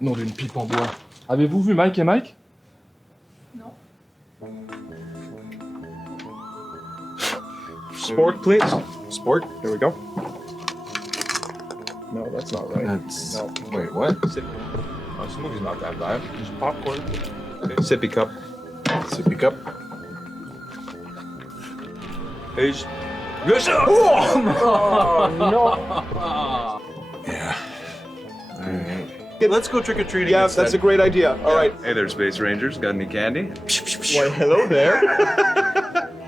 Nom d'une pipe en bois. Avez-vous vu Mike et Mike? Non. Sport, please. Sport. There we go. No, that's not right. That's... No. Wait, what? Oh, this movie's not that bad. Just popcorn. Okay. Sippy cup. Sippy cup. He's... Oh, no! Yeah. Alright. Okay, let's go trick-or-treating. Yeah, instead. that's a great idea. All right. Hey there, Space Rangers. Got any candy? Why, hello there.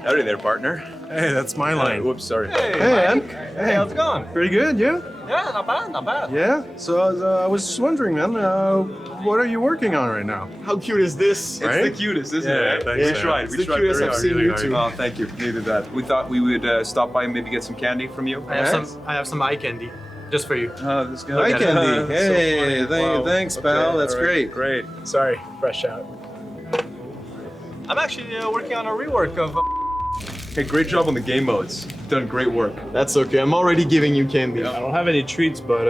Howdy there, partner. Hey, that's my line. Whoops, sorry. Hey, man. Hey, how's it going? Pretty good, yeah? Yeah, not bad, not bad. Yeah? So I was just wondering, man, what are you working on right now? How cute is this? Right? It's the cutest, isn't Yeah, it? thanks, We man. tried. It's We the tried cutest very I've hard. seen really you hard. two. Oh, thank you. Neither that. We thought we would stop by and maybe get some candy from you. I have some eye candy just for you. Oh, this guy. Hi, Candy. So Hey, funny. Wow. thanks, pal. That's all right, great. Great. Sorry, fresh out. I'm actually working on a rework of. Hey, great job on the game modes. You've done great work. That's okay. I'm already giving you candy. I don't have any treats, but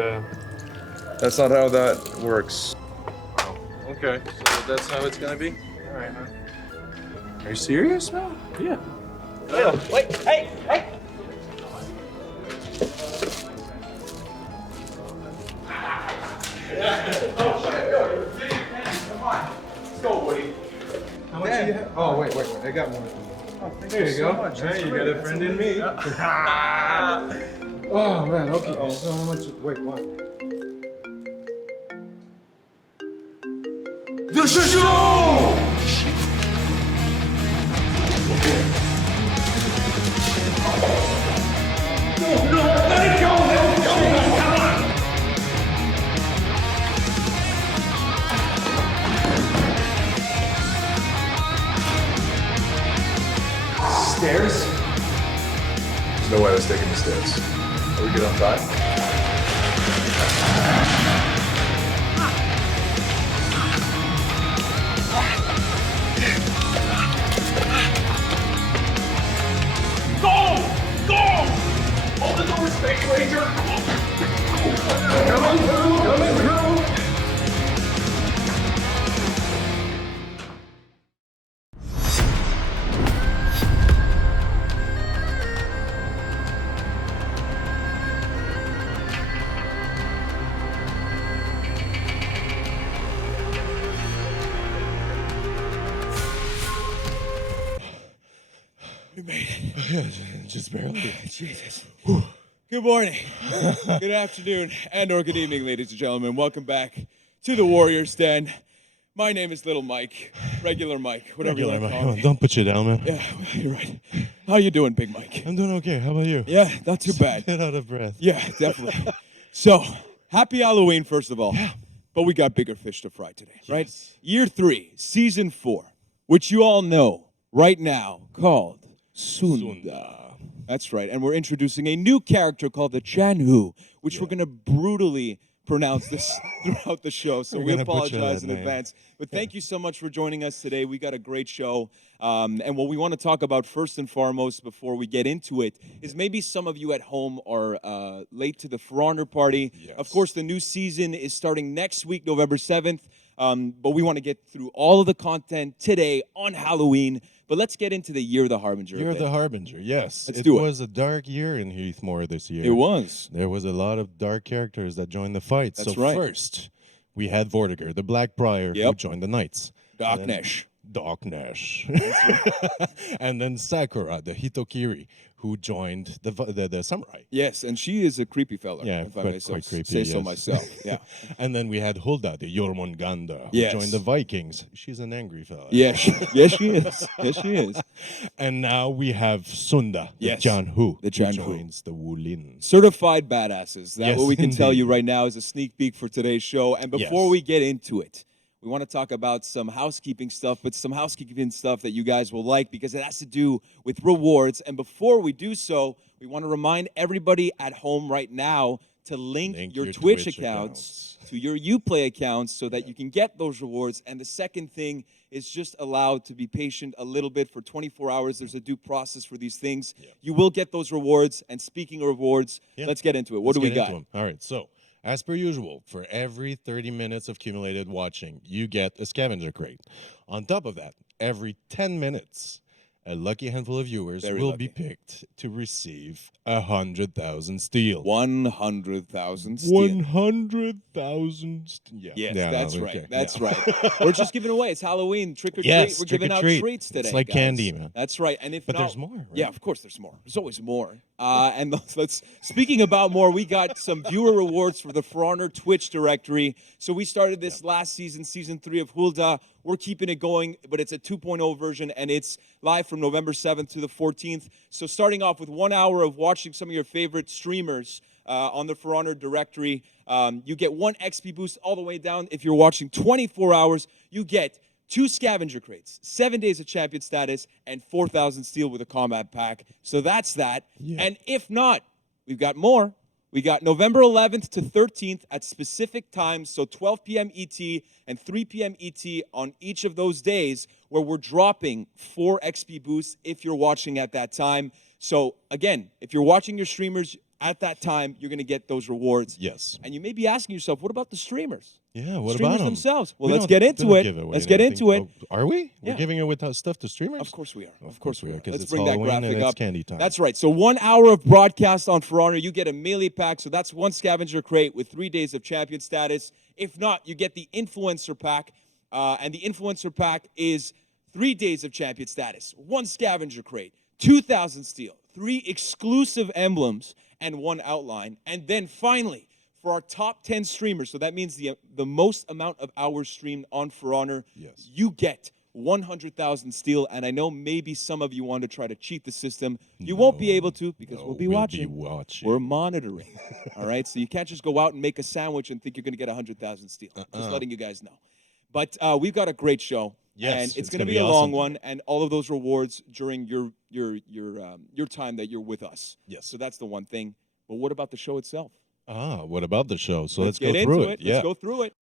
That's not how that works. Okay, so that's how it's gonna be? Alright, man. Are you serious, man? yeah. Wait, hey, hey. How much do you have? Oh, wait, I got one. There you go. Hey, you got a friend in me. Oh, man, okay. So how much? Wait, what? The show! Stairs? There's no way I was taking the stairs. Are we good on time? We made it. Yeah, just barely. Jesus. Good morning, good afternoon, and/or good evening, ladies and gentlemen. Welcome back to the Warriors Den. My name is Little Mike, regular Mike, whatever you want to call me. Don't put you down, man. Yeah, you're right. How you doing, Big Mike? I'm doing okay. How about you? Yeah, not too bad. Get out of breath. Yeah, definitely. So, happy Halloween, first of all. Yeah. But we got bigger fish to fry today, right? Yes. Year 3, Season 4, which you all know right now, called Sunda. That's right, and we're introducing a new character called the Chanhu, which we're going to brutally pronounce this throughout the show, so We're we gonna butcher apologize that in name. advance. But thank you so much for joining us today. We got a great show, and what we want to talk about first and foremost before we get into it is maybe some of you at home are late to the For Honor party. Yes. Of course, the new season is starting next week, November 7th, but we want to get through all of the content today on Halloween. But let's get into the Year of the Harbinger. a You're bit. the Harbinger, yes. Let's it do it. was a dark year in Heathmore this year. It was. There was a lot of dark characters that joined the fight. That's so right. first, we had Vortigern, the Black Prior, who Yep. joined the Knights. Darknesh. Darknesh. And then Sakura, the Hitokiri, who joined the samurai. Yes, and she is a creepy fella. Yeah, if I quite- may quite creepy, say so yes. myself. Yeah. And then we had Hulda, the Jormungandr, Yes. who joined the Vikings. She's an angry fella. Yes, yes, she is. Yes, she is. And now we have Sunda, Yes, the Janhu, the who Janhu. joins the Wulin. Certified badasses. That's Yes, what we can tell you indeed. right now is a sneak peek for today's show. And before Yes. we get into it, we want to talk about some housekeeping stuff, but some housekeeping stuff that you guys will like because it has to do with rewards. And before we do so, we want to remind everybody at home right now to link your Twitch accounts to your Uplay accounts so that you can get those rewards. And the second thing is just allowed to be patient a little bit for 24 hours. There's a due process for these things. Yeah. You will get those rewards. And speaking of rewards, Yeah. let's get into it. What Let's do we get got? into 'em. All right, so As per usual, for every 30 minutes of cumulated watching, you get a scavenger crate. On top of that, every 10 minutes, a lucky handful of viewers Very will lucky. be picked to receive 100,000 steel. 100,000 steel. 100,000 steel. Yes, Yeah, that's no, right. okay, That's yeah. right. We're just giving away. It's Halloween. Trick or treat. Yes, We're trick giving or out treat. treats today. It's like guys. candy, man. That's right. And if But not, there's more, right? Yeah, of course there's more. There's always more. And let's speaking about more, we got some viewer rewards for the For Honor Twitch directory. So we started this last season, season 3 of Hulda. We're keeping it going, but it's a 2.0 version, and it's live from November 7th to the 14th. So starting off with 1 hour of watching some of your favorite streamers on the For Honor directory, you get 1 XP boost all the way down. If you're watching 24 hours, you get 2 scavenger crates, 7 days of champion status, and 4,000 steel with a combat pack. So that's that. Yeah. And if not, we've got more. We got November 11th to 13th at specific times, so 12 p.m. ET and 3 p.m. ET on each of those days, where we're dropping 4 XP boosts if you're watching at that time. So again, if you're watching your streamers at that time, you're going to get those rewards. Yes. And you may be asking yourself, what about the streamers? Yeah, what Streamers about them? themselves. Well, We let's don't- get we into don't it. give away Let's get anything. into it. Oh, are we? We're Yeah. giving away stuff to streamers? Of course we are. Of course we are. 'cause Let's it's bring that Halloween and graphic it's up. candy time. That's right. So 1 hour of broadcast on For Honor, you get a melee pack. So that's 1 scavenger crate with 3 days of champion status. If not, you get the influencer pack. And the influencer pack is 3 days of champion status, 1 scavenger crate, 2,000 steel, 3 exclusive emblems, and 1 outline. And then finally, for our top 10 streamers, so that means the most amount of hours streamed on For Honor, Yes. you get 100,000 steel. And I know maybe some of you want to try to cheat the system. You won't be able to because No, we'll be watching. We're We're monitoring. All right? So you can't just go out and make a sandwich and think you're going to get 100,000 steel. Just letting you guys know. But we've got a great show. Yes, And it's it's going to gonna be be a long awesome. one, and all of those rewards during your time that you're with us. Yes. So that's the one thing. But what about the show itself? What about the show? So let's go get through into it. Let's go through it.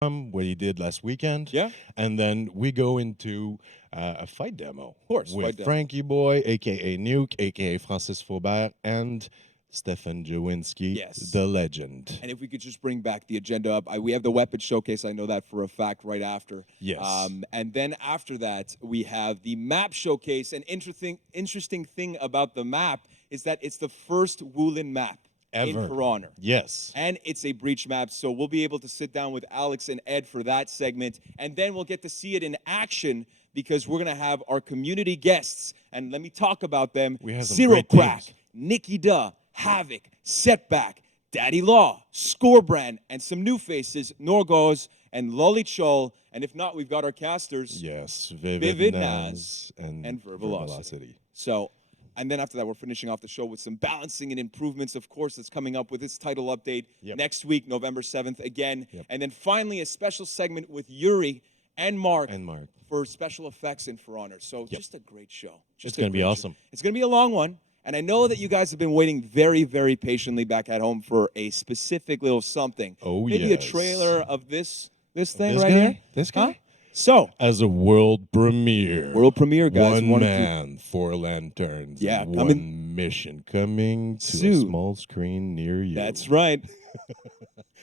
What he did last weekend. Yeah. And then we go into a fight demo. Of course, with fight demo. Frankie Boy, a.k.a. Nuke, a.k.a. Francis Faubert, and Stefan Jawinski, Yes. the legend. And if we could just bring back the agenda up, we have the weapon showcase. I know that for a fact right after. Yes. And then after that, we have the map showcase. An interesting thing about the map is that it's the first Wulin map Ever. in For Honor. Yes. And it's a breach map, so we'll be able to sit down with Alex and Ed for that segment. And then we'll get to see it in action because we're going to have our community guests. And let me talk about them. We have some Zero great Crack, teams. NikkiDuh, Havok, Setback, Daddy Law, Skorbrand, and some new faces, Norgoz and Lolichul. And if not, we've got our casters. Yes. Vivid Vivid Naz Naz and Vervelocity. So, and then after that, we're finishing off the show with some balancing and improvements, of course, that's coming up with its title update Yep. next week, November 7th, again. Yep. And then finally, a special segment with Yuri and Mark And Mark. for special effects and For Honor. So Yep. just a great show. It's gonna be awesome. It's going to be a long one. And I know that you guys have been waiting very, very patiently back at home for a specific little something. Oh, Maybe yes. a trailer of this thing This right guy? here. This guy? Huh? So, As a world premiere. world premiere, guys. One One of you- man, 4 lanterns. Yeah, and coming one mission coming to a soon. small screen near you. That's right.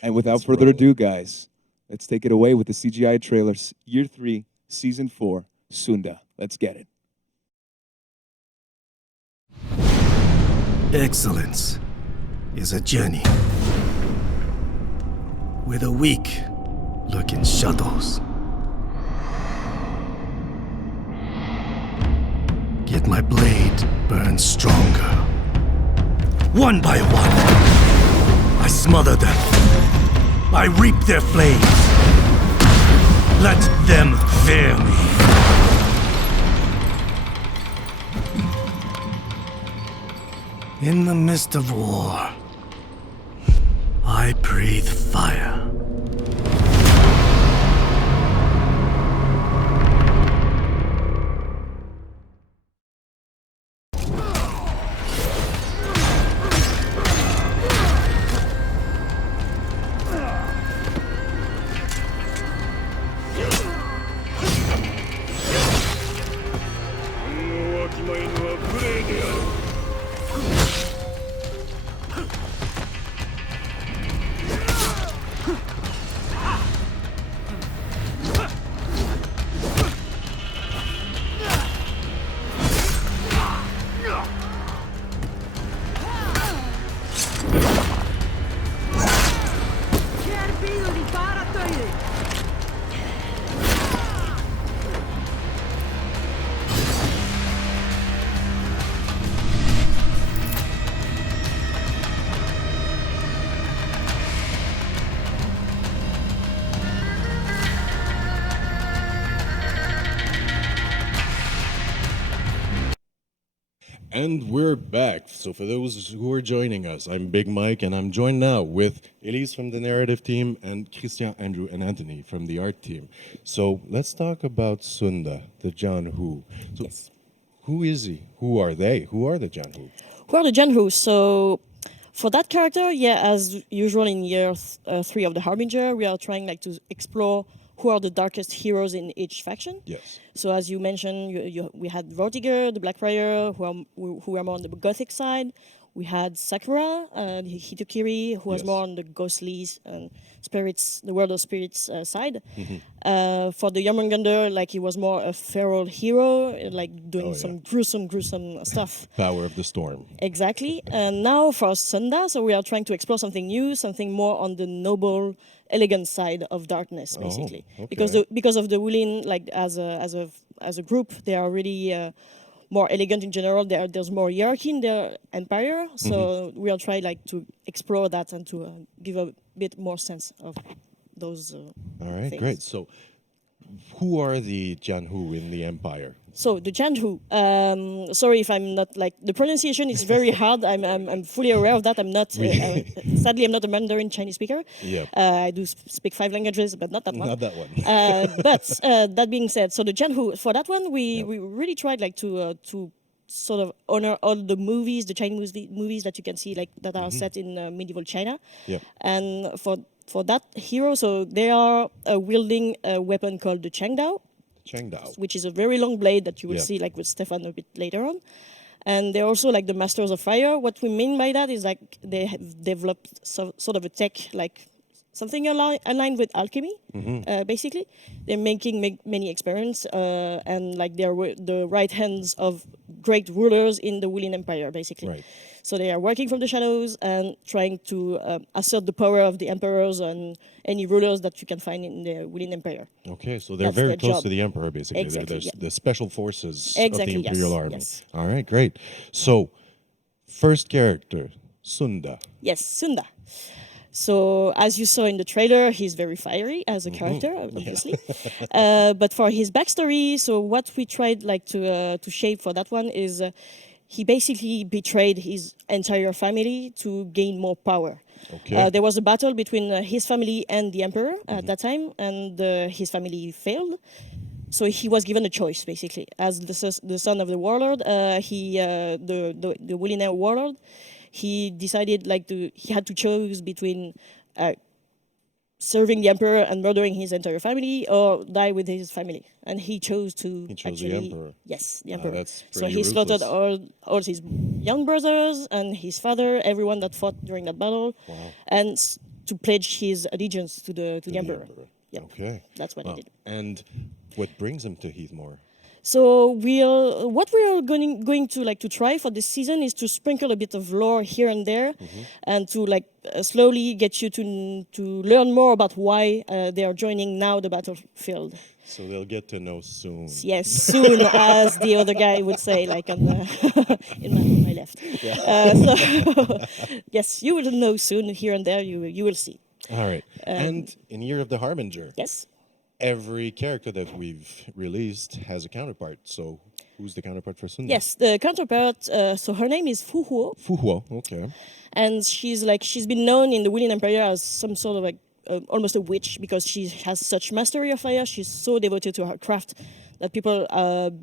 And without Let's further roll ado, guys, let's take it away with the CGI trailer, Year 3, Season 4, Sunda. Let's get it. Excellence is a journey where the weak lurk in shadows. Yet my blade burns stronger. One by one, I smother them. I reap their flames. Let them fear me. In the midst of war, I breathe fire. And we're back. So for those who are joining us, I'm Big Mike, and I'm joined now with Elise from the narrative team and Christian, Andrew, and Anthony from the art team. So let's talk about Sunda, the John Who. So who is he? Who are they? Who are the John Who? Who are the John Who? So for that character, yeah, as usual in year 3 of the Harbinger, we are trying like to explore who are the darkest heroes in each faction. Yes. So as you mentioned, we had Vortiger, the Blackfriar, who are more on the gothic side. We had Sakura, Hitokiri, who was Yes. more on the ghostly and spirits, the world of spirits side. Mm-hmm. For the Jormungandr, like he was more a feral hero, like doing Oh, some yeah. gruesome stuff. Power of the Storm. Exactly. And now for Sunda, so we are trying to explore something new, something more on the noble, elegant side of darkness, basically. okay. Because of the Wulin, like as a group, they are really more elegant in general. There's more hierarchy in their empire, so we are trying like to explore that and to give a bit more sense of those. All right, things. great. So who are the John Who in the Empire? So the Janhu. Sorry if I'm not like the pronunciation is very hard. I'm fully aware of that. I'm not. Sadly, I'm not a Mandarin Chinese speaker. Yep. I do speak 5 languages, but not that one. Not that one. But that being said, so the Janhu for that one, we really tried like to sort of honor all the movies, the Chinese movies that you can see like that are set in medieval China. Yep. And for that hero, so they are wielding a weapon called the Changdao, Changdao. which is a very long blade that you will Yeah. see like with Stefan a bit later on. And they're also like the masters of fire. What we mean by that is like they have developed sort of a tech like something aligned with alchemy, basically. They're making many experiments and like they're the right hands of great rulers in the Wulin Empire, basically. Right. So they are working from the shadows and trying to assert the power of the emperors and any rulers that you can find in the Wulin Empire. Okay, so they're That's very their close job. to the Emperor, basically. Exactly, They're yeah. the special forces Exactly, of the Imperial yes, Army. yes. All right, great. So, first character, Sunda. Yes, Sunda. So as you saw in the trailer, he's very fiery as a character, obviously. But for his backstory, so what we tried like to shape for that one is he basically betrayed his entire family to gain more power. Okay. There was a battle between his family and the emperor at that time, and his family failed. So he was given a choice, basically, as the son of the warlord. The Wulinair warlord. He decided he had to choose between serving the emperor and murdering his entire family or die with his family. And he chose to He chose actually... the Emperor. Yes, the emperor. That's So pretty he slaughtered ruthless. all his young brothers and his father, everyone that fought during that battle, and to pledge his allegiance to the emperor. Yep. Okay. That's what Wow. he did. And what brings him to Heathmore? So what we are going to try for this season is to sprinkle a bit of lore here and there, and to slowly get you to learn more about why they are joining now the battlefield. So they'll get to know soon. Yes, soon, as the other guy would say, like on in my left. So yes, you will know soon. Here and there, you will see. All right. And in Year of the Harbinger, Yes. every character that we've released has a counterpart. So who's the counterpart for Sunda? Yes, the counterpart. So her name is Fu Huo. Fuhuo. Okay. And she's been known in the Wulin Empire as some sort of almost a witch because she has such mastery of fire. She's so devoted to her craft that people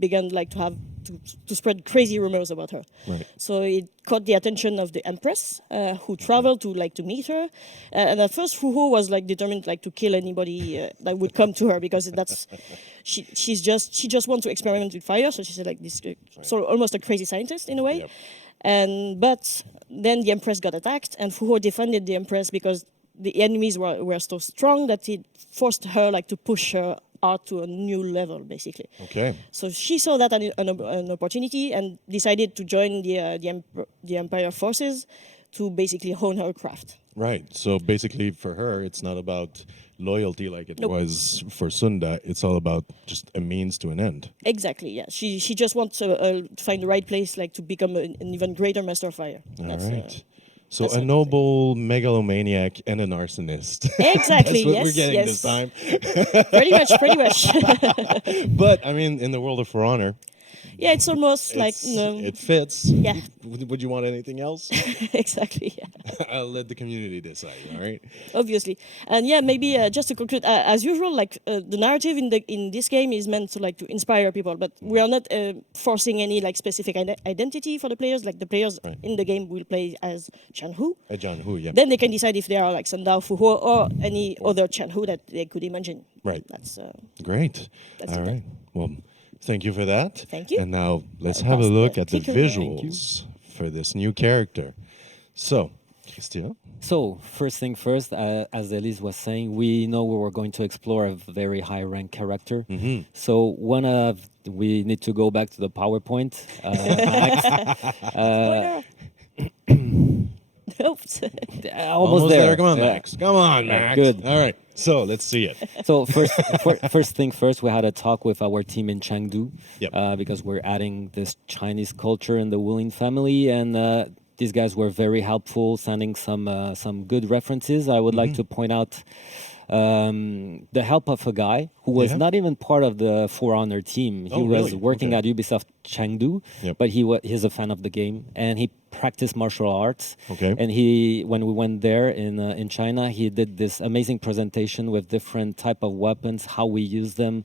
began to spread crazy rumors about her. Right. So it caught the attention of the Empress, who traveled to meet her. And at first, Fuhu was determined to kill anybody that would come to her because she just wants to experiment with fire. So she said this, so almost a crazy scientist in a way. Yep. But then the Empress got attacked, and Fuhu defended the Empress because the enemies were so strong that it forced her to push her art to a new level, basically. Okay. So she saw that an opportunity and decided to join the Empire forces to basically hone her craft. Right. So basically, for her, it's not about loyalty like it Nope. was for Sunda. It's all about just a means to an end. Exactly. Yeah. She just wants to find the right place, to become an even greater master of fire. All That's, right. So that's a what I noble megalomaniac and an arsonist. Exactly. That's what yes. we're getting yes. this time. Pretty much. But I mean, in the world of For Honor, Yeah, it's almost like It fits. Yeah. Would you want anything else? exactly. Yeah. I'll let the community decide. All right. Obviously, and yeah, maybe just to conclude, as usual, like the narrative in this game is meant to like to inspire people, but we are not forcing any like specific identity for the players. Like the players in the game will play as Chanhu. John Hu. Yeah. Then they can decide if they are like Sandao, Fuho, or any other Chanhu that they could imagine. Right. That's Great. That's All it. right. Well, thank you for that. Thank you. And now let's I'll have a pass look the at the clicker. visuals for this new character. So, Christian. So, first thing first, as Elise was saying, we know we were going to explore a very high rank character. So, we need to go back to the PowerPoint. Spoiler. Oops. Almost there. Come on, Yeah. Max. Come on, Max. Good. All right. So, let's see it. So first thing first, we had a talk with our team in Chengdu because we're adding this Chinese culture in the Wuling family, and these guys were very helpful, sending some good references. I would like to point out the help of a guy who was not even part of the For Honor team. He was really? working at Ubisoft Chengdu, but he's a fan of the game, and he practiced martial arts. Okay. And when we went there in China, he did this amazing presentation with different type of weapons, how we use them,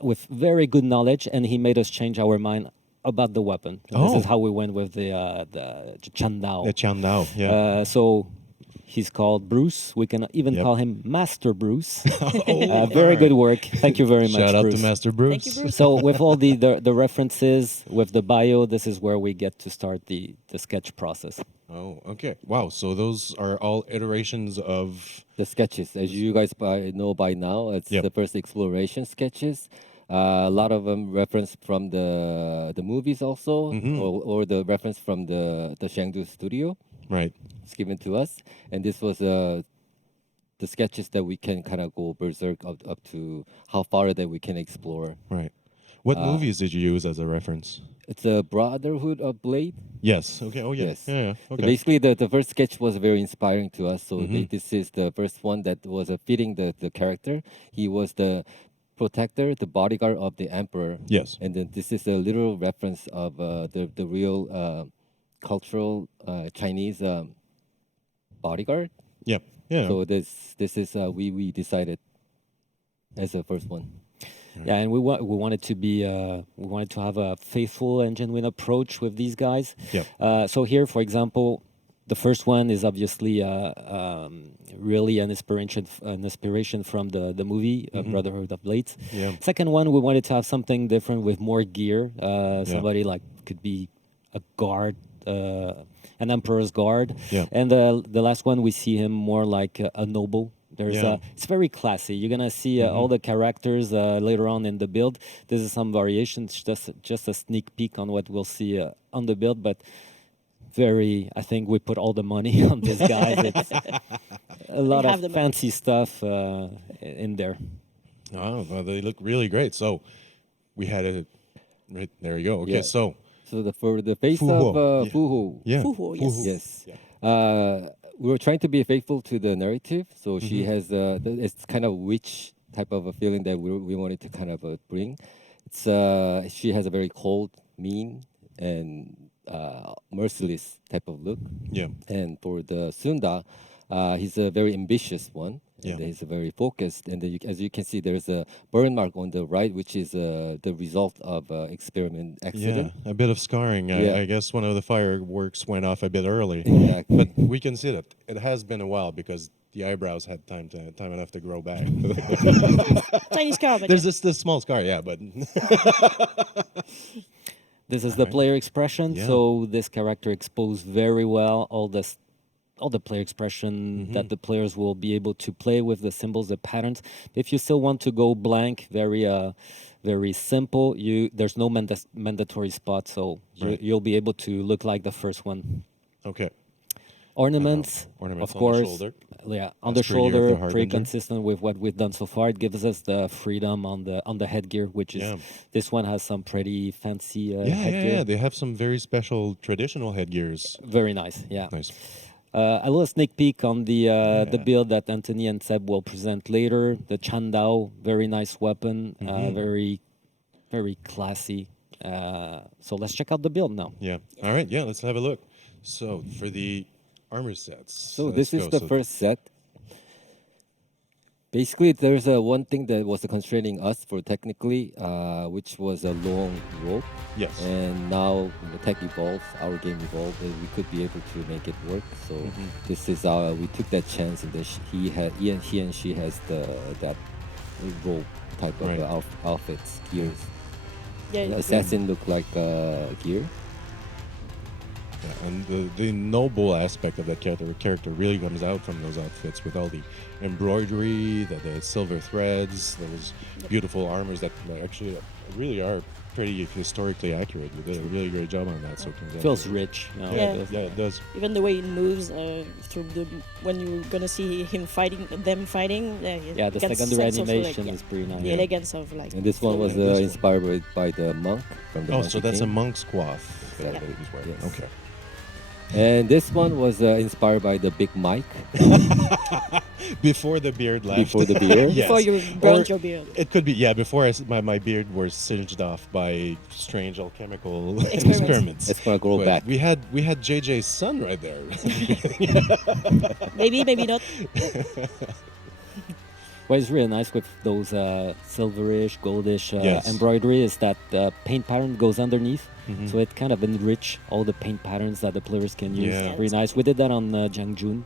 with very good knowledge, and he made us change our mind about the weapon. And this is how we went with the Chandao. The Chandao, yeah. So he's called Bruce. We can even call him Master Bruce. Oh, very good work. Thank you very much, Shout out Bruce. to Master Bruce. Thank you, Bruce. So with all the references, with the bio, this is where we get to start the sketch process. Oh, okay. Wow. So those are all iterations of... The sketches, as you guys know by now, it's the first exploration sketches. A lot of them reference from the movies also, or the reference from the Chengdu studio. Right. It's given to us, and this was the sketches that we can kind of go berserk up to how far that we can explore. Right. What movies did you use as a reference? It's a Brotherhood of Blade. Yes. Okay. Oh, yeah. Yes. Yeah. So Okay. basically, the first sketch was very inspiring to us. So this is the first one that was fitting the character. He was the protector, the bodyguard of the emperor. Yes. And then this is a literal reference of the real cultural Chinese bodyguard. Yep. Yeah. So this is we decided as the first one. Yeah, and we wanted to be we wanted to have a faithful and genuine approach with these guys. Yep. So here, for example, the first one is obviously really an inspiration from the movie Brotherhood of Blade. Yeah. Second one, we wanted to have something different with more gear. Somebody like could be a guard, an emperor's guard. Yeah. And the last one, we see him more like a noble. There's it's very classy. You're gonna see all the characters later on in the build. This is some variations, just a sneak peek on what we'll see on the build, but I think we put all the money on this guy. It's a lot of fancy stuff in there. Oh, well, they look really great. So we had it right there. You go. Okay, Yeah. so for the face Fuho. of Fuho. yeah, Fuho, yes. Yes. We were trying to be faithful to the narrative, so she has it's kind of witch type of a feeling that we wanted to kind of bring. It's she has a very cold, mean, and merciless type of look. Yeah. And for the Sunda, he's a very ambitious one. Yeah. And he's very focused, and then as you can see, there's a burn mark on the right, which is the result of experiment accident. Yeah, a bit of scarring. Yeah. I guess one of the fireworks went off a bit early. Exactly. But we can see that it has been a while because the eyebrows had time enough to grow back. Tiny scar, but There's this small scar, yeah, but This is the player expression. Yeah. So this character exposed very well all the player expression that the players will be able to play with the symbols, the patterns. If you still want to go blank, very simple, there's no mandatory spot, so you'll be able to look like the first one. okay. Ornaments, Ornaments of on the course. shoulder. Yeah, on That's the pretty with shoulder, the pretty Harbinger. consistent with what we've done so far. It gives us the freedom on the headgear, which is this one has some pretty fancy headgear. Yeah. They have some very special traditional headgears. Very nice. Yeah. Nice. A little sneak peek on the build that Anthony and Seb will present later. The Chandao, very nice weapon, very very classy. So let's check out the build now. Yeah. All right. Yeah. Let's have a look. So for the armor sets. So let's this is go. the So- first set. Basically, there's one thing that was constraining us for technically, which was a long rope. Yes. And now when the tech evolves, our game evolved, and we could be able to make it work. So this is our. We took that chance, and he and she has that rope type of Right. outfits, gears. Yeah, The assassin look like gear. Yeah, and the noble aspect of that character really comes out from those outfits with all the embroidery, the silver threads, those beautiful armors that actually really are pretty historically accurate. You did a really great job on that. So Feels rich. You know, Yeah. it does. Yeah, it does. Even the way it moves through when you're gonna see him fighting, them fighting. Yeah, the secondary animation is pretty nice. The elegance of like. And this one was this one. inspired by the monk from the Oh, Monkey so that's a King. monk's coif that Yeah. he's wearing. Yes. Okay. And this one was inspired by the Big Mike. Before the beard left. Before the beard? Yes. Before you burnt Or your beard. It could be, yeah, before my beard was singed off by strange alchemical Experiments. experiments. It's gonna grow But back. We had JJ's son right there. Maybe, maybe not. What is really nice with those silverish, goldish Yes. embroidery is that the paint pattern goes underneath, Mhm. so it kind of enrich all the paint patterns that the players can use. Yeah. Pretty nice. We did that on Jiangjun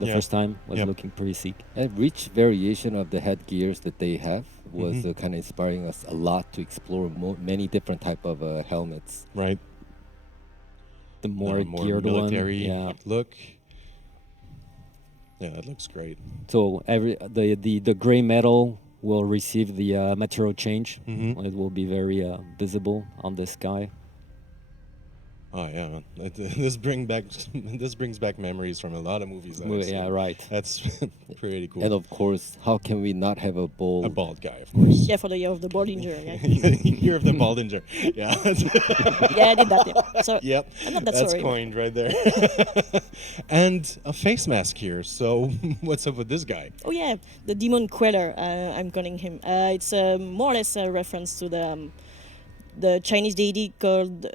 the Yeah. first time. Was Yep. looking pretty sick. A rich variation of the headgears that they have was Mhm. kind of inspiring us a lot to explore many different type of helmets. Right. The more More geared military one, yeah. look. Yeah, it looks great. So the gray metal will receive the material change. Mhm. It will be very visible on this guy. Oh yeah, man. This brings back memories from a lot of movies. That I've Yeah, seen. right. That's pretty cool. And of course, how can we not have a bowl? A bald guy, of course. Yeah, for the year of the Bollinger. Yeah, Year of the Baldinger. Yeah. yeah, I did that. Yeah. So Yep. I'm not that That's sorry. coined right there. And a face mask here. So what's up with this guy? Oh yeah, the Demon Queller. I'm calling him. It's more or less a reference to the Chinese deity called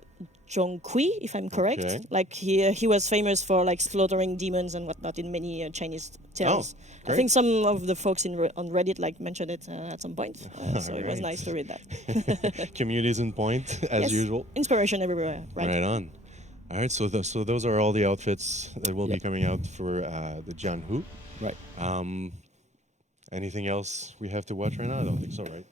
Zhongqi, if I'm correct. Okay. Like he was famous for like slaughtering demons and whatnot in many Chinese tales. I great. think some of the folks on Reddit like mentioned it at some point. So it was Alright. nice to read that. Communities in point, as Yes, usual. Inspiration everywhere, right? Right on. All right, so those are all the outfits that will be Yep. coming out for the Jianhu. Right. Anything else we have to watch right now? I don't think so, right?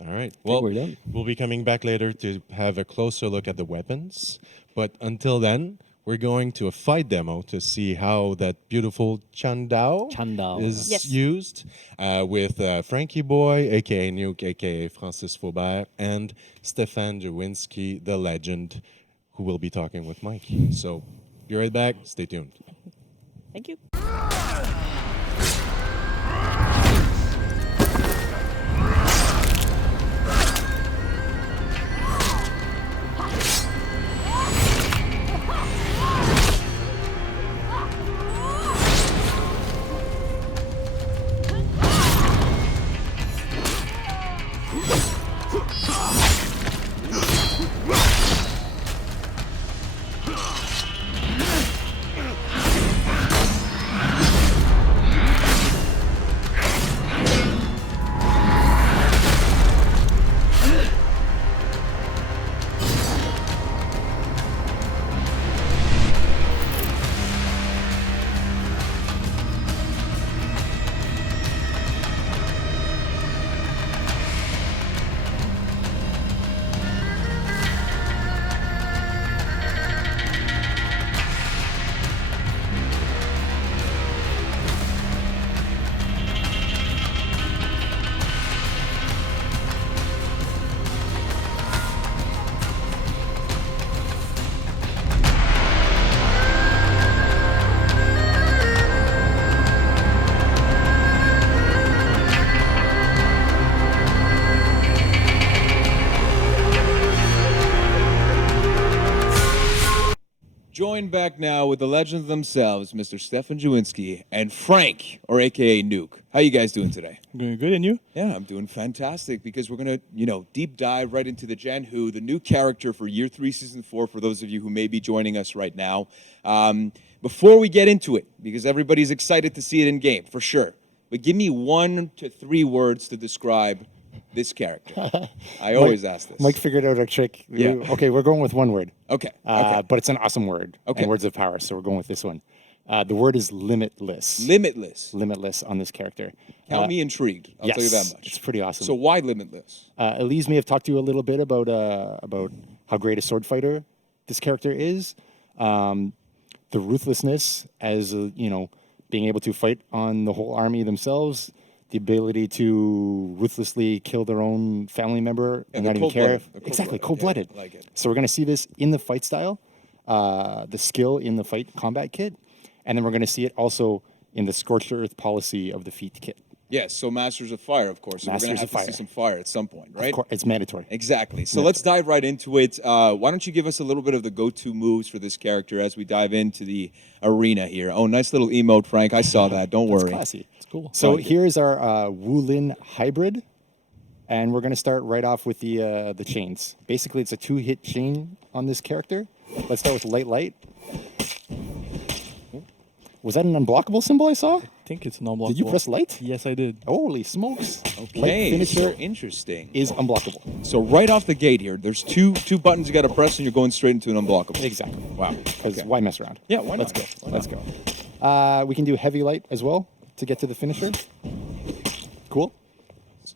All right. Well, we're done. We'll be coming back later to have a closer look at the weapons. But until then, we're going to a fight demo to see how that beautiful Chandao is Yes. used with Frankie Boy, aka Nuke, aka Francis Faubert, and Stefan Jawinski, the legend, who will be talking with Mike. So be right back. Stay tuned. Thank you. Joined back now with the legends themselves, Mr. Stefan Jawinski and Frank, or AKA Nuke. How you guys doing today? Doing good, and you? Yeah, I'm doing fantastic because we're gonna, deep dive right into the Jan Hu, the new character for Year 3, Season 4, for those of you who may be joining us right now. Before we get into it, because everybody's excited to see it in game, for sure, but give me 1 to 3 words to describe this character. I always ask this. Mike figured out our trick. Yeah. Okay, we're going with one word. Okay. But it's an awesome word. Okay. And words of power, so we're going with this one. The word is limitless. Limitless. Limitless on this character. Count me intrigued. I'll tell you that much. It's pretty awesome. So why limitless? Elise may have talked to you a little bit about how great a sword fighter this character is. The ruthlessness as being able to fight on the whole army themselves. The ability to ruthlessly kill their own family member and not even care. Exactly, cold-blooded. Yeah, like it. So we're going to see this in the fight style, the skill in the fight combat kit, and then we're going to see it also in the Scorched Earth policy of the feat kit. Yes, so Masters of Fire, of course. So we're going to have to see some fire at some point, right? Of course, it's mandatory. Exactly. So let's dive right into it. Why don't you give us a little bit of the go-to moves for this character as we dive into the arena here? Oh, nice little emote, Frank. I saw that. Don't worry. It's classy. It's cool. So here's our Wulin hybrid, and we're going to start right off with the chains. Basically, it's a 2-hit chain on this character. Let's start with light. Was that an unblockable symbol I saw? I think it's an unblockable. Did you press light? Yes, I did. Holy smokes. Okay, Light finisher so interesting. is unblockable. So right off the gate here, there's two buttons you got to press and you're going straight into an unblockable. Exactly. Wow. Because why mess around? Yeah, why not? Let's go. We can do heavy light as well to get to the finisher. Cool.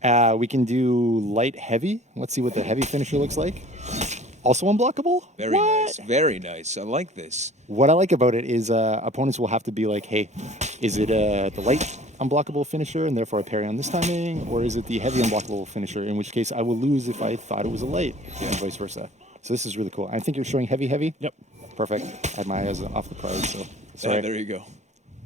We can do light heavy. Let's see what the heavy finisher looks like. Also unblockable? Very nice. Very nice. I like this. What I like about it is opponents will have to be like, hey, is it the light unblockable finisher and therefore I parry on this timing, or is it the heavy unblockable finisher, in which case I will lose if I thought it was a light, and vice versa. So this is really cool. I think you're showing heavy? Yep. Perfect. I had my eyes off the prize, so sorry. Yeah, there you go.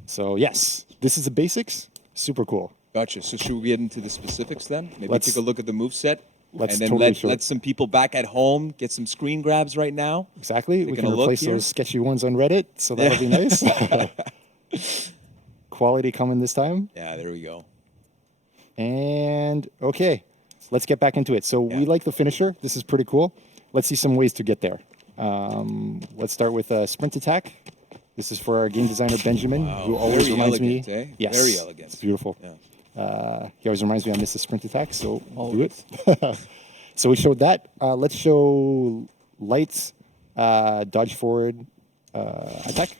So yes, this is the basics. Super cool. Gotcha. So should we get into the specifics then? Maybe Let's- take a look at the moveset. Let's and then totally let some people back at home get some screen grabs right now. Exactly. We Taking can a look replace here. those sketchy ones on Reddit, so that'll be nice. Quality coming this time. Yeah, there we go. And okay, let's get back into it. So we like the finisher. This is pretty cool. Let's see some ways to get there. Let's start with a sprint attack. This is for our game designer Benjamin, who always Very reminds elegant, me. eh? Yes, Very elegant. It's beautiful. Yeah. He always reminds me I miss the sprint attack, so do it. So we showed that. Let's show lights, dodge forward attack.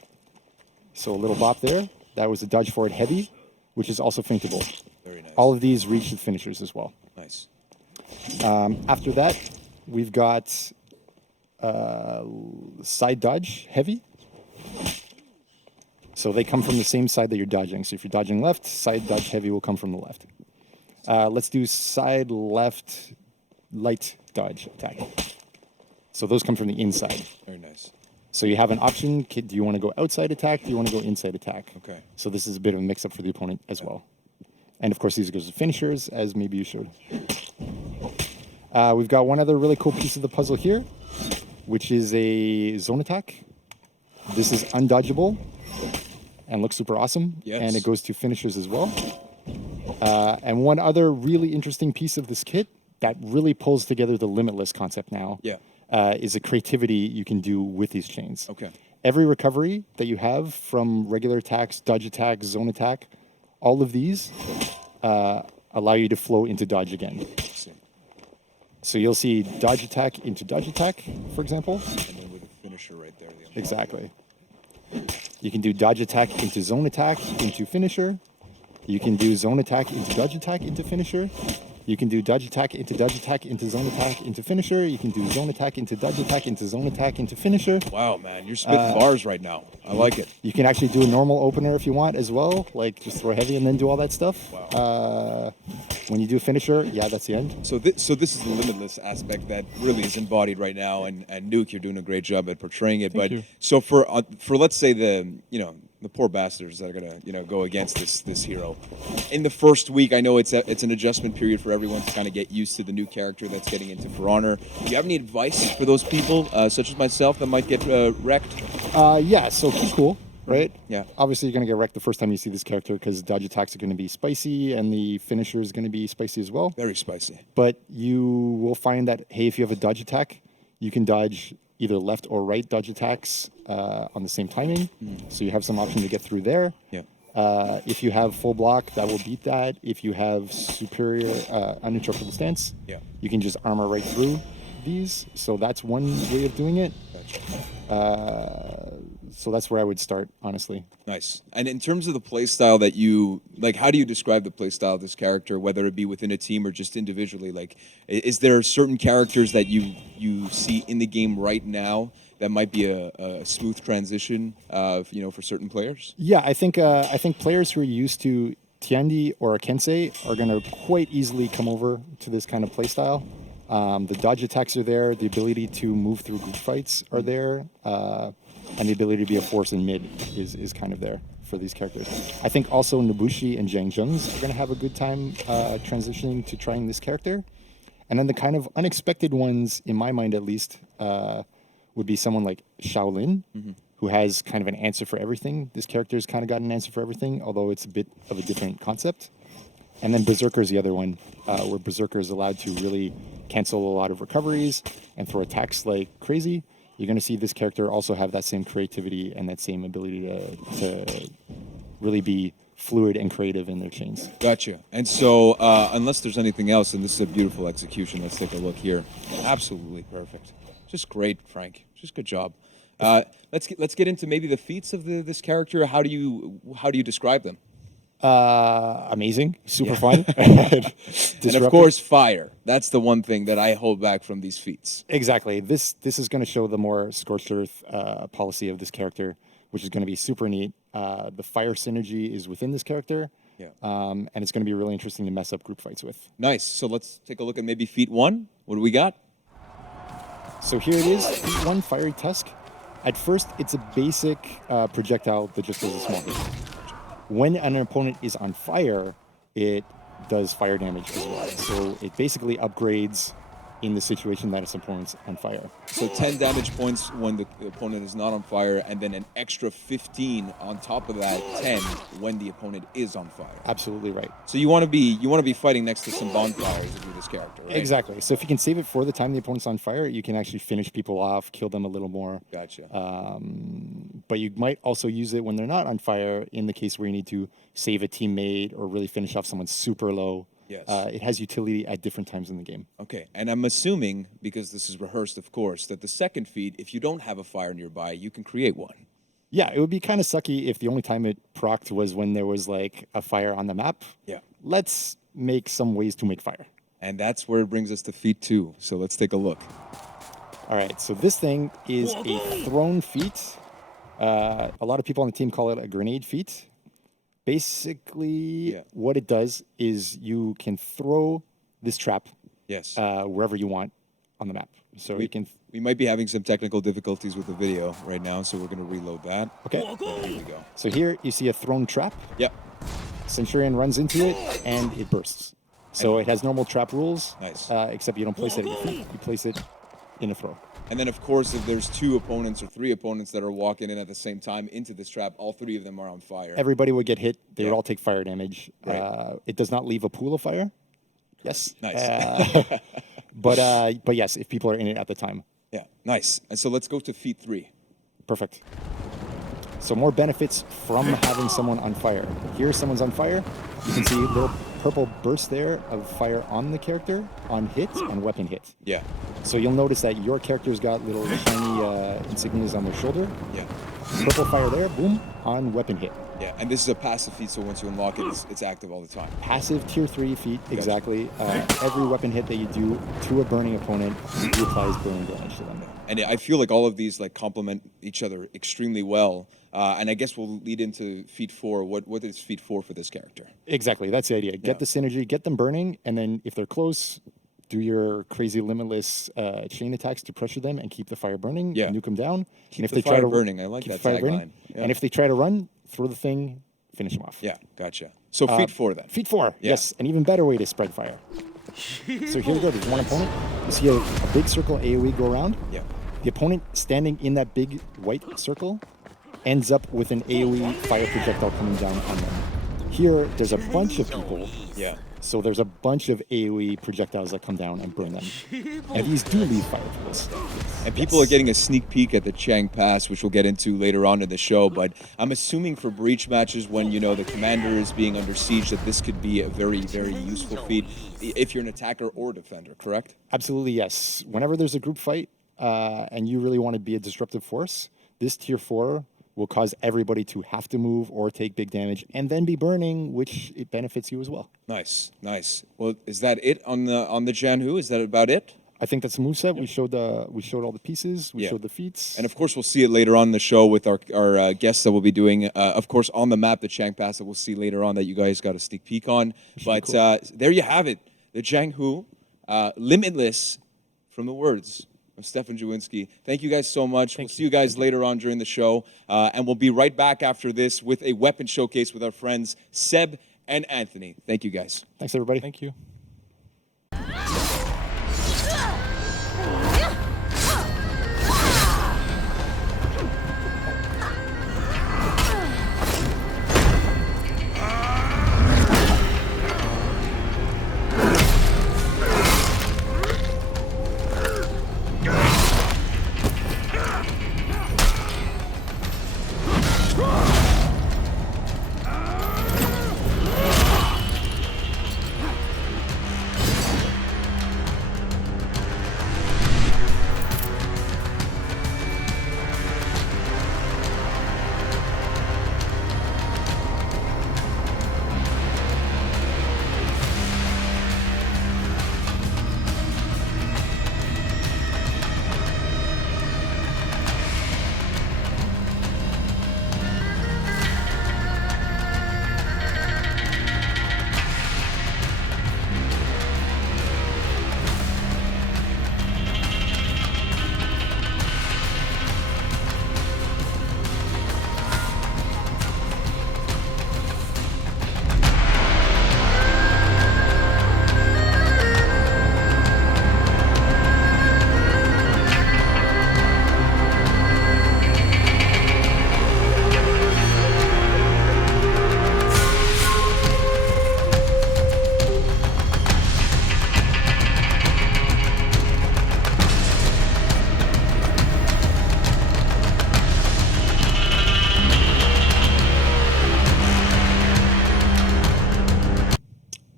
So a little bop there. That was a dodge forward heavy, which is also feintable. Very nice. All of these reach the finishers as well. Nice. After that, we've got side dodge heavy. So they come from the same side that you're dodging. So if you're dodging left, side dodge heavy will come from the left. Let's do side left light dodge attack. So those come from the inside. Very nice. So you have an option. Do you want to go outside attack? Do you want to go inside attack? Okay. So this is a bit of a mix-up for the opponent as well. And of course, these goes to finishers, as maybe you showed. We've got one other really cool piece of the puzzle here, which is a zone attack. This is undodgeable and looks super awesome. Yes. And it goes to finishers as well. And one other really interesting piece of this kit that really pulls together the limitless concept now is a creativity you can do with these chains. Okay. Every recovery that you have from regular attacks, dodge attack, zone attack, all of these allow you to flow into dodge again. So you'll see dodge attack into dodge attack, for example. And then with the finisher right there. Exactly. You can do dodge attack into zone attack into finisher. You can do zone attack into dodge attack into finisher. You can do dodge attack into dodge attack into zone attack into finisher. You can do zone attack into dodge attack into zone attack into finisher. Wow, man, you're spitting bars right now. I like it. You can actually do a normal opener if you want as well, like just throw heavy and then do all that stuff. Wow. When you do finisher, yeah, that's the end. So this is the limitless aspect that really is embodied right now, and Nuke, you're doing a great job at portraying it. Thank you. So for let's say the The poor bastards that are gonna go against this hero. In the first week, I know it's an adjustment period for everyone to kind of get used to the new character that's getting into For Honor. Do you have any advice for those people, such as myself, that might get wrecked? Yeah, so keep cool, right? Yeah. Obviously, you're going to get wrecked the first time you see this character because dodge attacks are going to be spicy and the finisher is going to be spicy as well. Very spicy. But you will find that, hey, if you have a dodge attack, you can dodge either left or right dodge attacks on the same timing. So you have some option to get through there. Yeah. If you have full block, that will beat that. If you have superior uninterruptible stance, Yeah. you can just armor right through these. So that's one way of doing it. So that's where I would start, honestly. Nice. And in terms of the play style that you like, how do you describe the play style of this character, whether it be within a team or just individually? Like, is there certain characters that you see in the game right now that might be a smooth transition, for certain players? Yeah, I think players who are used to Tiandi or a Kensei are going to quite easily come over to this kind of play style. The dodge attacks are there, the ability to move through group fights are there, and the ability to be a force in mid is kind of there for these characters. I think also Nobushi and Zhang Zheng's are going to have a good time transitioning to trying this character. And then the kind of unexpected ones, in my mind at least, would be someone like Shaolin, who has kind of an answer for everything. This character's kind of got an answer for everything, although it's a bit of a different concept. And then Berserker's the other one, where Berserker is allowed to really cancel a lot of recoveries and throw attacks like crazy. You're going to see this character also have that same creativity and that same ability to really be fluid and creative in their chains. Gotcha. And so, unless there's anything else, and this is a beautiful execution, let's take a look here. Absolutely perfect. Just great, Frank. Just good job. Let's get into maybe the feats of this character. How do you describe them? Amazing, super fun. And of course, fire. That's the one thing that I hold back from these feats. Exactly. This is going to show the more scorched earth policy of this character, which is going to be super neat. The fire synergy is within this character, and it's going to be really interesting to mess up group fights with. Nice. So let's take a look at maybe feat 1. What do we got? So here it is, feat 1, Fiery Tusk. At first, it's a basic projectile that just does a small hit. When an opponent is on fire, it does fire damage as well. So it basically upgrades in the situation that its opponent's on fire. So 10 damage points when the opponent is not on fire, and then an extra 15 on top of that 10 when the opponent is on fire. Absolutely right. So you want to be fighting next to some bonfires with this character, right? Exactly. So if you can save it for the time the opponent's on fire, you can actually finish people off, kill them a little more. Gotcha. But you might also use it when they're not on fire in the case where you need to save a teammate or really finish off someone super low. Yes. It has utility at different times in the game. Okay, and I'm assuming, because this is rehearsed, of course, that the second feat, if you don't have a fire nearby, you can create one. Yeah, it would be kind of sucky if the only time it procced was when there was like a fire on the map. Yeah. Let's make some ways to make fire. And that's where it brings us to feat 2. So let's take a look. All right, so this thing is a thrown feat. A lot of people on the team call it a grenade feat. Basically, what it does is you can throw this trap wherever you want on the map. So we might be having some technical difficulties with the video right now, so we're going to reload that. Okay. There you go. So here you see a thrown trap. Yep. Centurion runs into it and it bursts. So it has normal trap rules. Nice. Except you don't place it at your feet. You place it in a throw. And then, of course, if there's 2 opponents or 3 opponents that are walking in at the same time into this trap, all 3 of them are on fire. Everybody would get hit. They would all take fire damage. Right. It does not leave a pool of fire. Yes. Nice. But yes, if people are in it at the time. Yeah, nice. And so let's go to feat 3. Perfect. So more benefits from having someone on fire. Here, someone's on fire. You can see little purple burst there of fire on the character, on hit, and weapon hit. Yeah. So you'll notice that your character's got little shiny insignias on their shoulder. Yeah. Purple fire there, boom, on weapon hit. Yeah, and this is a passive feat, so once you unlock it, it's active all the time. Passive tier 3 feat, exactly. Every weapon hit that you do to a burning opponent, you applies burning damage to them. And I feel like all of these complement each other extremely well. And I guess we'll lead into feat 4. What is feat 4 for this character? Exactly, that's the idea. Get the synergy, get them burning, and then if they're close, do your crazy limitless chain attacks to pressure them and keep the fire burning. Yeah. Nuke them down. Keep and if the they fire try to burning. I like keep that the fire tagline. burning. Yeah. And if they try to run, throw the thing, finish him off. Yeah, gotcha. So feat 4 then. Feat 4, yes. An even better way to spread fire. So here we go. There's one opponent. You see a big circle AoE go around. Yeah. The opponent standing in that big white circle ends up with an AoE fire projectile coming down on them. Here, there's a bunch of people. Yeah. So there's a bunch of AoE projectiles that come down and burn them. And these do leave fire pools. And people are getting a sneak peek at the Chang Pass, which we'll get into later on in the show. But I'm assuming for breach matches, when the commander is being under siege, that this could be a very, very useful feat if you're an attacker or defender. Correct? Absolutely, yes. Whenever there's a group fight and you really want to be a disruptive force, this tier 4 will cause everybody to have to move or take big damage and then be burning, which it benefits you as well. Nice, nice. Well, is that it on the Janhu? Is that about it? I think that's the moveset. We showed all the pieces. We showed the feats. And of course, we'll see it later on in the show with our guests that we'll be doing. Of course, on the map, the Chang Pass that we'll see later on that you guys got a sneak peek on. But there you have it, the Janhu, limitless, from the words of Stefan Jawinski. Thank you guys so much. We'll see you guys later on during the show. And we'll be right back after this with a weapon showcase with our friends Seb and Anthony. Thank you guys. Thanks, everybody. Thank you.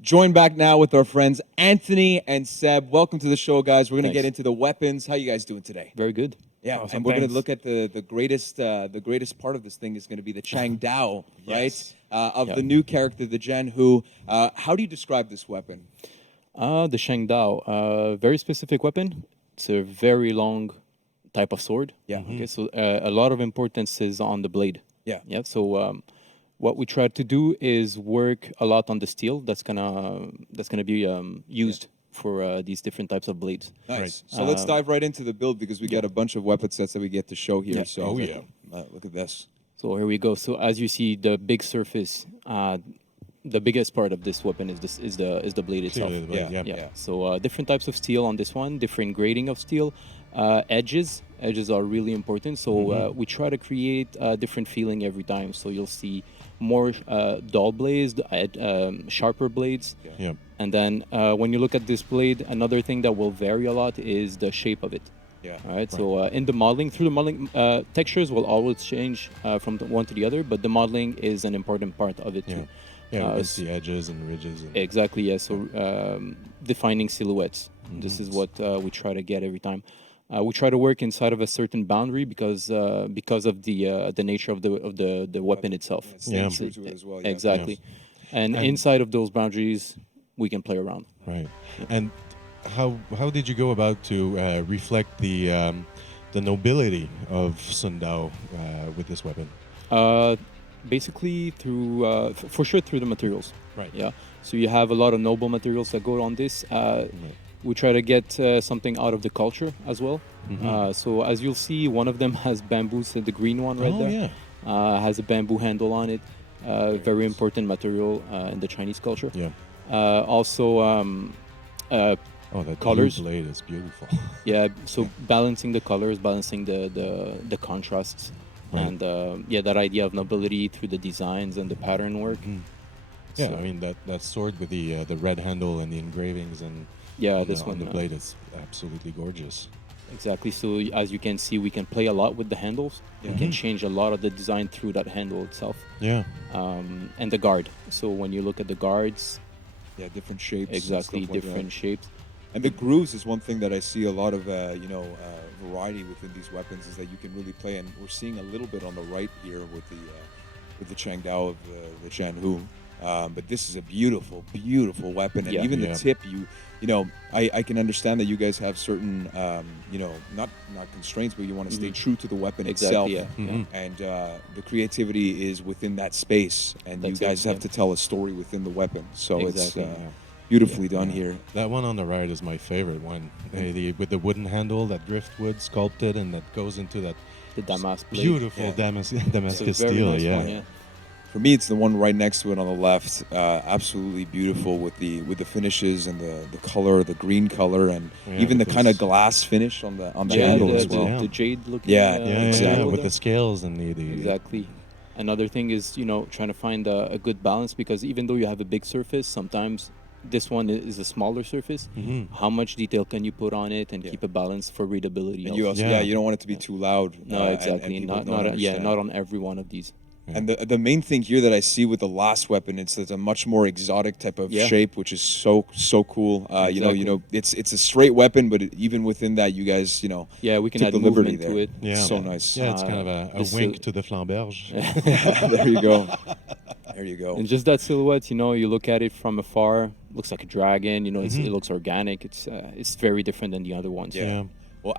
Joined back now with our friends Anthony and Seb. Welcome to the show, guys. We're going to get into the weapons. How you guys doing today? Very good. Yeah, Awesome, and we're going thanks. to look at the greatest part of this thing is going to be the Chang Dao, right? Of the new character, the Janhu. How do you describe this weapon? The Shang Dao, very specific weapon. It's a very long type of sword. Yeah. Okay, so a lot of importance is on the blade. Yeah. Yeah. So what we try to do is work a lot on the steel that's gonna be used for these different types of blades. Nice. Right. So let's dive right into the build because we got a bunch of weapon sets that we get to show here. Yeah. So Oh, yeah. Look at this. So here we go. So as you see, the big surface, the biggest part of this weapon is the blade itself. Clearly the blade, yeah. So different types of steel on this one, different grading of steel. Edges are really important. So we try to create a different feeling every time. So you'll see more dull blades, sharper blades. Yeah. And then when you look at this blade, another thing that will vary a lot is the shape of it. Yeah. All right. So in the modeling, through the modeling, textures will always change from one to the other, but the modeling is an important part of it too. Yeah, it's the edges and ridges. And Exactly. Yeah. So defining silhouettes. This is what we try to get every time. We try to work inside of a certain boundary because of the nature of the weapon itself. Yeah, true to it as well. Yeah. Exactly. And inside of those boundaries, we can play around. Right. And how did you go about to reflect the nobility of Sun Dao with this weapon? Basically through for sure through the materials. Right. Yeah. So you have a lot of noble materials that go on this. We try to get something out of the culture as well. So as you'll see, one of them has bamboos, the green one right there. Yeah. Has a bamboo handle on it. Very important material in the Chinese culture. Yeah. Also, Oh, that colors. blue blade is beautiful. Yeah, so balancing the colors, balancing the contrasts, Right. and yeah, that idea of nobility through the designs and the pattern work. Yeah, So- I mean that sword with the red handle and the engravings and Yeah, on this the, on one, the blade is absolutely gorgeous. Exactly. So as you can see, we can play a lot with the handles. We can change a lot of the design through that handle itself. Yeah. And the guard. So when you look at the guards, Yeah, different shapes. and exactly stuff like different that. shapes. And the grooves is one thing that I see a lot of, variety within these weapons is that you can really play, and we're seeing a little bit on the right here with the Changdao of the Chanhu. But this is a beautiful, beautiful weapon, and Yeah. even Yeah. the tip. I can understand that you guys have certain, not constraints, but you want to stay true to the weapon itself. Exactly, yeah. And the creativity is within that space, and you That's it, guys have yeah. to tell a story within the weapon. So Exactly. it's beautifully done here. That one on the right is my favorite one. With the wooden handle, that driftwood sculpted, and that goes into that The Damas blade. beautiful Yeah. Damascus Very steel. nice Yeah. one, yeah. For me, it's the one right next to it on the left. Absolutely beautiful with the finishes and the color, the green color, and Yeah, even the with kind of this- glass finish on the Yeah, handle the, as well. the, the jade looking. Yeah, Yeah, exactly. with the scales and the Exactly. Another thing is, trying to find a good balance, because even though you have a big surface, sometimes this one is a smaller surface. How much detail can you put on it and keep a balance for readability? And you also, Yeah. you don't want it to be too loud. No, and exactly. people Not don't understand. not on every one of these. And the main thing here that I see with the last weapon, it's a much more exotic type of Yeah. shape, which is so cool. Exactly. It's a straight weapon, but even within that, you guys, Yeah, we can took add the liberty movement to there. it. Yeah. So nice. Yeah, it's kind of a this wink is- to the flamberge. There you go. There you go. And just that silhouette, you look at it from afar, looks like a dragon. It looks organic. It's very different than the other ones. Yeah. Well,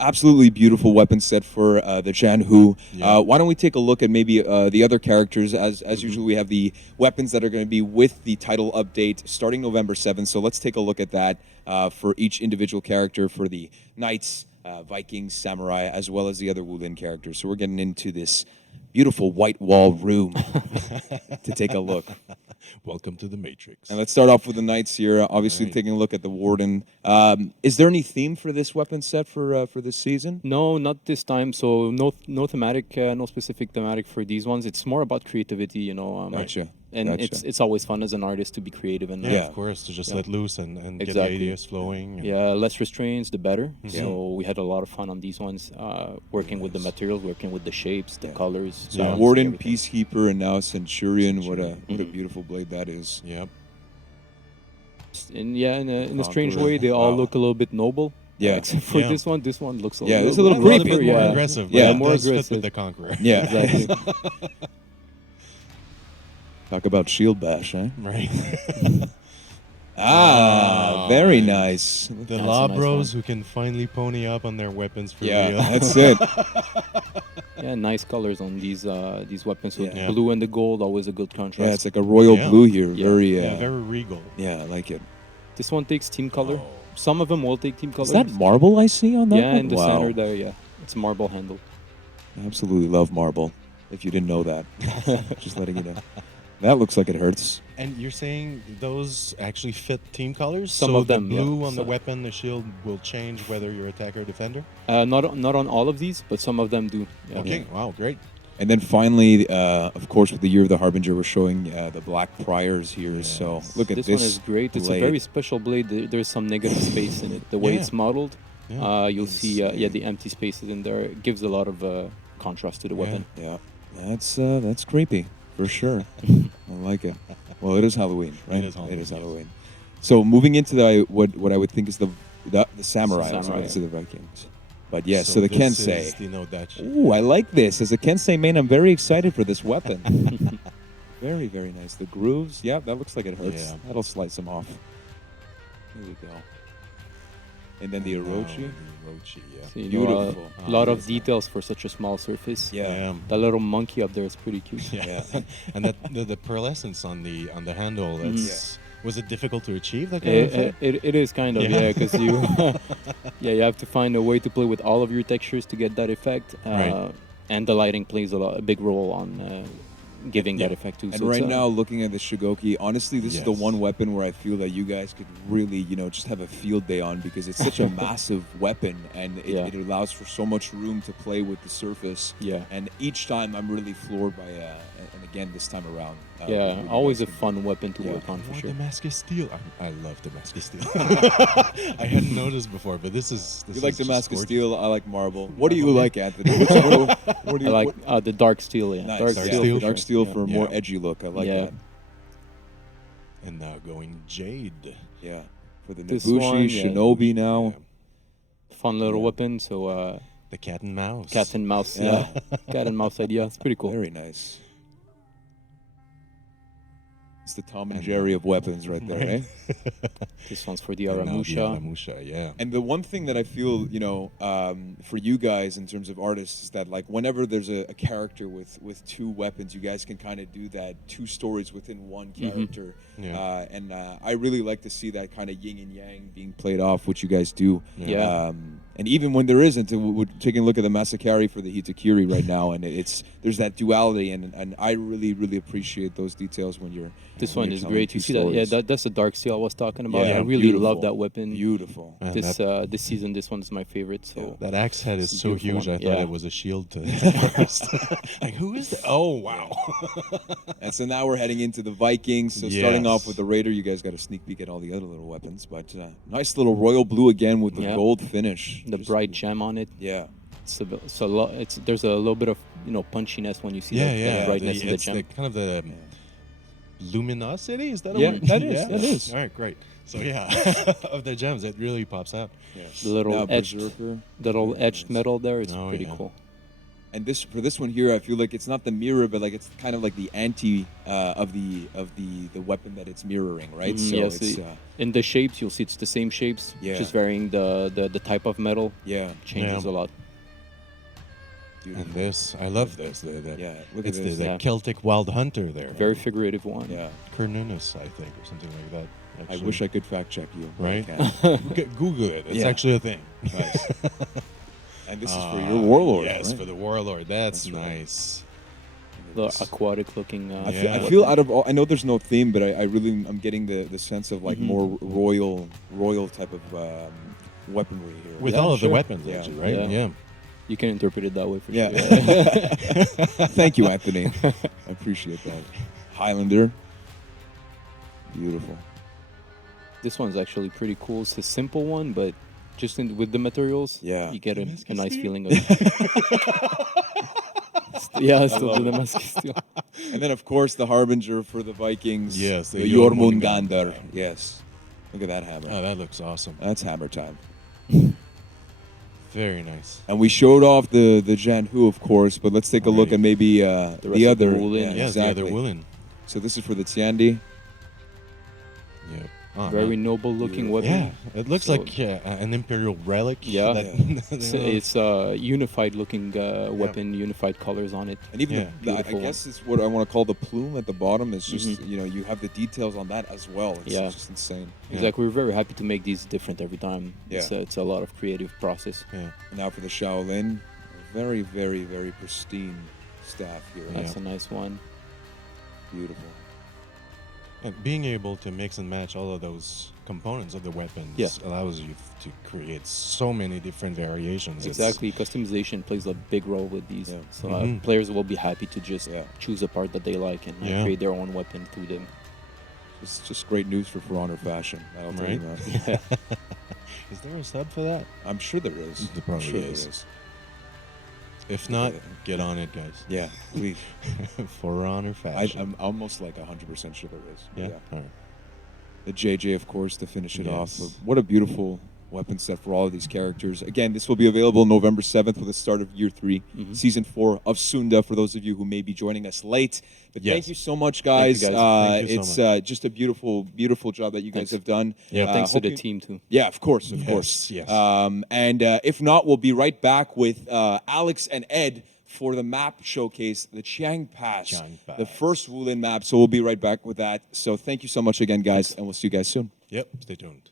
absolutely beautiful weapon set for the Chanhu. Yeah. Why don't we take a look at maybe the other characters? As usual, we have the weapons that are going to be with the title update starting November 7th. So let's take a look at that for each individual character, for the Knights, Vikings, Samurai, as well as the other Wulin characters. So we're getting into this beautiful white wall room to take a look. Welcome to the Matrix. And let's start off with the Knights here. Obviously, Right. taking a look at the Warden. Is there any theme for this weapon set for this season? No, not this time. So no thematic, no specific thematic for these ones. It's more about creativity, Gotcha. And Gotcha. it's always fun as an artist to be creative and Yeah, of course, to just let loose and get the Exactly. ideas flowing. and- yeah, less restraints, the better. So we had a lot of fun on these ones, working with the materials, working with the shapes, the colors. So sounds, Warden, everything. Peacekeeper, and now Centurion. What a beautiful blade that is. Yep. And yeah, in a strange Conqueror. way, they all Wow. look a little bit noble. Yeah. Except for Yeah. this one looks a Yeah, little, it's a little A little creepy. bit more yeah. aggressive. But Yeah. it More does fit aggressive. with the Conqueror. Yeah. Exactly. Talk about shield bash, eh? Right. Very nice. The That's a law nice bros who can finally pony up on their weapons for Yeah, real. that's it. Yeah, nice colors on these weapons. So Yeah. the blue and the gold, always a good contrast. Yeah, it's like a royal Yeah. blue here. Yeah. Very, Yeah, very regal. yeah, I like it. This one takes team color. Some of them will take team color. Is that marble I see on that Yeah, one? in the Wow. center there. Yeah, it's marble handle. I absolutely love marble. If you didn't know that, just letting you know. That looks like it hurts. And you're saying those actually fit team colors? Some so of them, the yeah. blue on the So- weapon, the shield will change whether you're attacker or defender? Not on all of these, but some of them do. Yeah. Okay, wow, great. And then finally, of course, with the Year of the Harbinger, we're showing the Black Priors here. So look at This this. one is great. It's a blade. very special blade. There's some negative space in it. The way Yeah. it's modeled, Yeah. you'll see the empty spaces in there. It gives a lot of contrast to the weapon. Yeah, that's creepy for sure. I like it. Well, it is Halloween, right? is Halloween, yes. Halloween. So moving into the what I would think is the samurai, Samurai. instead of the Vikings. But yes, so the this Kensei. is the Nodachi. Ooh, I like this. As a Kensei main, I'm very excited for this weapon. Very, very nice. The grooves, yeah, that looks like it hurts. Yeah. That'll slice them off. There we go. And then the Orochi. The Orochi, yeah. So, you Beautiful. know, a lot of details for such a small surface. Yeah. That little monkey up there is pretty cute. Yeah. and that the pearlescence on the handle, that's was it difficult to achieve that kind of effect? It is kind of, Yeah. yeah, because you you have to find a way to play with all of your textures to get that effect. Right. and the lighting plays a big role on giving that effect too. And So it's, right now, looking at the Shigoki, honestly, this is the Yes. one weapon where I feel that you guys could really, just have a field day on because it's such a massive weapon and it allows for so much room to play with the surface. Yeah. And each time I'm really floored by, and again, this time around. yeah, what you always a guys can fun weapon to work on for More sure. Damascus steel. I love Damascus steel. I hadn't noticed before, but this is. You like is just Damascus gorgeous. steel, I like marble. What do you like, Anthony? What do I you like the dark steel. Yeah, Nice. dark Yeah, steel. Dark steel for a Yeah. more edgy look. I like Yeah. that. And now going Jade. Yeah. For the This Nobushi, one, yeah. Shinobi now. Fun little weapon. So The cat and mouse. cat and mouse. Yeah. Cat and mouse idea. It's pretty cool. Very nice. It's the Tom and Jerry of weapons right there, eh? This one's for the And now the Aramusha. Aramusha, yeah. And the one thing that I feel, for you guys in terms of artists is that like whenever there's a character with two weapons, you guys can kind of do that two stories within one character. Yeah. And I really like to see that kind of yin and yang being played off, which you guys do. Yeah. And even when there isn't, we're taking a look at the Masakari for the Hitakiri right now, and there's that duality, and I really, really appreciate those details when you're. This when one you're is telling great. two You see that? Yeah, stories. that's the dark steel I was talking about. Yeah, I really love beautiful. that weapon. Beautiful. And This that- this season, this one is my favorite. So That axe head is It's a so beautiful huge, one. I thought Yeah. it was a shield to at first. Like, who is that? Oh, wow. And so now we're heading into the Vikings. So starting off Yes. with the Raider, you guys got a sneak peek at all the other little weapons. But nice little royal blue again with the Yeah. gold finish. the bright gem on it. Yeah. It's a lot. There's a little bit of punchiness when you see that brightness in the It's gem. the kind of the luminosity. Is that a Yeah, word? that is, that is. All right, great. So yeah, of the gems, it really pops out. The little Now, edged, Berserker. the little edged metal there. It's Oh, pretty yeah. cool. And for this one here, I feel like it's not the mirror, but like it's kind of like the anti of the weapon that it's mirroring, right? Mhm, So yeah, it's so in the shapes, you'll see it's the same shapes, Yeah. just varying the type of metal. yeah. Changes a lot. And this, I love this. Yeah, look at It's this. the Yeah. Celtic wild hunter there. Very figurative one. Yeah. Cernunnos, I think, or something like that. I actually. wish I could fact check you. but I Right? can't. Google it. It's Yeah. actually a thing. Nice. And this is for your warlord. Yes, right? for the warlord. That's, That's right. nice. The aquatic looking. I Yeah. feel out of all, I know there's no theme, but I really I'm getting the sense of like more royal type of weaponry here. With Yeah, all of the sure. weapons, Yeah. actually, right? Yeah. You can interpret it that way for Yeah. sure. Thank you, Anthony. I appreciate that. Highlander. Beautiful. This one's actually pretty cool. It's a simple one, but just with the materials, Yeah. you get a Damascus nice steel? feeling of yeah, it's still the Damascus steel. And then of course the harbinger for the Vikings. Yes, the the Jormungandr. Yes. Look at that hammer. Oh, that looks awesome. That's hammer time. Very nice. And we showed off the Janhu, of course, but let's take a look Right. at maybe the rest of the other. Woolen. Yes, the other woolen. So this is for the Tiandi. Yeah. Oh, Very man. noble looking Beautiful. weapon. Yeah, it looks So- like an imperial relic. Yeah. that- It's a unified looking weapon, unified colors on it. And even Yeah. I Beautiful guess it's what I want to call the plume at the bottom is just Mhm. you have the details on that as well. It's Yeah. just insane. Exactly. We're very happy to make these different every time. Yeah. It's a lot of creative process. Yeah. And now for the Shaolin, very very very pristine staff here. That's a nice one. Beautiful. And being able to mix and match all of those components of the weapons Yeah. allows you to create so many different variations. It's- Exactly. Customization plays a big role with these. Yeah. So Mhm. players will be happy to just Yeah. choose a part that they like and Yeah. create their own weapon through them. It's just great news for Honor Fashion. I'll tell you Right? that. Is there a sub for that? I'm sure there is. There I'm probably sure is. there is. If not, get on it, guys. Yeah, please. For Honor Fashion. I'm almost like 100% sure there is. yeah. All right. The JJ, of course, to finish it off. Yes. What a beautiful weapon set for all of these characters. Again, this will be available November 7th with the start of Year 3, Season 4 of Sunda, for those of you who may be joining us late. But Yes. thank you so much, guys. Thank you, guys. Thank you so It's much. just a beautiful, beautiful job that you guys Thanks. have done. Yeah. Thanks to hope the you- team too. Yeah, of course, of Yes, course. yes. And if not, we'll be right back with Alex and Ed for the map showcase, the Chiang Pass, Chiang the Pass. first Wulin map. So we'll be right back with that. So thank you so much again, guys, and we'll see you guys soon. Yep. Stay tuned.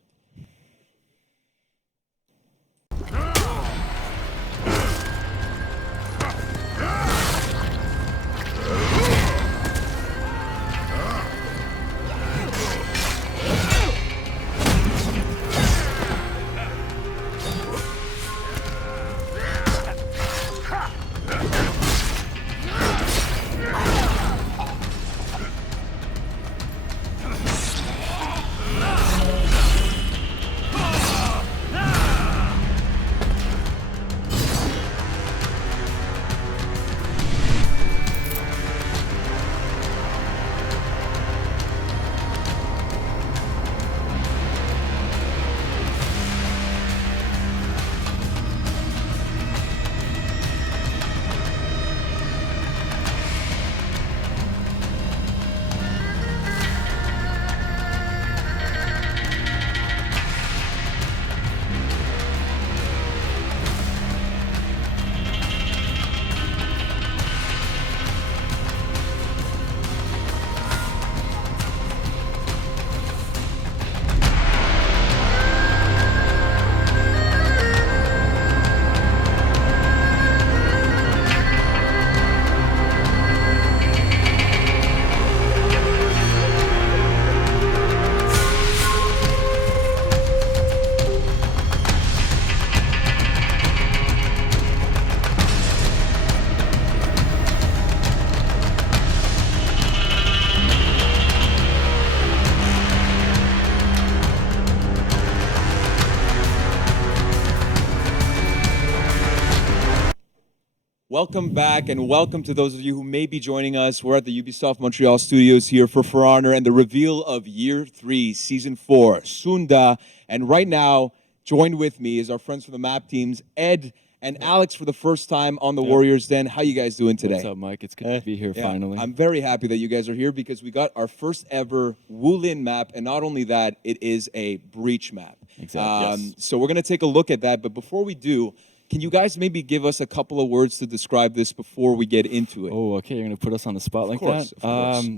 Welcome back, and welcome to those of you who may be joining us. We're at the Ubisoft Montreal studios here for Honor and the reveal of Year 3, Season 4, Sunda. And right now, joined with me is our friends from the map teams, Ed and Alex, for the first time on the Warriors Den. How you guys doing today? What's up, Mike? It's good to be here finally. I'm very happy that you guys are here because we got our first ever Wulin map, and not only that, it is a breach map. Exactly. So we're going to take a look at that, but before we do, can you guys maybe give us a couple of words to describe this before we get into it? Oh, okay. You're going to put us on the spot like course, that? Of course.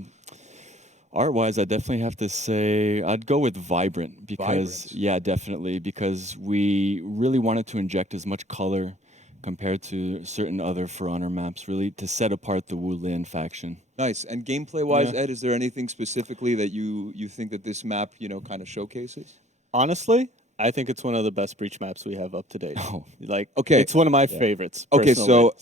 Art-wise, I definitely have to say I'd go with vibrant because, yeah, definitely, because we really wanted to inject as much color compared to certain other For Honor maps, really, to set apart the Wulin faction. Nice. And gameplay-wise, Ed, is there anything specifically that you think that this map, kind of showcases? Honestly, I think it's one of the best breach maps we have up to date. Oh. Okay. It's one of my favorites. Okay, personally.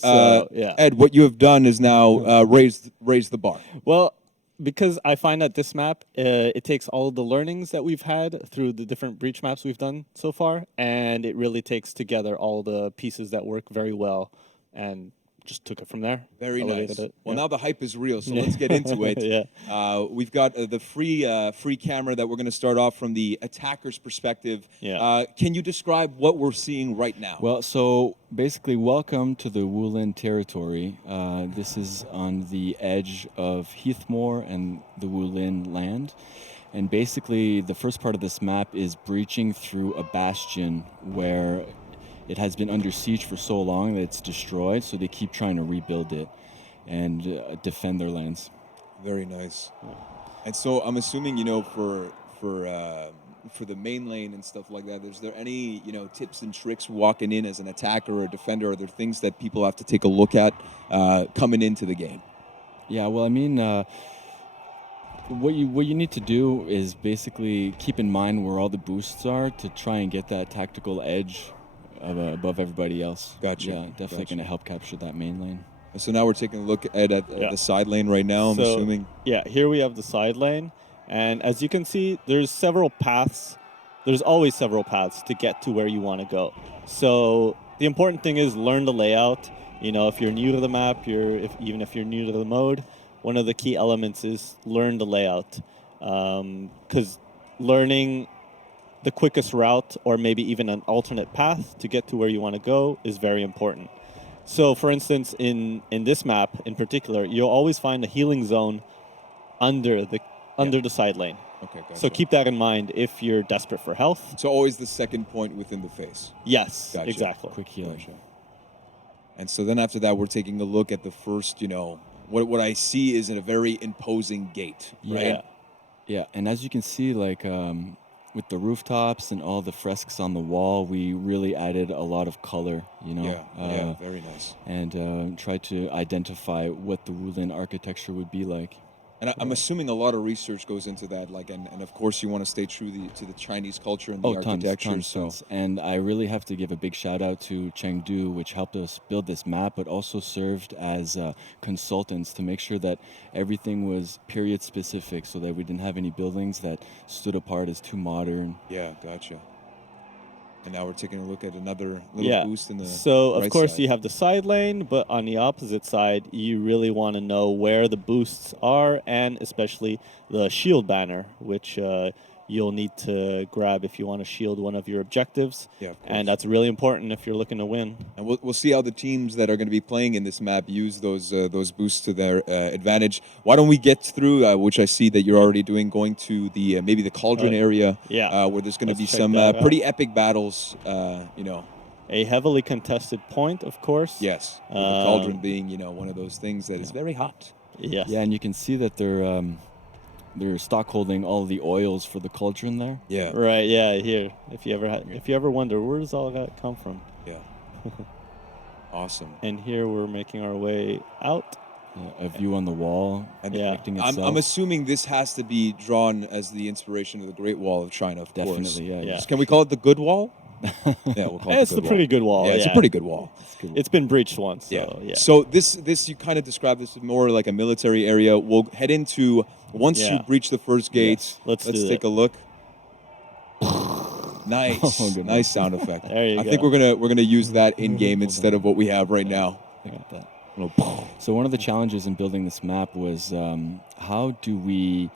Yeah. Ed, what you have done is now raise the bar. Well, because I find that this map, it takes all the learnings that we've had through the different breach maps we've done so far, and it really takes together all the pieces that work very well, and just took it from there. Very Elevated nice. it. Well, now the hype is real, so let's get into it. We've got the free camera that we're going to start off from the attacker's perspective. Can you describe what we're seeing right now? Well, so basically, welcome to the Wulin territory. This is on the edge of Heathmore and the Wulin land. And basically, the first part of this map is breaching through a bastion where it has been under siege for so long that it's destroyed, so they keep trying to rebuild it and defend their lands. Very nice. And so I'm assuming, for the main lane and stuff like that, is there any, tips and tricks walking in as an attacker or a defender? Are there things that people have to take a look at coming into the game? Yeah, well, I mean, what you need to do is basically keep in mind where all the boosts are to try and get that tactical edge above everybody else. Gotcha. Yeah, definitely going to help capture that main lane. So now we're taking a look at the side lane right now, I'm assuming. Yeah, here we have the side lane, and as you can see, there's several paths. There's always several paths to get to where you want to go. So the important thing is learn the layout. If you're new to the map, even if you're new to the mode, one of the key elements is learn the layout. Because learning the quickest route or maybe even an alternate path to get to where you want to go is very important. So for instance, in this map in particular, you'll always find a healing zone under the side lane. Okay, gotcha. So keep that in mind if you're desperate for health. So always the second point within the face. Yes, Gotcha. exactly. Quick healing. Gotcha. And so then after that, we're taking a look at the first, what I see is a very imposing gate, right? Yeah, and as you can see, with the rooftops and all the fresks on the wall, we really added a lot of color, Yeah, very nice. And tried to identify what the Wulin architecture would be like. And I'm assuming a lot of research goes into that, and of course you want to stay true to the Chinese culture and the architecture. Tons. And I really have to give a big shout out to Chengdu, which helped us build this map, but also served as consultants to make sure that everything was period specific, so that we didn't have any buildings that stood apart as too modern. Yeah, gotcha. And now we're taking a look at another little boost in the So of right course side. you have the side lane, but on the opposite side, you really want to know where the boosts are, and especially the shield banner, which you'll need to grab if you want to shield one of your objectives. Yeah, of course. And that's really important if you're looking to win. And we'll see how the teams that are going to be playing in this map use those boosts to their advantage. Why don't we get through, which I see that you're already doing, going to the maybe the Cauldron area, where there's going to be some pretty epic battles, A heavily contested point, of course. Yes, with the Cauldron being, one of those things that is very hot. Yes. Yeah, and you can see that they're stockholding all the oils for the Cauldron there. Yeah. Right. Yeah. Here, if you ever wonder where does all that come from? Yeah. Awesome. And here we're making our way out. A view on the wall. And itself. I'm assuming this has to be drawn as the inspiration of the Great Wall of China, of course. Definitely, yeah. Can we call it the Good Wall? Yeah, we'll call it It's a pretty good wall. Yeah, it's a pretty good wall. It's been breached once. So, yeah. So this you kind of describe this as more like a military area. We'll head into once you breach the first gate. Let's take a look. Nice, nice sound effect. There you I go. think we're gonna use that in game instead of what we have right now. Look at that. So one of the challenges in building this map was how do we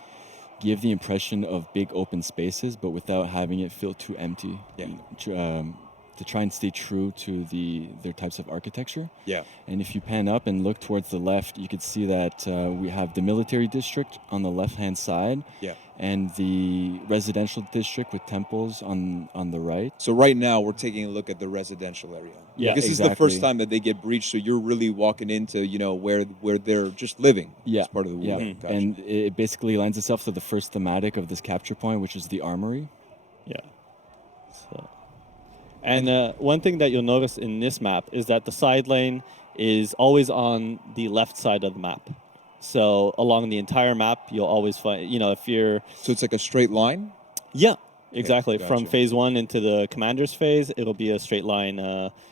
give the impression of big open spaces, but without having it feel too empty? To try and stay true to their types of architecture. Yeah. And if you pan up and look towards the left, you could see that we have the military district on the left-hand side. Yeah. And the residential district with temples on the right. So right now we're taking a look at the residential area. Yeah, This is the first time that they get breached, so you're really walking into, where they're just living. Yeah. As part of the yeah. world. Gotcha. And it basically lends itself to the first thematic of this capture point, which is the armory. Yeah. And one thing that you'll notice in this map is that the side lane is always on the left side of the map. So along the entire map, you'll always find, if you're... So it's like a straight line? Yeah, exactly. Okay, From gotcha. phase 1 into the commander's phase, it'll be a straight line.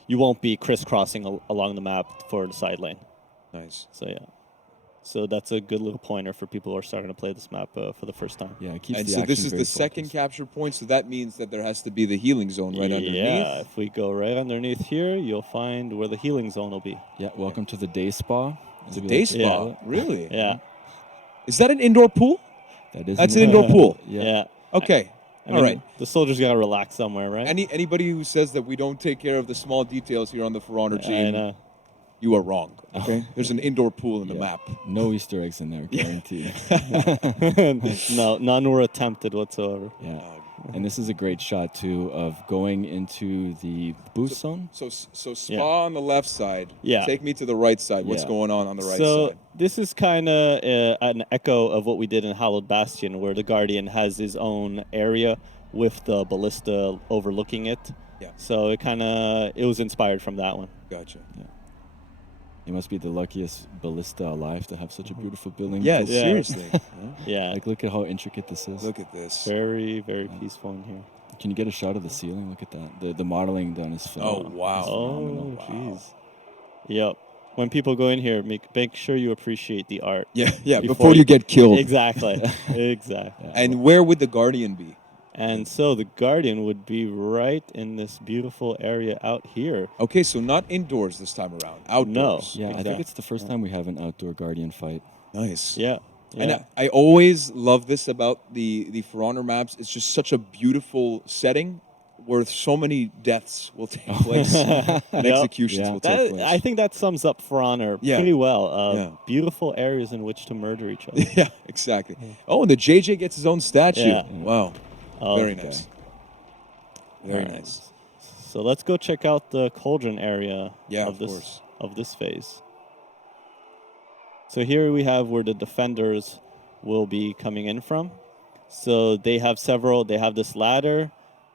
You won't be crisscrossing along the map for the side lane. Nice. So yeah. So that's a good little pointer for people who are starting to play this map for the first time. Yeah, it keeps And the so this action is very the second capture point, so that means that there has to be the healing zone right underneath. Yeah, if we go right underneath here, you'll find where the healing zone will be. Yeah, welcome to the day spa. It's a day spa? Really? Yeah. Is that an indoor pool? That's an indoor pool. Yeah. Okay. All right. The soldiers got to relax somewhere, right? Anybody who says that we don't take care of the small details here on the For Honor team, know. you are wrong. Okay. There's an indoor pool in the map. No Easter eggs in there, guaranteed. No, none were attempted whatsoever. Yeah. And this is a great shot, too, of going into the boost zone. So spa on the left side. Yeah. Take me to the right side. What's Yeah. going on the right so side? this is kind of an echo of what we did in Hallowed Bastion, where the Guardian has his own area with the ballista overlooking it. Yeah. So it was inspired from that one. Gotcha. Yeah. You must be the luckiest ballista alive to have such a beautiful building. Yeah, Because- seriously. Yeah. Like, look at how intricate this is. Look at this. Very, very peaceful in here. Can you get a shot of the ceiling? Look at that. The modeling done is phenomenal. wow. Oh, jeez. Yep. When people go in here, make sure you appreciate the art. Yeah, before you get killed. Exactly. Exactly. And where would the Guardian be? And so the Guardian would be right in this beautiful area out here. Okay, so not indoors this time around. Outdoors. Yeah, I think it's the first time we have an outdoor Guardian fight. Nice. Yeah. And I always love this about the For Honor maps. It's just such a beautiful setting where so many deaths will take place and executions will take place. I think that sums up For Honor pretty well. Beautiful areas in which to murder each other. Yeah, exactly. Oh, and the JJ gets his own statue. Yeah. Wow. Oh, Very okay. nice. Very All right. nice. So let's go check out the cauldron area of course. Of this phase. So here we have where the defenders will be coming in from. So they have they have this ladder,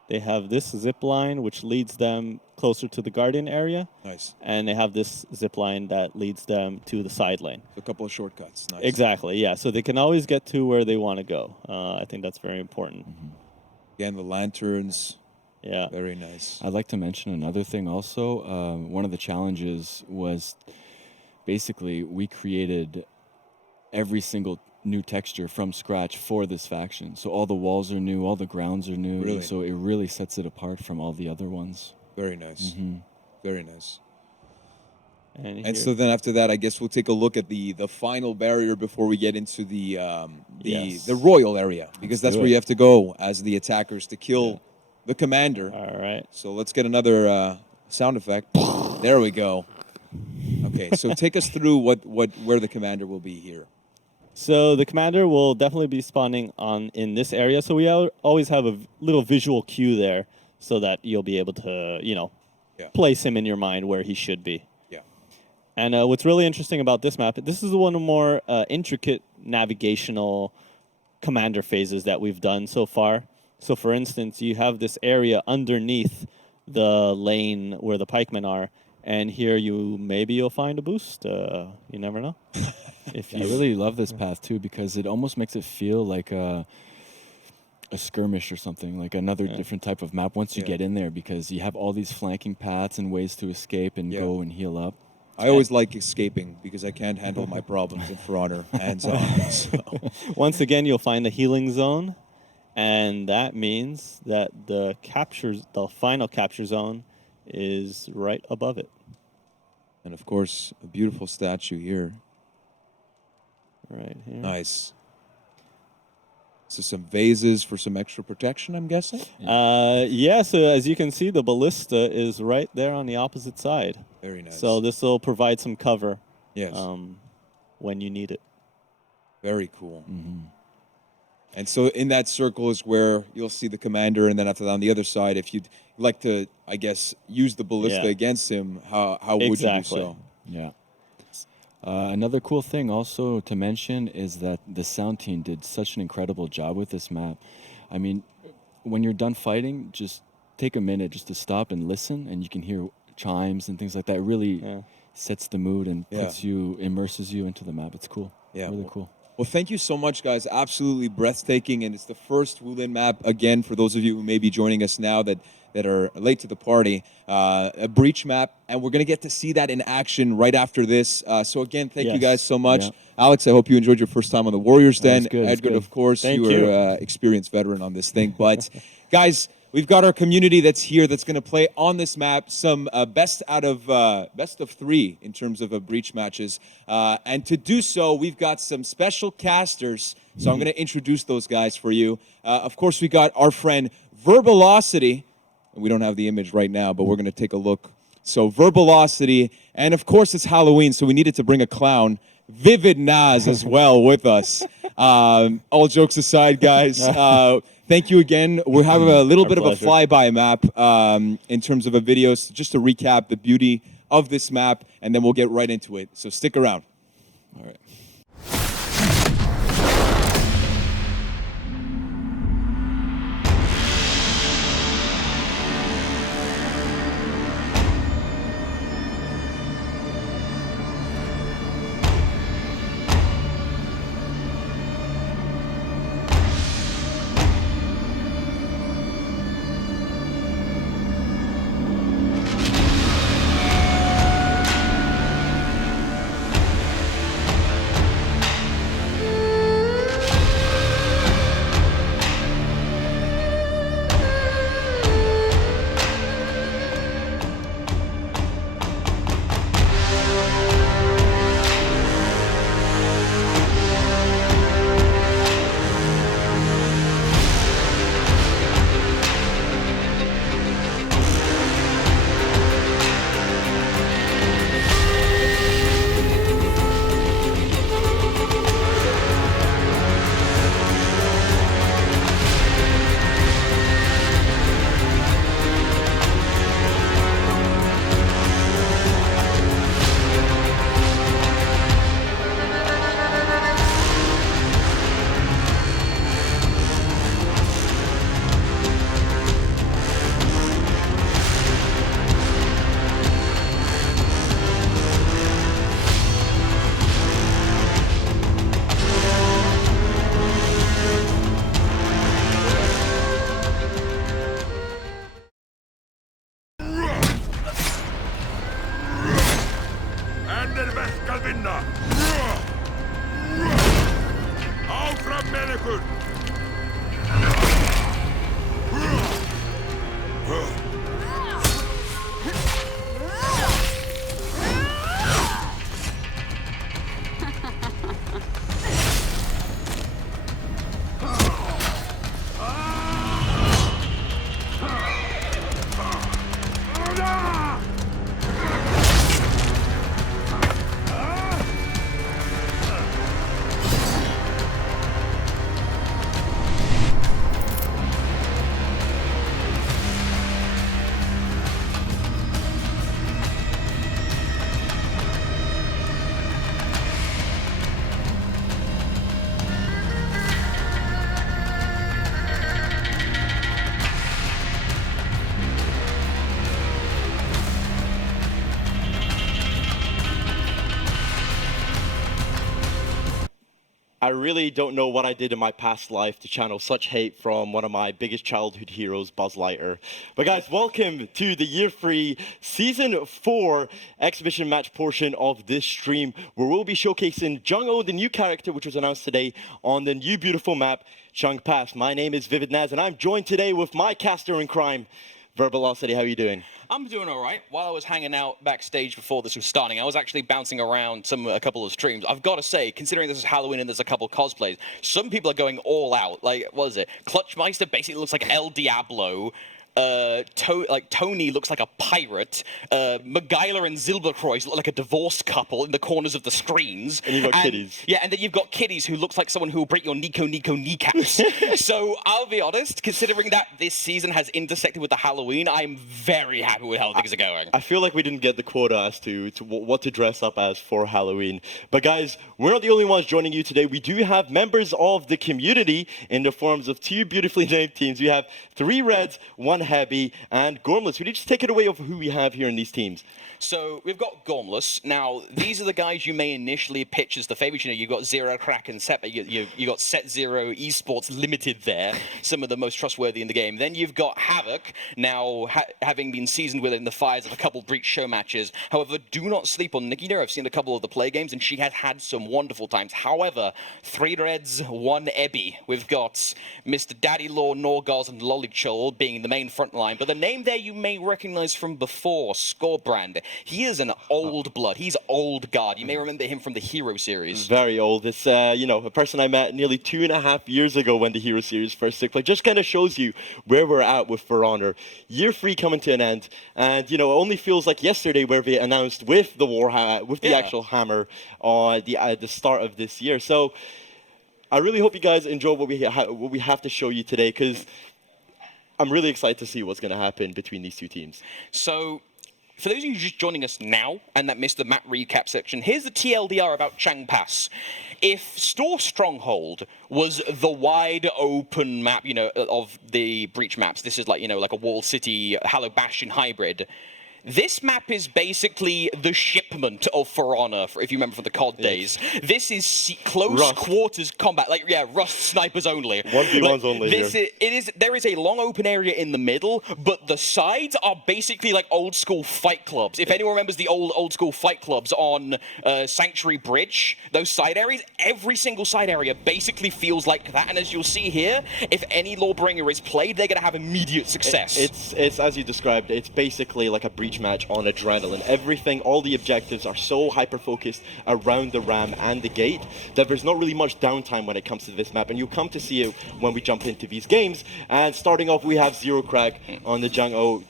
they have this zip line which leads them closer to the Guardian area. Nice. And they have this zip line that leads them to the side lane. A couple of shortcuts. Nice. Exactly, yeah. So they can always get to where they want to go. I think that's very important. Again, the lanterns. Yeah. Very nice. I'd like to mention another thing also. One of the challenges was basically we created every single new texture from scratch for this faction. So all the walls are new, all the grounds are new. Really? So it really sets it apart from all the other ones. Very nice. Very nice. And so then after that, I guess we'll take a look at the final barrier before we get into the royal area, because that's do where it. you have to go as the attackers to kill the commander. All right. So let's get another sound effect. There we go. Okay, so take us through where the commander will be here. So the commander will definitely be spawning in this area. So we always have a little visual cue there so that you'll be able to, place him in your mind where he should be. Yeah. And what's really interesting about this map, this is one of the more intricate navigational commander phases that we've done so far. So for instance, you have this area underneath the lane where the pikemen are. And here you'll find a boost. You never know. I really love this path too because it almost makes it feel like a skirmish or something, like another different type of map once you get in there, because you have all these flanking paths and ways to escape and go and heal up. I always like escaping because I can't handle my problems in For Honor hands-on. So. Once again, you'll find the healing zone, and that means that the final capture zone is right above it. And of course, a beautiful statue here. Right here. Nice. So some vases for some extra protection, I'm guessing? Yeah, so as you can see, the ballista is right there on the opposite side. Very nice. So this will provide some cover Yes. when you need it. Very cool. And so in that circle is where you'll see the commander, and then after that, on the other side, if you'd like to, I guess, use the ballista against him, how would you do so? Yeah. Another cool thing also to mention is that the sound team did such an incredible job with this map. I mean, when you're done fighting, just take a minute just to stop and listen, and you can hear chimes and things like that. It really sets the mood and immerses you into the map. It's cool. Yeah, really cool. Well, thank you so much, guys. Absolutely breathtaking, and it's the first Wulin map, again, for those of you who may be joining us now that are late to the party, a breach map, and we're going to get to see that in action right after this. So again, thank you guys so much. Yeah. Alex, I hope you enjoyed your first time on the Warriors Den. Good, Edgar, of course, Thank you you. are experienced veteran on this thing. But guys, we've got our community that's here that's going to play on this map some best of 3 in terms of breach matches. And to do so, we've got some special casters. So I'm going to introduce those guys for you. Of course, we got our friend Verbalocity. We don't have the image right now, but we're going to take a look. So Verbalocity, and of course it's Halloween, so we needed to bring a clown. Vivid Naz as well with us. All jokes aside, guys, thank you again. We'll have a little bit of a flyby map in terms of a video, just to recap the beauty of this map, and then we'll get right into it. So stick around. All right. I really don't know what I did in my past life to channel such hate from one of my biggest childhood heroes, Buzz Lightyear. But guys, welcome to the Year 3 Season 4 exhibition match portion of this stream, where we'll be showcasing Jung-Oh, the new character which was announced today on the new beautiful map, Chung Pass. My name is Vivid Naz, and I'm joined today with my caster in crime, Verbalocity. How are you doing? I'm doing all right. While I was hanging out backstage before this was starting, I was actually bouncing around a couple of streams. I've got to say, considering this is Halloween and there's a couple cosplays, some people are going all out. Like, what is it? Clutchmeister basically looks like El Diablo. Tony looks like a pirate. Maguyler and Zilberkreuz look like a divorced couple in the corners of the screens. And you've got kiddies. Yeah, and then you've got kiddies who looks like someone who will break your Nico kneecaps. So I'll be honest, considering that this season has intersected with the Halloween, I'm very happy with how things are going. I feel like we didn't get the quota as to what to dress up as for Halloween. But guys, we're not the only ones joining you today. We do have members of the community in the forms of 2 beautifully named teams. We have 3 Reds, 1 Heavy, and Gormless. Would you just take it away of who we have here in these teams? So we've got Gormless. Now, these are the guys you may initially pitch as the favorites. You know, you've got Zero, Crack, and Set. You got Set Zero Esports Limited there, some of the most trustworthy in the game. Then you've got Havok, now having been seasoned within the fires of a couple Breach show matches. However, do not sleep on Nikki. I've seen a couple of the play games, and she has had some wonderful times. However, 3 Reds, 1 Ebby. We've got Mr. Daddy Law, Norgoz, and Lolichul being the main front line. But the name there you may recognize from before, Skorbrand. He is an old blood. He's old guard. You may remember him from the Hero series. Very old. It's, a person I met nearly 2.5 years ago when the Hero series first took place. Just kind of shows you where we're at with For Honor. Year 3 coming to an end. And, it only feels like yesterday where they announced with the actual hammer on the start of this year. So I really hope you guys enjoy what we have to show you today, because I'm really excited to see what's going to happen between these 2 teams. So, for those of you just joining us now and that missed the map recap section, here's the TLDR about Chang Pass. If Store Stronghold was the wide open map, of the Breach maps, this is like a Wall City, Hallowed Bastion hybrid. This map is basically the shipment of For Honor, if you remember from the COD days. This is close quarters combat, Rust snipers only. 1v1s only here. There is a long open area in the middle, but the sides are basically like old school fight clubs. If anyone remembers the old school fight clubs on Sanctuary Bridge, those side areas, every single side area basically feels like that. And as you'll see here, if any Lawbringer is played, they're going to have immediate success. It's as you described, it's basically like a Breach match on adrenaline. Everything, all the objectives are so hyper-focused around the ram and the gate that there's not really much downtime when it comes to this map, and you'll come to see it when we jump into these games. And starting off, we have Zero Crack on the Jung-O.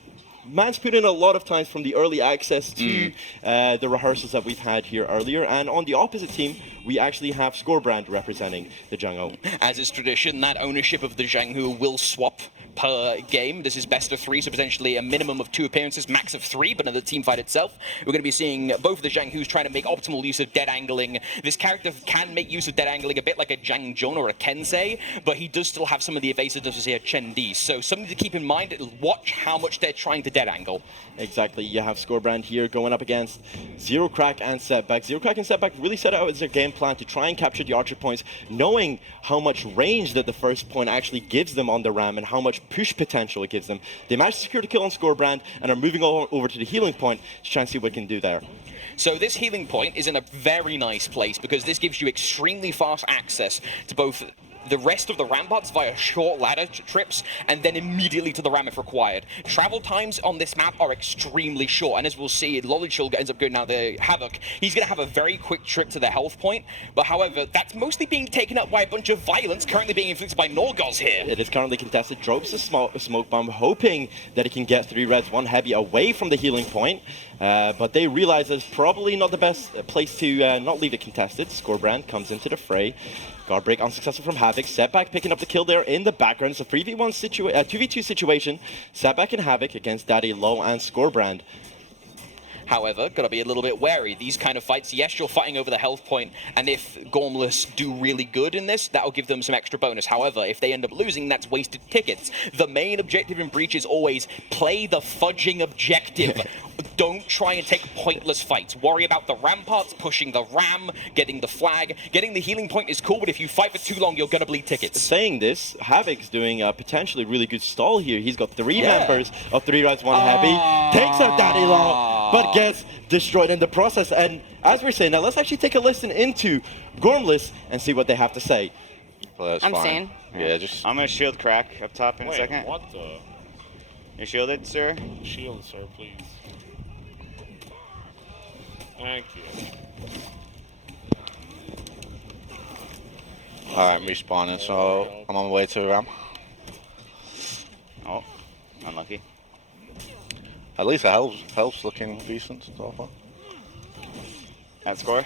Man's put in a lot of times from the early access to the rehearsals that we've had here earlier, and on the opposite team, we actually have Skorbrand representing the Jung-O. As is tradition, that ownership of the Zhang-Hu will swap per game. This is best of 3, so potentially a minimum of 2 appearances, max of 3, but in the team fight itself, we're going to be seeing both of the Zhang-Hus trying to make optimal use of dead angling. This character can make use of dead angling a bit like a Zhang Zhong or a Kensei, but he does still have some of the evasiveness as a Chen Di. So something to keep in mind, watch how much they're trying to dead angle. Exactly. You have Skorbrand here going up against Zero Crack and Setback. Zero Crack and Setback really set out as their game plan to try and capture the archer points, knowing how much range that the first point actually gives them on the ram and how much push potential it gives them. They managed to secure the kill on Skorbrand and are moving over to the healing point to try and see what they can do there. So this healing point is in a very nice place because this gives you extremely fast access to both the rest of the ramparts via short ladder trips, and then immediately to the ram if required. Travel times on this map are extremely short, and as we'll see, Lolichul ends up going down the Havok. He's going to have a very quick trip to the health point, but however, that's mostly being taken up by a bunch of violence currently being inflicted by Norgoz here. It is currently contested. Drops a smoke bomb, hoping that he can get 3 Reds, 1 Heavy away from the healing point, but they realize it's probably not the best place to not leave it contested. Skorbrand comes into the fray. Guard break unsuccessful from Havok. Setback picking up the kill there in the background. It's a 2v2 situation. Setback and Havok against Daddy Low and Skorbrand. However, gotta be a little bit wary. These kind of fights, yes, you're fighting over the health point, and if Gormless do really good in this, that'll give them some extra bonus. However, if they end up losing, that's wasted tickets. The main objective in Breach is always play the fudging objective. Don't try and take pointless fights. Worry about the ramparts, pushing the ram, getting the flag. Getting the healing point is cool, but if you fight for too long, you're gonna bleed tickets. Saying this, Havok's doing a potentially really good stall here. He's got 3 members of 3 Reds, 1 Heavy. Takes out Daddy Law, but gets destroyed in the process. And as we're saying, now let's actually take a listen into Gormless and see what they have to say. Well, that's fine. Yeah, I'm gonna shield Crack up top in a second. What the? You're shielded, sir? Shield, sir, please. Thank you. Alright, I'm respawning, so I'm on my way to the ramp. Oh, unlucky. At least the health's looking decent so far. And score?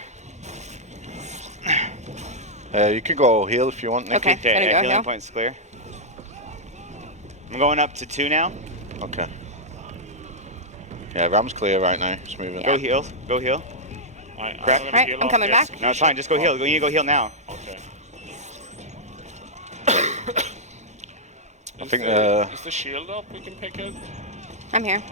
You can go heal if you want, Nikki. Okay, healing points clear. I'm going up to 2 now. Okay. Yeah, ramp's clear right now. Just moving. Go heal. Go heal. Right, I'm coming back. No, it's fine. Just go heal. You need to go heal now. Okay. I think is the shield up? We can pick it. I'm here.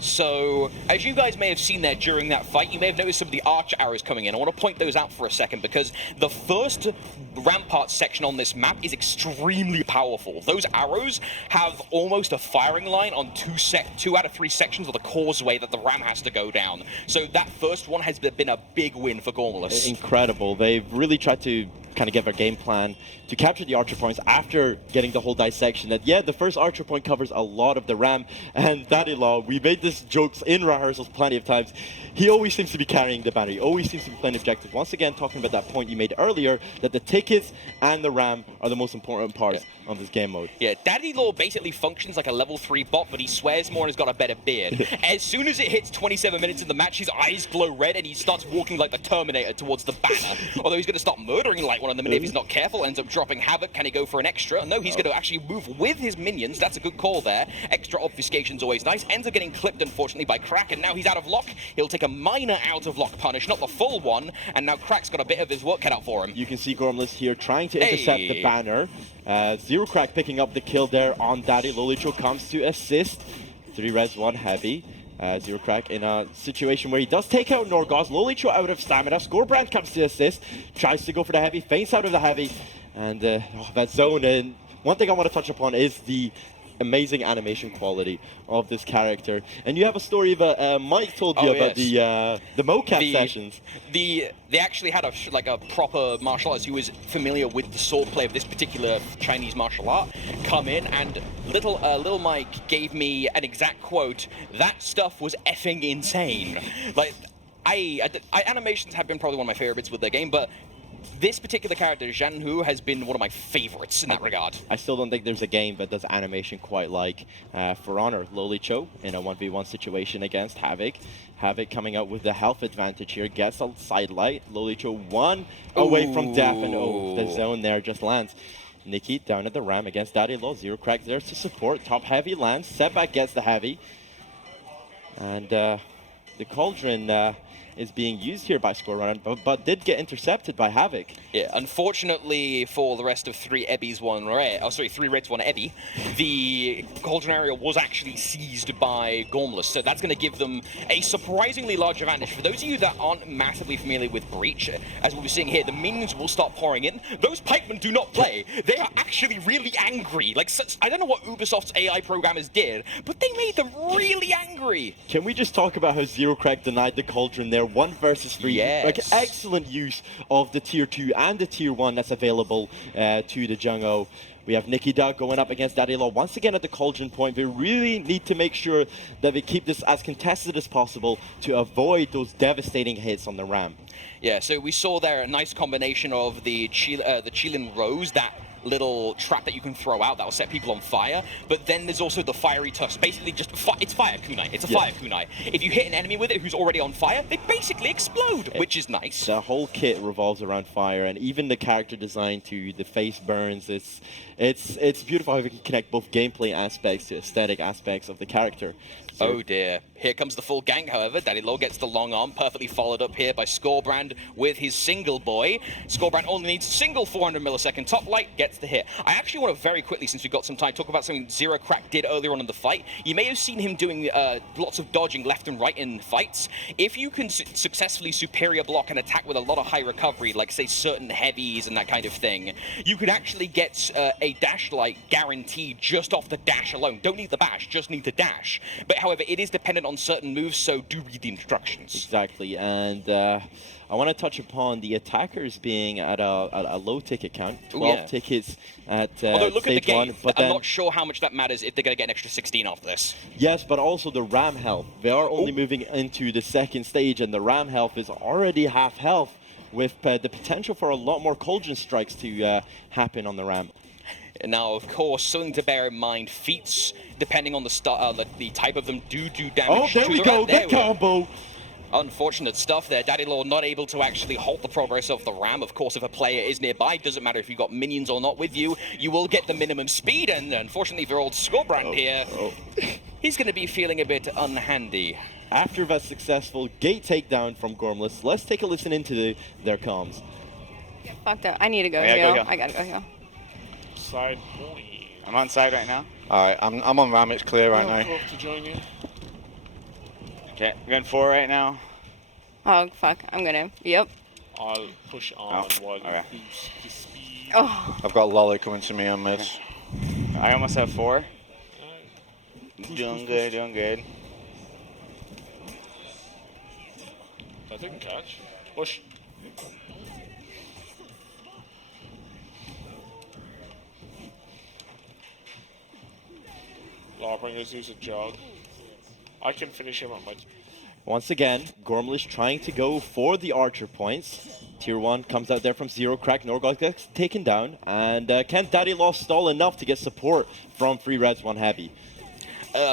So, as you guys may have seen there during that fight, you may have noticed some of the archer arrows coming in. I want to point those out for a second because the first rampart section on this map is extremely powerful. Those arrows have almost a firing line on 2 out of 3 sections of the causeway that the ram has to go down. So that first one has been a big win for Gormless. Incredible. They've really tried to kind of get their game plan to capture the archer points after getting the whole dissection. And yeah, the first archer point covers a lot of the ram. And Daddy Law, we made this jokes in rehearsals plenty of times. He always seems to be carrying the banner. He always seems to be playing objective. Once again, talking about that point you made earlier, that the tickets and the ram are the most important parts of this game mode. Yeah, Daddy Law basically functions like a level 3 bot, but he swears more and has got a better beard. As soon as it hits 27 minutes in the match, his eyes glow red and he starts walking like the Terminator towards the banner. Although he's going to start murdering like one of them, and if he's not careful, ends up dropping Havok. Can he go for an extra? No, he's going to actually move with his minions. That's a good call there. Extra obfuscation's always nice. Ends up getting clipped, unfortunately, by Crack, and now he's out of lock. He'll take a minor out of lock punish, not the full one, and now Crack's got a bit of his work cut out for him. You can see Gormless here trying to intercept the banner. Zero Crack picking up the kill there on Daddy. Lolichul comes to assist. 3 res, 1 heavy. Zero Crack in a situation where he does take out Norgoz. Lolichul out of stamina. Skorbrand comes to assist. Tries to go for the heavy. Feints out of the heavy. And that zone. And one thing I want to touch upon is the amazing animation quality of this character. And you have a story that Mike told you about the mocap sessions. They actually had a proper martial artist who was familiar with the swordplay of this particular Chinese martial art come in, and little Mike gave me an exact quote. That stuff was effing insane. Like, animations have been probably one of my favorites with the game, but this particular character, Zhan Hu, has been one of my favorites in that regard. I still don't think there's a game that does animation quite like For Honor. Lolichul in a 1v1 situation against Havok. Havok coming out with the health advantage here, gets a side light. Lolichul 1 away from death, and the zone there just lands. Nikki down at the ram against Daddy Law. Zero Crack there to support. Top heavy lands. Setback gets the heavy. And the Cauldron is being used here by Skorbrand, but did get intercepted by Havok. Yeah, unfortunately for the rest of 3 Ebbies, 1 red, 3 reds, 1 Ebby, the Cauldron area was actually seized by Gormless, so that's going to give them a surprisingly large advantage. For those of you that aren't massively familiar with Breach, as we'll be seeing here, the minions will start pouring in. Those pikemen do not play. They are actually really angry. Like, I don't know what Ubisoft's AI programmers did, but they made them really angry. Can we just talk about how Zero Crack denied the Cauldron there? 1 versus 3. Yes. Like, excellent use of the tier 2 and the tier 1 that's available to the Jungo. We have NikkiDuh going up against Daddy Law once again at the Cauldron point. We really need to make sure that we keep this as contested as possible to avoid those devastating hits on the ram. Yeah, so we saw there a nice combination of the Chilin Rose, that little trap that you can throw out that'll set people on fire, but then there's also the fiery tusk. Basically just it's fire kunai. It's a fire kunai. If you hit an enemy with it who's already on fire, they basically explode, which is nice. The whole kit revolves around fire, and even the character design to the face burns. It's beautiful how we can connect both gameplay aspects to aesthetic aspects of the character. Oh dear. Here comes the full gank, however. Daddy Law gets the long arm, perfectly followed up here by Skorbrand with his single boy. Skorbrand only needs single 400 millisecond top light, gets the hit. I actually want to very quickly, since we've got some time, talk about something Zero Crack did earlier on in the fight. You may have seen him doing lots of dodging left and right in fights. If you can successfully superior block and attack with a lot of high recovery, like say certain heavies and that kind of thing, you could actually get a dash light guaranteed just off the dash alone. Don't need the bash, just need the dash. But however, it is dependent on certain moves, so do read the instructions. Exactly, and I want to touch upon the attackers being at a low ticket count, 12 tickets at Although look at the stage game, 1. But I'm then, not sure how much that matters if they're going to get an extra 16 after this. yes, but also the Ram health. They are only moving into the second stage, and the Ram health is already half health, with the potential for a lot more cauldron strikes to happen on the Ram. Now, of course, something to bear in mind, feats, depending on the type of them, do damage. Oh, there we go, the combo! Unfortunate stuff there. Daddy Law not able to actually halt the progress of the Ram. Of course, if a player is nearby, doesn't matter if you've got minions or not with you, you will get the minimum speed. And unfortunately for old Skorbrand here, he's going to be feeling a bit unhandy. After that successful gate takedown from Gormless, let's take a listen into their comms. Get fucked up. I need to go Yeah, heal. go heal. I gotta go heal. Side point. I'm on side right now. Alright, I'm on Ram, it's clear right now. To join you. Okay, we're going 4 right now. Oh, fuck. I'm gonna. Yep. I'll push on while you boost the speed. Oh. I've got Lolly coming to me on mid. I almost have 4. Doing good, doing good. That didn't catch. Push. Lawbringers use a jog. I can finish him on my... Once again, Gormless trying to go for the archer points. Tier 1 comes out there from zero crack. Norgoz gets taken down. And can Daddy Law stall enough to get support from 3Res1 Heavy?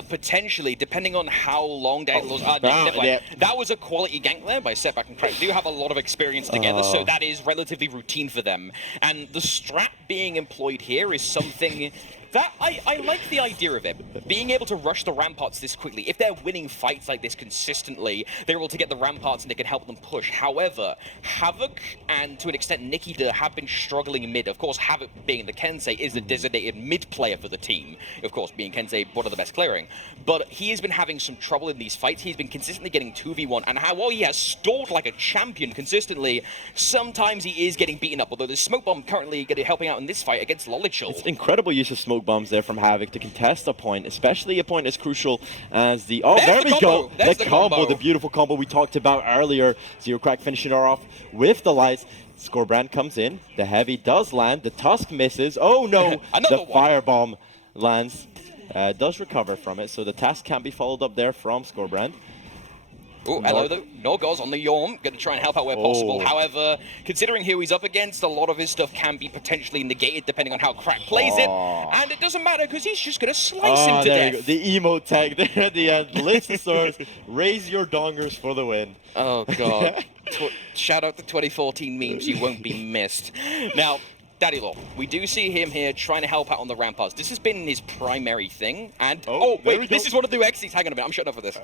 Potentially, depending on how long Daddy Law's... That was a quality gank there by Setback and Crack. They do have a lot of experience together, so that is relatively routine for them. And the strat being employed here is something... that I like the idea of it. Being able to rush the ramparts this quickly. If they're winning fights like this consistently, they're able to get the ramparts and they can help them push. However, Havok and to an extent NikkiDuh have been struggling mid. Of course, Havok being the Kensei is the designated mid player for the team. Of course, being Kensei, one of the best clearing. But he has been having some trouble in these fights. He's been consistently getting 2v1. And while he has stalled like a champion consistently, sometimes he is getting beaten up. Although the smoke bomb currently helping out in this fight against Lolichul. It's incredible use of smoke bombs there from Havok to contest a point, especially a point as crucial as the... Oh, there we go! The combo, the beautiful combo we talked about earlier. Zero Crack finishing her off with the lights. Skorbrand comes in. The heavy does land. The Tusk misses. Oh no! The firebomb lands. Does recover from it, so the task can't be followed up there from Skorbrand. Oh, hello though. Norgoz on the Yorm, going to try and help out where possible. However, considering who he's up against, a lot of his stuff can be potentially negated depending on how Crack plays it. And it doesn't matter because he's just going to slice him to death. The emote tag there at the end. Listeners, raise your dongers for the win. Oh, God. Shout out to 2014 memes. You won't be missed. Now, Daddy Law, we do see him here trying to help out on the ramparts. This has been his primary thing. And, wait, this is one of the X's. Hang on a minute, I'm shutting up for this.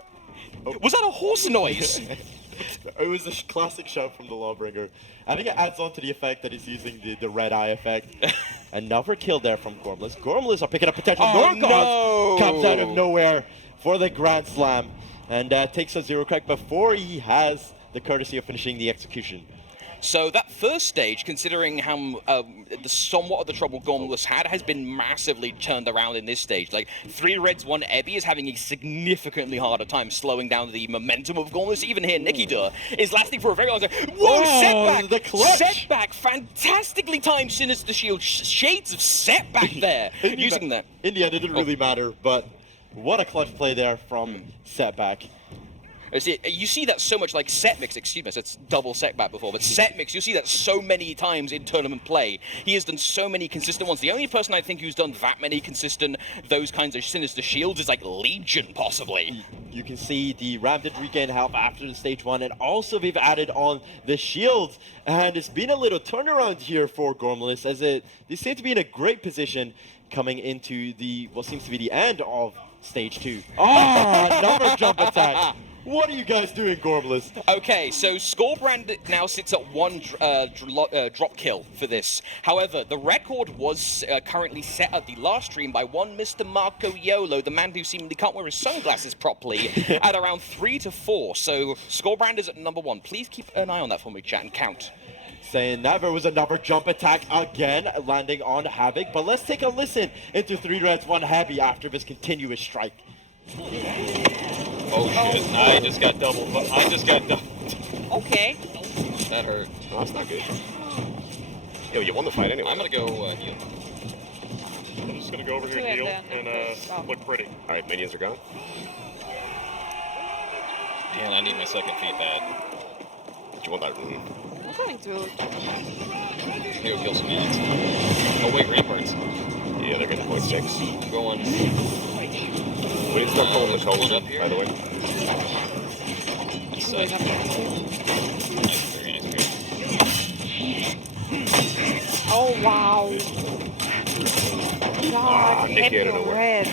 Was that a horse noise? It was a classic shout from the Lawbringer. I think it adds on to the effect that he's using the red eye effect. Another kill there from Gormless. Gormless are picking up potential. Norgoz comes out of nowhere for the Grand Slam and takes a zero crack before he has the courtesy of finishing the execution. So that first stage, considering how somewhat of the trouble Gormless had, has been massively turned around in this stage. Like 3Res1 Ebby is having a significantly harder time slowing down the momentum of Gormless. Even here, NikkiDuh is lasting for a very long time. Whoa, Setback! The clutch! Setback! Fantastically timed Sinister Shield. Shades of Setback there. Using that. In the end, it didn't really matter, but what a clutch play there from Setback. You see that so much, like Setmix, excuse me, so it's double Setback before, but Setmix, you see that so many times in tournament play. He has done so many consistent ones. The only person I think who's done that many consistent, those kinds of Sinister Shields is like Legion, possibly. You can see the Ram did regain health after the stage 1, and also they've added on the shields. And it's been a little turnaround here for Gormless, as they seem to be in a great position coming into what seems to be the end of stage 2. Oh, another jump attack. What are you guys doing, Gormless? Okay, so Skorbrand now sits at 1 drop kill for this. However, the record was currently set at the last stream by one Mr. Marco Yolo, the man who seemingly can't wear his sunglasses properly, at around 3 to 4. So Skorbrand is at number 1. Please keep an eye on that for me, chat, and count. Saying that there was another jump attack again, landing on Havok. But let's take a listen into 3Res1 Heavy after this continuous strike. Oh shit, I just got double. Okay. That hurt. Oh, that's not good. Yo, you won the fight anyway. I'm gonna go heal. I'm just gonna go over here and heal and look pretty. All right, minions are gone. Man, I need my second feet bad. Do you want that rune? I'm going through. Here, heal some minions. Oh wait, ramparts. Yeah, they're getting 0.6. I'm going. We need to start pulling the cold up here. by the way. That's very nice. Oh wow. God, Nikki hit out of the nowhere. red.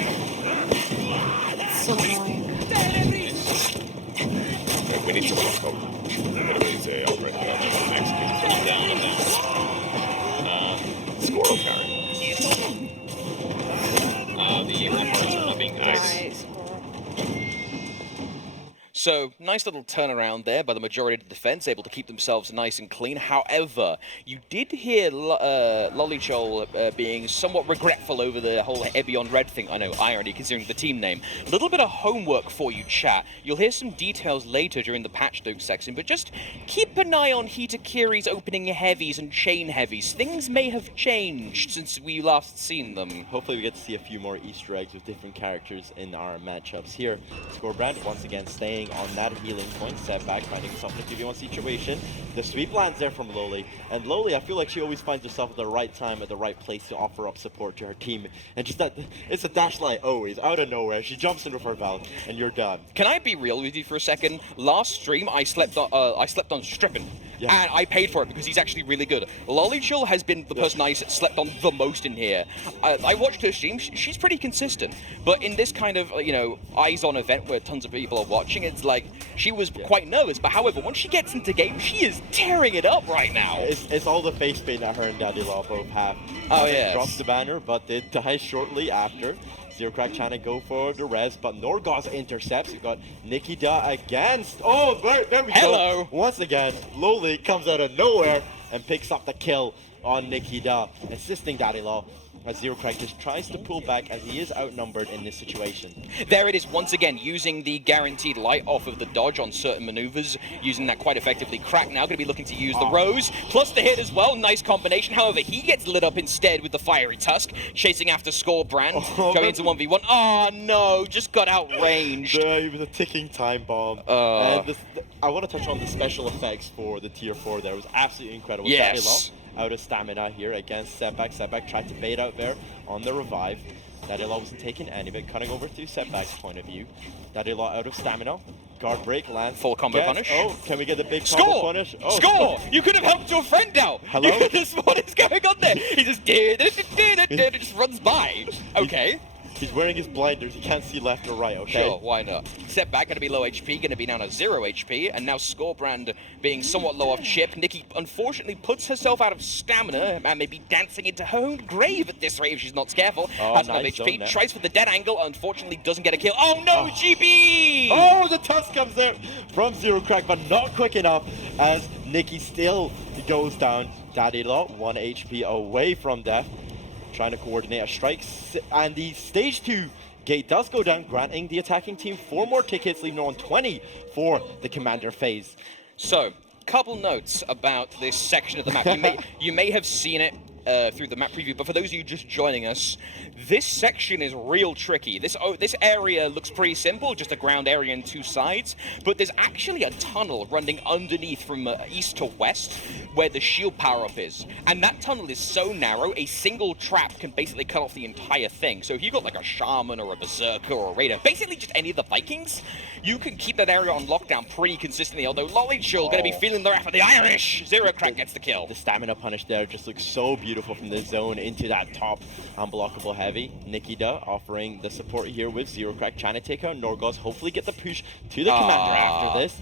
So annoying. Right, we need to pull the cold. Everybody's outright down. Squirrel carry. The ramparts are not being good. Nice. So, nice little turnaround there by the majority of the defense, able to keep themselves nice and clean. However, you did hear Lolichul being somewhat regretful over the whole Ebion Red thing. I know, irony, considering the team name. A little bit of homework for you, chat. You'll hear some details later during the patch notes section, but just keep an eye on Hitakiri's opening heavies and chain heavies. Things may have changed since we last seen them. Hopefully we get to see a few more Easter eggs with different characters in our matchups here. Skorbrand once again staying on that healing point, setback, finding himself in a 2v1 situation. The sweep lands there from Loli, and Loli, I feel like she always finds herself at the right time, at the right place to offer up support to her team. And just that, it's a dash light always, out of nowhere. She jumps into her valve, and you're done. Can I be real with you for a second? Last stream, I slept on Strippin. Yeah. And I paid for it because he's actually really good. Lolichul has been the person I slept on the most in here. I watched her stream. She's pretty consistent. But in this kind of, eyes-on event where tons of people are watching, it's like, she was quite nervous. But however, once she gets into game, she is tearing it up right now. It's all the face paint that her and Daddy Law both have. Oh, yes. Drops the banner, but they die shortly after. Zero Crack trying to go for the res, but Norgoz intercepts. We've got NikkiDuh against. Oh, there we Hello. go. Once again, Loli comes out of nowhere and picks up the kill on NikkiDuh, assisting Daddy Law. As Zero Crack just tries to pull back as he is outnumbered in this situation. There it is once again, using the guaranteed light off of the dodge on certain maneuvers, using that quite effectively. Crack now going to be looking to use the Rose, plus the hit as well, nice combination. However, he gets lit up instead with the Fiery Tusk, chasing after Skorbrand, going into 1v1. Oh no, just got outranged. He was a ticking time bomb. And I want to touch on the special effects for the tier 4 there. It was absolutely incredible. Yes. Daddy Law out of stamina here against Setback. Setback tried to bait out there on the revive. Daddy Law wasn't taking any of it. Cutting over to Setback's point of view. Daddy Law out of stamina. Guard break, lands. Full combo punish. Oh, can we get the big combo punish? Oh, Score! You could have helped your friend out! Hello? You could have seen what is going on there! He just just runs by. Okay. He's wearing his blinders. He can't see left or right, okay? Sure, why not? Setback going to be low HP, going to be down at 0 HP, and now Skorbrand being somewhat low off chip. Nikki unfortunately puts herself out of stamina and may be dancing into her own grave at this rate if she's not careful. Has enough HP, tries for the dead angle, unfortunately doesn't get a kill. Oh no, GB! Oh, the tusk comes there from Zero Crack, but not quick enough as Nikki still goes down. Daddy Law, 1 HP away from death. Trying to coordinate a strike, and the stage 2 gate does go down, granting the attacking team 4 more tickets, leaving on 20 for the commander phase. So, couple notes about this section of the map. You may have seen it through the map preview, but for those of you just joining us, this section is real tricky. This area looks pretty simple, just a ground area and 2 sides, but there's actually a tunnel running underneath from east to west where the shield power-up is. And that tunnel is so narrow, a single trap can basically cut off the entire thing. So if you've got like a Shaman or a Berserker or a Raider, basically just any of the Vikings, you can keep that area on lockdown pretty consistently, although Lolichul going to be feeling the wrath of the Irish. Zero Crack gets the kill. The stamina punish there just looks so beautiful from the zone into that top unblockable heavy. NikkiDuh offering the support here with Zero Crack, trying to take out Norgoz, hopefully get the push to the commander after this.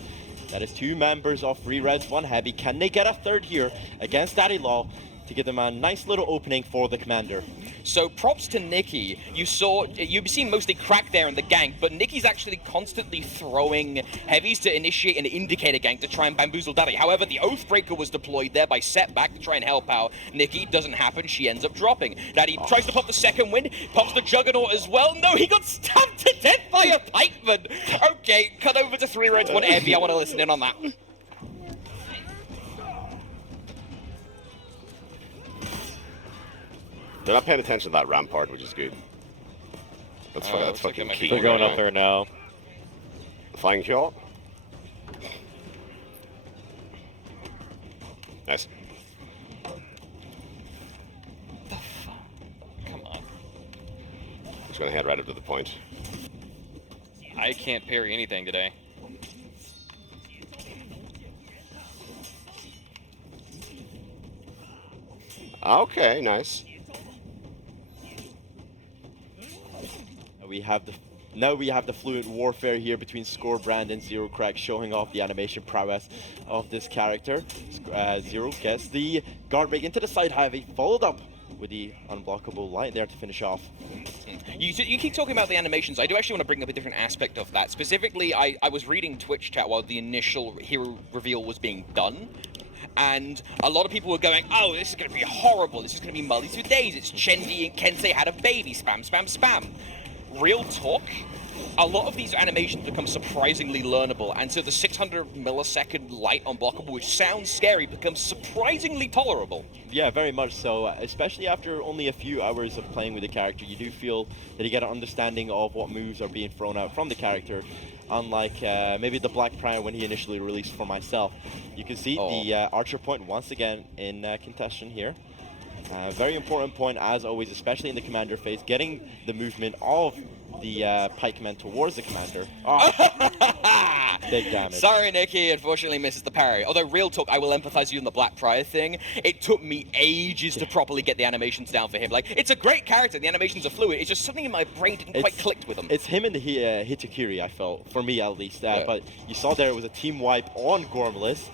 That is 2 members of Free Reds, 1 heavy. Can they get a third here against Daddy Law to give them a nice little opening for the commander? So props to Nikki. You've seen mostly Crack there in the gank, but Nikki's actually constantly throwing heavies to initiate an indicator gank to try and bamboozle Daddy. However, the Oathbreaker was deployed there by Setback to try and help out Nikki. Doesn't happen. She ends up dropping. Daddy tries to pop the second wind, pops the Juggernaut as well. No, he got stabbed to death by a pikeman. Okay, cut over to 3 Reds, 1 heavy. I want to listen in on that. They're not paying attention to that rampart, which is good. That's fucking key. They're going up there now. Flying shot. Nice. Come on. Just gonna head right up to the point. I can't parry anything today. Okay, nice. Now we have the fluent warfare here between Skorbrand and Zero Crack, showing off the animation prowess of this character. Zero gets the guard break into the side heavy, followed up with the unblockable light there to finish off. You keep talking about the animations. I do actually want to bring up a different aspect of that. Specifically, I was reading Twitch chat while the initial hero reveal was being done. And a lot of people were going, oh, this is going to be horrible. This is going to be Mullies for days. It's Chendi and Kensei had a baby. Spam, spam, spam. Real talk, a lot of these animations become surprisingly learnable, and so the 600 millisecond light unblockable, which sounds scary, becomes surprisingly tolerable. Yeah, very much so, especially after only a few hours of playing with the character. You do feel that you get an understanding of what moves are being thrown out from the character, unlike maybe the Black Prime when he initially released for myself. You can see the Archer point once again in contention here. Very important point, as always, especially in the commander phase, getting the movement of the pikemen towards the commander. Oh, big damage. Sorry, Nikki, unfortunately misses the parry. Although, real talk, I will empathize with you on the Black Prior thing. It took me ages to properly get the animations down for him. Like, it's a great character, the animations are fluid, it's just something in my brain didn't quite click with him. It's him and the Hitakiri, I felt, for me at least. But you saw there it was a team wipe on Gormless.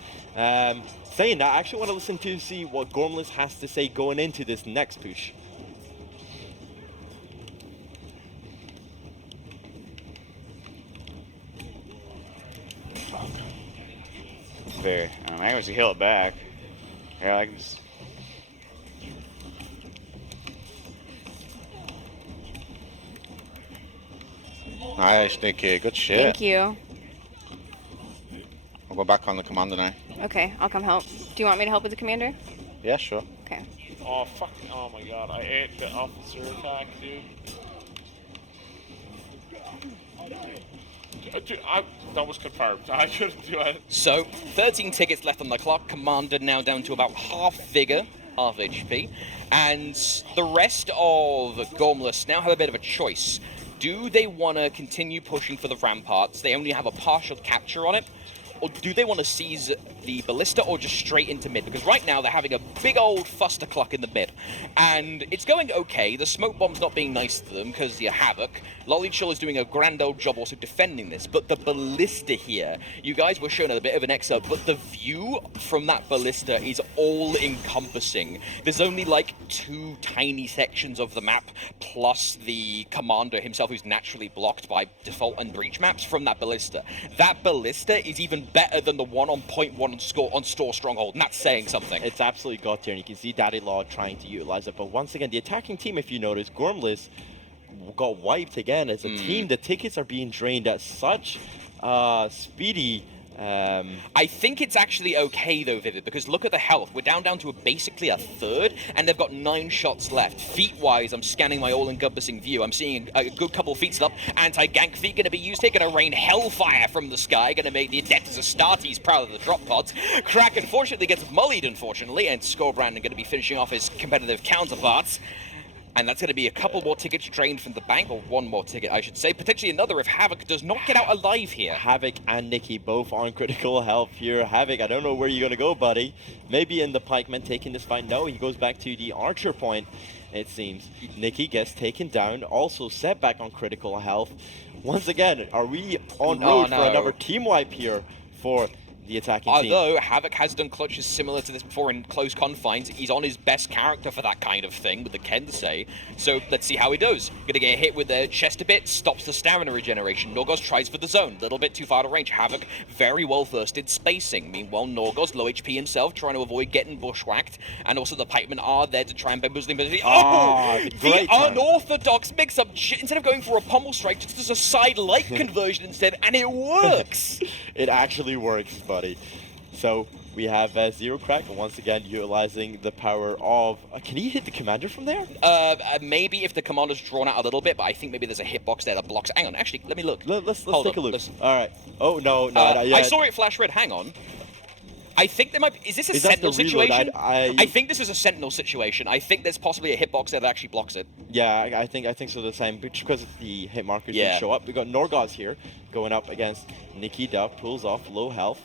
Saying that, I actually want to listen to see what Gormless has to say going into this next push. There. I can just heal it back. Yeah, I can just... Nice, Nikki. Good shit. Thank you. I'll go back on the commander now. Okay, I'll come help. Do you want me to help with the commander? Yeah, sure. Okay. Oh, fuck. Oh my god, I ate the officer attack, dude. Dude, that was confirmed. I couldn't do it. So, 13 tickets left on the clock. Commander now down to about half vigor, half HP. And the rest of Gormless now have a bit of a choice. Do they want to continue pushing for the ramparts? They only have a partial capture on it. Or do they want to seize the ballista or just straight into mid? Because right now they're having a big old fustercluck in the mid. And it's going okay. The smoke bomb's not being nice to them because you Havok. Lolichul is doing a grand old job also defending this. But the ballista here, you guys were shown a bit of an excerpt, but the view from that ballista is all-encompassing. There's only like 2 tiny sections of the map, plus the commander himself, who's naturally blocked by default and breach maps from that ballista. That ballista is even better than the one on point 1 on Store Stronghold, and that's saying something. It's absolutely god tier, and you can see Daddy Law trying to utilize it. But once again, the attacking team, if you notice, Gormless got wiped again as a team. The tickets are being drained at such speedy. I think it's actually okay though, Vivid, because look at the health. We're down to basically a third, and they've got 9 shots left. Feet-wise, I'm scanning my all-encompassing view. I'm seeing a good couple of feet up. Anti-gank feet going to be used here. Going to rain hellfire from the sky. Going to make the Adeptus Astartes proud of the drop pods. Crack, unfortunately, gets mullied, unfortunately, and Skorbrand going to be finishing off his competitive counterparts. And that's going to be a couple more tickets drained from the bank, or 1 more ticket, I should say. Potentially another if Havok does not get out alive here. Havok and Nikki both on critical health here. Havok, I don't know where you're going to go, buddy. Maybe in the pikeman taking this fight. No, he goes back to the archer point, it seems. Nikki gets taken down, also set back on critical health. Once again, are we on road for another team wipe here for the attacking team? Although Havok has done clutches similar to this before in close confines, he's on his best character for that kind of thing with the Kensei. So let's see how he does. Gonna get hit with the chest a bit, stops the stamina regeneration. Norgoz tries for the zone, little bit too far to range. Havok very well versed in spacing. Meanwhile, Norgoz, low HP himself, trying to avoid getting bushwhacked. And also the pikemen are there to try and bamboozle him. The unorthodox mix-up. Instead of going for a pummel strike, just does a side light conversion instead, and it works. It actually works, buddy. So We have Zero Crack once again utilizing the power of. Can he hit the commander from there? Maybe if the commander's drawn out a little bit, but I think maybe there's a hitbox there that blocks. Hang on, actually, let me look. Let's take a look. All right. Oh no, not I yet. saw it flash red. Hang on. I think there might be. Is this a Is that sentinel the reload? situation? I think this is a sentinel situation. I think there's possibly a hitbox there that actually blocks it. Yeah, I think so the same, because the hit markers Yeah. didn't show up. We got Norgoz here going up against NikkiDuh, pulls off low health.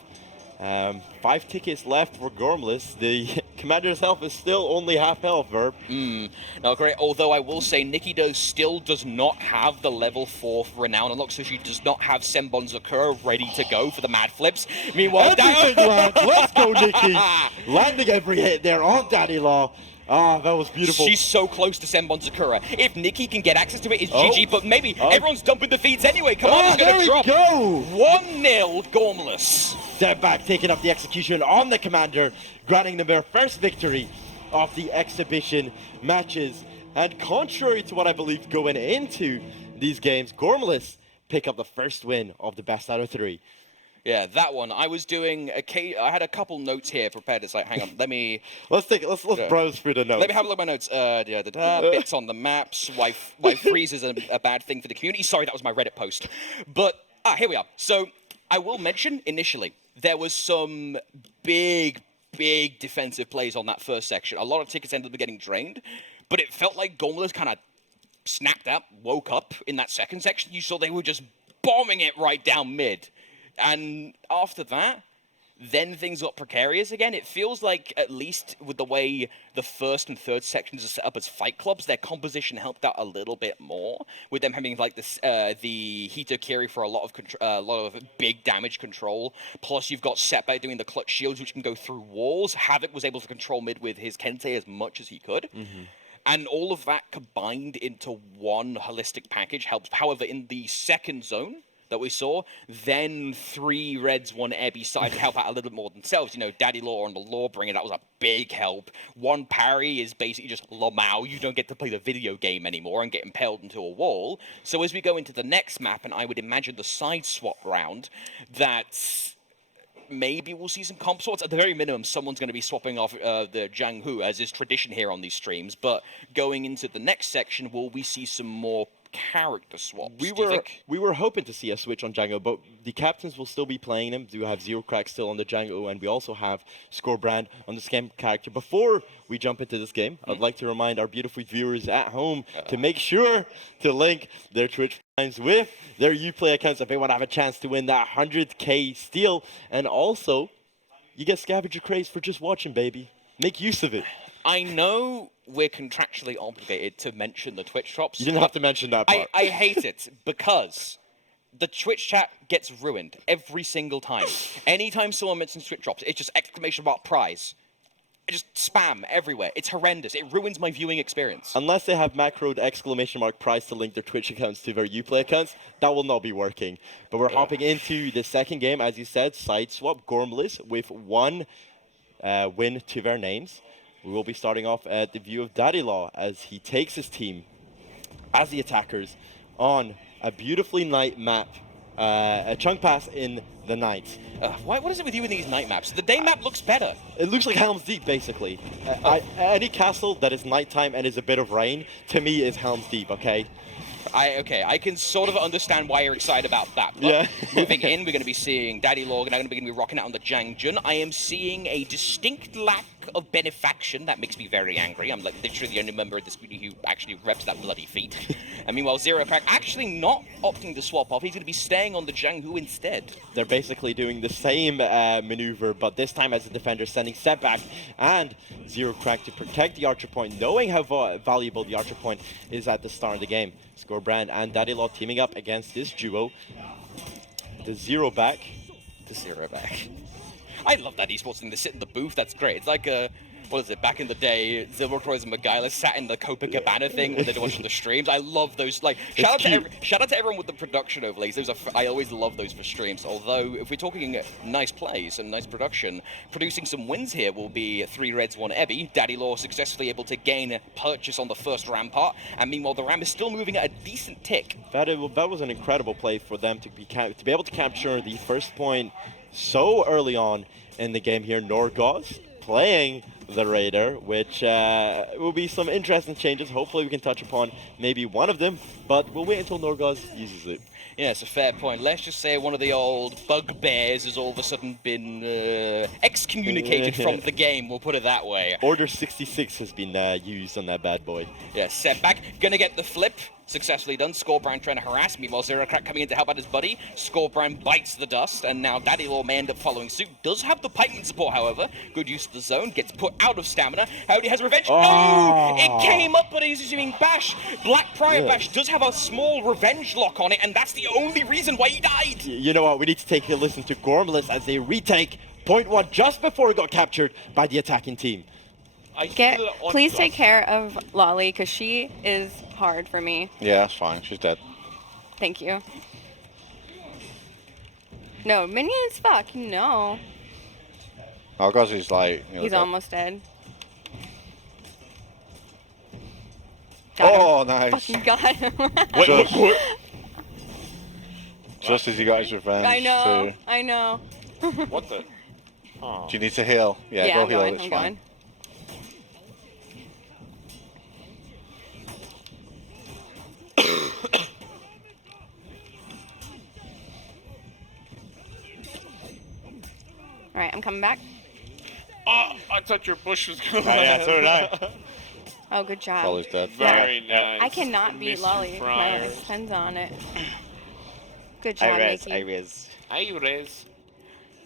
5 tickets left for Gormless. The commander's health is still only half health, Verb. No, great. Although I will say NikkiDuh still does not have the level 4 renown unlock, so she does not have Senbon Zakura ready to go for the mad flips. Meanwhile, everything lands. Let's go, Nikki. Landing every hit there on Daddy Law. Ah, that was beautiful. She's so close to Senbon Zakura. If Nikki can get access to it, it's GG, but maybe everyone's dumping the feeds anyway. Commander's there going to we drop. go. 1-0 Gormless. Step back, taking up the execution on the commander, granting them their first victory of the exhibition matches. And contrary to what I believe going into these games, Gormless pick up the first win of the best out of 3. Yeah, that one. I was doing I had a couple notes here prepared. It's like, hang on, let me. let's browse through the notes. Let me have a look at my notes. Bits on the maps. Why freeze is a bad thing for the community. Sorry, that was my Reddit post. But here we are. So I will mention initially there was some big defensive plays on that first section. A lot of tickets ended up getting drained, but it felt like Gormless kind of snapped up, woke up in that second section. You saw they were just bombing it right down mid. And after that, then things got precarious again. It feels like, at least with the way the first and third sections are set up as fight clubs, their composition helped out a little bit more, with them having like this, the Hitokiri for a lot of big damage control. Plus, you've got Setback doing the clutch shields, which can go through walls. Havok was able to control mid with his Kente as much as he could. And all of that combined into one holistic package helps. However, in the second zone that we saw, then 3 Reds, 1 Ebby side to help out a little bit more themselves. You know, Daddy Law on the Lawbringer, that was a big help. 1 parry is basically just Lamau. You don't get to play the video game anymore and get impaled into a wall. So as we go into the next map, and I would imagine the side swap round, that maybe we'll see some comp swaps. At the very minimum, someone's going to be swapping off the Jiang Hu, as is tradition here on these streams. But going into the next section, will we see some more character swaps? We were hoping to see a switch on Django, but the captains will still be playing them. Do have Zero Crack still on the Django, and we also have Skorbrand on the Scam character. Before we jump into this game, I'd like to remind our beautiful viewers at home to make sure to link their Twitch times with their Uplay accounts if they want to have a chance to win that 100k steal. And also, you get scavenger crates for just watching, baby. Make use of it. I know we're contractually obligated to mention the Twitch drops. You didn't have to mention that part. I hate it because the Twitch chat gets ruined every single time. Anytime someone mentions Twitch drops, it's just exclamation mark prize. It's just spam everywhere. It's horrendous. It ruins my viewing experience. Unless they have macroed exclamation mark prize to link their Twitch accounts to their Uplay accounts, that will not be working. But we're hopping into the second game, as you said, side swap, Gormless with 1 win to their names. We will be starting off at the view of Daddy Law as he takes his team as the attackers on a beautifully night map, a chunk pass in the night. What is it with you in these night maps? The day map looks better. It looks like Helm's Deep, basically. Any castle that is nighttime and is a bit of rain, to me, is Helm's Deep, okay? I can sort of understand why you're excited about that. But moving in, we're going to be seeing Daddy Law, and I'm going to be rocking out on the Jiang Jun. I am seeing a distinct lack of benefaction. That makes me very angry. I'm like literally the only member of this community who actually reps that bloody feat. And meanwhile, Zero Crack actually not opting to swap off. He's going to be staying on the Jiang Hu instead. They're basically doing the same maneuver, but this time as a defender, sending Setback and Zero Crack to protect the Archer point, knowing how valuable the Archer point is at the start of the game. Skorbrand and Daddy Law teaming up against this duo. The Zero Back. I love that esports thing. They sit in the booth. That's great. It's like what is it? Back in the day, Zilvercroys and McGuire sat in the Copacabana thing when they're watching the streams. I love those. Like, shout out to everyone with the production overlays. Those are I always love those for streams. Although, if we're talking nice plays and nice production, producing some wins here will be 3 Reds, 1 Ebby. Daddy Law successfully able to gain purchase on the first rampart, and meanwhile the ram is still moving at a decent tick. That was an incredible play for them to be able to capture the first point so early on in the game here. Norgoz playing the Raider, which will be some interesting changes. Hopefully we can touch upon maybe one of them, but we'll wait until Norgoz uses it. Yeah, it's a fair point. Let's just say one of the old bugbears has all of a sudden been excommunicated from the game, we'll put it that way. Order 66 has been used on that bad boy. Yeah, setback, gonna get the flip. Successfully done. Skorbrand trying to harass. Meanwhile, Zerocrack coming in to help out his buddy. Skorbrand bites the dust, and now Daddy Law may end up following suit. Does have the pikeman support, however. Good use of the zone. Gets put out of stamina. Howdy has revenge. No! It came up, but he's using Bash. Black Prior Bash does have a small revenge lock on it, and that's the only reason why he died. You know what? We need to take a listen to Gormless as they retake point 1 just before it got captured by the attacking team. Please take care of Lolly, because she is hard for me. Yeah, that's fine. She's dead. Thank you. No, minions, fuck, no. Norgoz is like... He's almost dead. Oh, nice. Fucking got him. Just as he got his revenge. I know. What the? Oh. Do you need to heal? Yeah, go heal. It's fine. Alright, I'm coming back. Oh, I thought your bush was going. Yeah, so did I. Oh, good job. Lolly's dead. Very nice. I cannot beat Mr. Lolly. Fryer. My depends on it. Good job, Nikki. I res.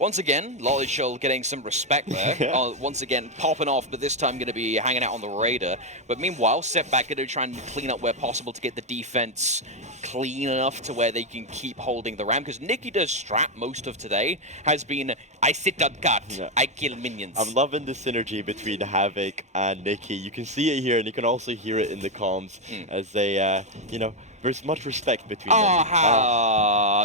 Once again, Lolichul getting some respect there. Once again, popping off, but this time going to be hanging out on the Raider. But meanwhile, Setback going to try and clean up where possible to get the defense clean enough to where they can keep holding the ram. Because NikkiDuh's strat most of today has been, I sit on cut, I kill minions. I'm loving the synergy between Havok and Nikki. You can see it here, and you can also hear it in the comms as they, you know, there's much respect between them.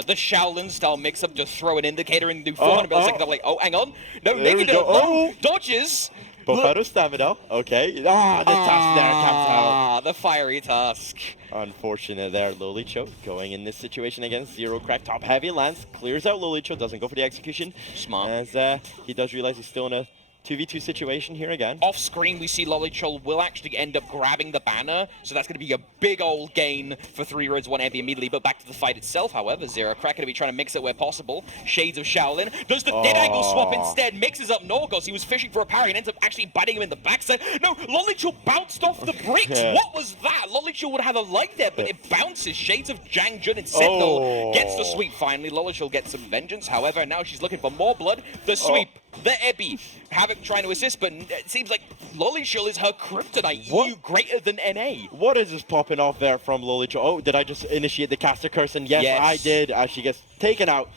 The Shaolin style mix up, just throw an indicator and do 400 milliseconds. I'm like, oh, hang on. No, NikkiDuh, dodges. Both out of stamina. Okay. The tusk there comes out. The fiery tusk. Unfortunate there. Lolichul going in this situation against Zerocrack. Top heavy lands. Clears out Lolichul. Doesn't go for the execution. Smart. As he does realize he's still in a 2v2 situation here again. Off screen, we see Lolichul will actually end up grabbing the banner, so that's going to be a big old gain for 3 Reds, 1 Heavy immediately. But back to the fight itself, however, Zerocrack going to be trying to mix it where possible. Shades of Shaolin does the dead angle swap instead, mixes up Norgoz. He was fishing for a parry and ends up actually biting him in the backside. No, Lolichul bounced off the bricks. What was that? Lolichul would have a light there, but it bounces. Shades of Jang Jun and Sentinel gets the sweep finally. Lolichul gets some vengeance, however, now she's looking for more blood. The sweep. The Ebby. Havok trying to assist, but it seems like Lolichul is her kryptonite. EU greater than NA. What is this popping off there from Lolichul? Oh, did I just initiate the caster curse? And yes, I did, as she gets taken out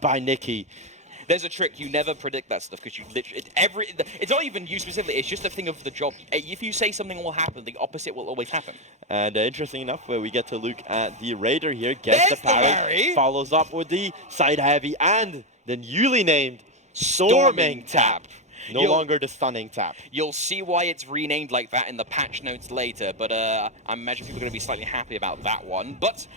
by Nikki. There's a trick, you never predict that stuff, because you literally, it's not even you specifically, it's just a thing of the job. If you say something will happen, the opposite will always happen. And interesting enough, where we get to look at the Raider here, gets the parry, follows up with the side heavy, and the newly named Storming Tap. No longer the stunning tap. You'll see why it's renamed like that in the patch notes later, but I imagine people are going to be slightly happy about that one. But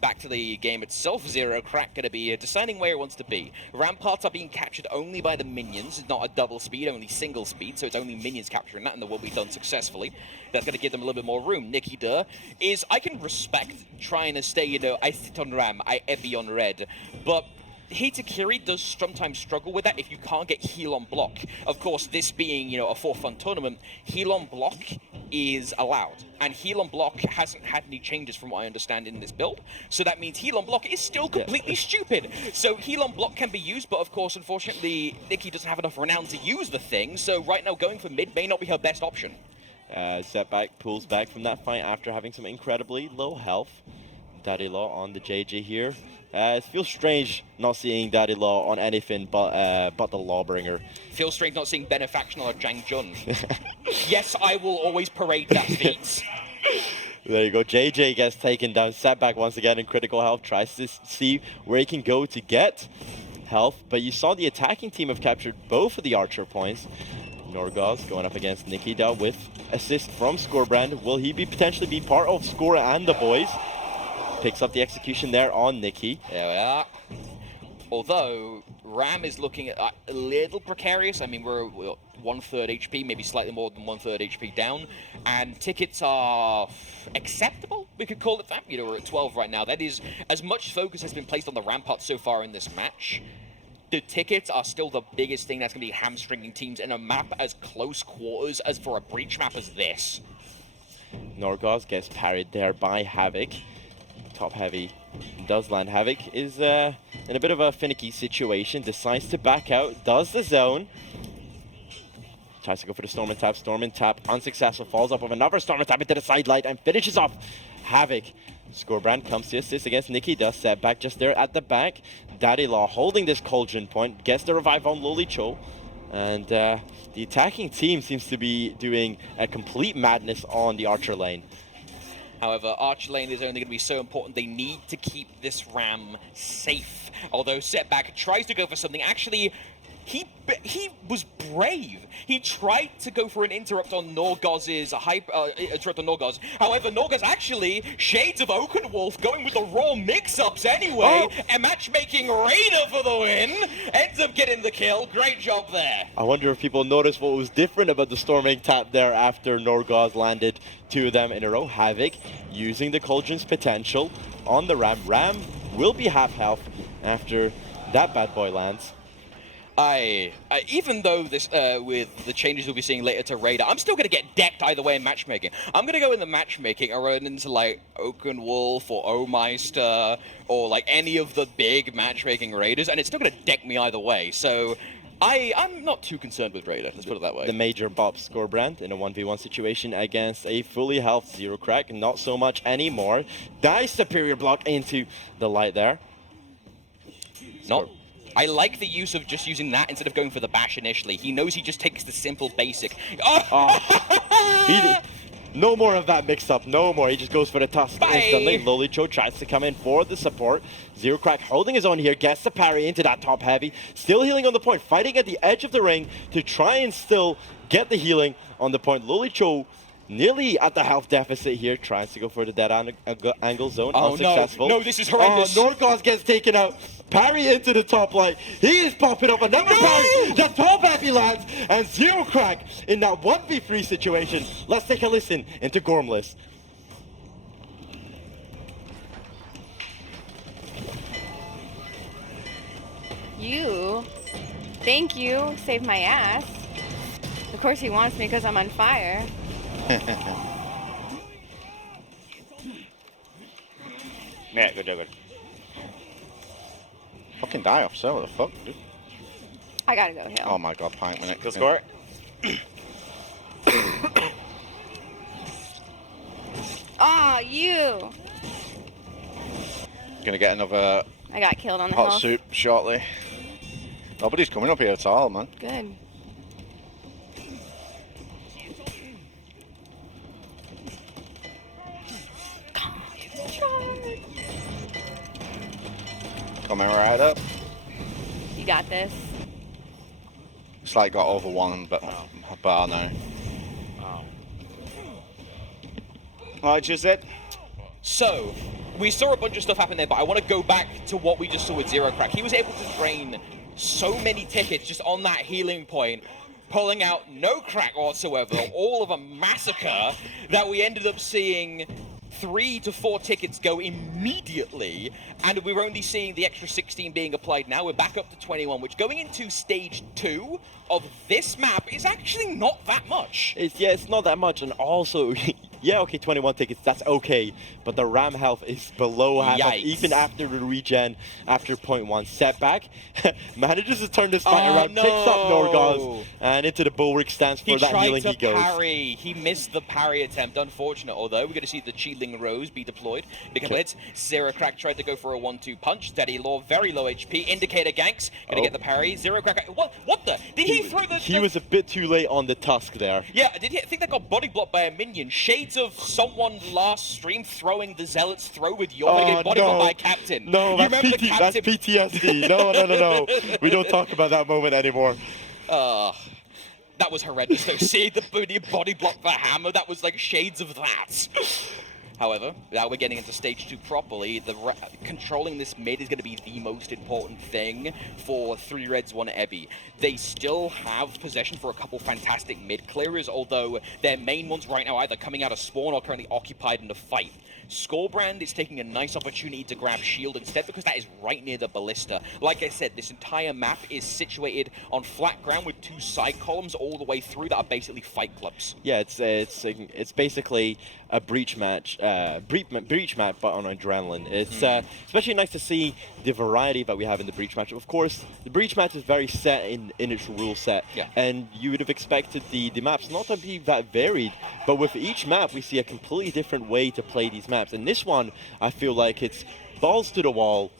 back to the game itself, Zerocrack going to be deciding where it wants to be. Ramparts are being captured only by the minions. It's not a double speed, only single speed, so it's only minions capturing that, and that will be done successfully. That's going to give them a little bit more room. NikkiDuh is, I can respect trying to stay, you know, I sit on ram, I Ebby on red, but Hitakiri does sometimes struggle with that if you can't get heal on block. Of course, this being, you know, a for-fun tournament, heal on block is allowed. And heal on block hasn't had any changes from what I understand in this build. So that means heal on block is still completely stupid. So heal on block can be used, but of course, unfortunately, Nikki doesn't have enough renown to use the thing. So right now, going for mid may not be her best option. Setback pulls back from that fight after having some incredibly low health. Daddy Law on the JJ here. It feels strange not seeing Daddy Law on anything but the Lawbringer. Feels strange not seeing Benefaction or Jang Jun. Yes, I will always parade that feat. There you go. JJ gets taken down. Setback once again in critical health. Tries to see where he can go to get health. But you saw the attacking team have captured both of the Archer points. Norgoz going up against NikkiDuh with assist from Skorbrand. Will he potentially be part of Skor and the boys? Picks up the execution there on Nikki. There we are. Although Ram is looking at a little precarious. I mean, we're 1/3 HP, maybe slightly more than 1/3 HP down, and tickets are acceptable. We could call it that. You know, we're at 12 right now. That is as much focus has been placed on the Rampart so far in this match. The tickets are still the biggest thing that's going to be hamstringing teams in a map as close quarters as for a breach map as this. Norgoz gets parried there by Havok. Top heavy does land. Havok is in a bit of a finicky situation. Decides to back out. Does the zone. Tries to go for the Storm and Tap. Storm and Tap unsuccessful. Falls up with another Storm and Tap into the side light and finishes off Havok. Skorbrand comes to assist against NikkiDuh. Set back just there at the back. Daddy Law holding this Cauldron point. Gets the revive on Lolichul. And the attacking team seems to be doing a complete madness on the Archer lane. However, Archer lane is only going to be so important. They need to keep this Ram safe. Although Setback tries to go for something. Actually, he was brave. He tried to go for an interrupt on Norgoz's interrupt on Norgoz. However, Norgoz actually shades of Oakenwolf going with the raw mix-ups anyway. A matchmaking Raider for the win. Ends up getting the kill. Great job there. I wonder if people noticed what was different about the Storming Tap there after Norgoz landed 2 of them in a row. Havok using the Cauldron's potential on the Ram. Ram will be half health after that bad boy lands. Even though this, with the changes we'll be seeing later to Raider, I'm still going to get decked either way in matchmaking. I'm going to go in the matchmaking and run into like Oakenwolf or O-Meister or like any of the big matchmaking Raiders, and it's still going to deck me either way. So I'm not too concerned with Raider, let's put it that way. The major Bob Skorbrand in a 1v1 situation against a fully health Zero Crack. Not so much anymore. Nice superior block into the light there. I like the use of just using that instead of going for the bash initially. He knows he just takes the simple basic. No more of that mix-up, no more. He just goes for the tusk instantly. Lolichul tries to come in for the support. Zero Crack holding his own here, gets the parry into that top heavy. Still healing on the point, fighting at the edge of the ring to try and still get the healing on the point. Lolichul nearly at the health deficit here, tries to go for the dead angle zone, unsuccessful. No, this is horrendous. Norgoz gets taken out. Parry into the top light. He is popping up another parry. The top heavy lands and Zero Crack in that 1v3 situation. Let's take a listen into Gormless. Thank you, saved my ass. Of course he wants me because I'm on fire. Yeah, good. Fucking die off, so what the fuck, dude? I gotta go heal. Oh my god, pint minute. Good score. Ah, you! Gonna get another I got killed on the hot health. soup shortly. Nobody's coming up here at all, man. Good. Coming right up. You got this. It's like got over one bar now. Right, Gisette. So, we saw a bunch of stuff happen there, but I want to go back to what we just saw with Zero Crack. He was able to drain so many tickets just on that healing point, pulling out no crack whatsoever, all of a massacre, that we ended up seeing 3 to 4 tickets go immediately, and we were only seeing the extra 16 being applied now. We're back up to 21, which going into stage 2 of this map is actually not that much. It's not that much, and also Yeah, okay, 21 tickets, that's okay. But the Ram health is below half health, even after the regen, after 0.1 setback. Manages to turn this fight around, picks up Norgoz, and into the bulwark stance for that healing he goes. Parry. He missed the parry attempt. Unfortunate, although we're going to see the Cheating Rose be deployed. Big hits. Zero Crack tried to go for a 1-2 punch. Daddy Law, very low HP. Indicator ganks. Going to get the parry. Zero Crack. What the? Did he throw the... He was a bit too late on the tusk there. Yeah, did he? I think that got body blocked by a minion. Shades of someone last stream throwing the Zealot's throw with you're going to get body blocked by a captain. No, you that's, that's PTSD. No. We don't talk about that moment anymore. That was horrendous though. See the body block the hammer, that was like shades of that. However, now we're getting into stage 2 properly. Controlling this mid is going to be the most important thing for 3 Reds 1 Ebby. They still have possession for a couple fantastic mid clearers, although their main ones right now either coming out of spawn or currently occupied in the fight. Skorbrand is taking a nice opportunity to grab shield instead because that is right near the ballista. Like I said, this entire map is situated on flat ground with 2 side columns all the way through that are basically fight clubs. Yeah, it's basically a breach match, breach map, but on adrenaline. It's especially nice to see the variety that we have in the breach match. Of course, the breach match is very set in its rule set, and you would have expected the maps not to be that varied, but with each map we see a completely different way to play these maps. And this one, I feel like it's balls to the wall,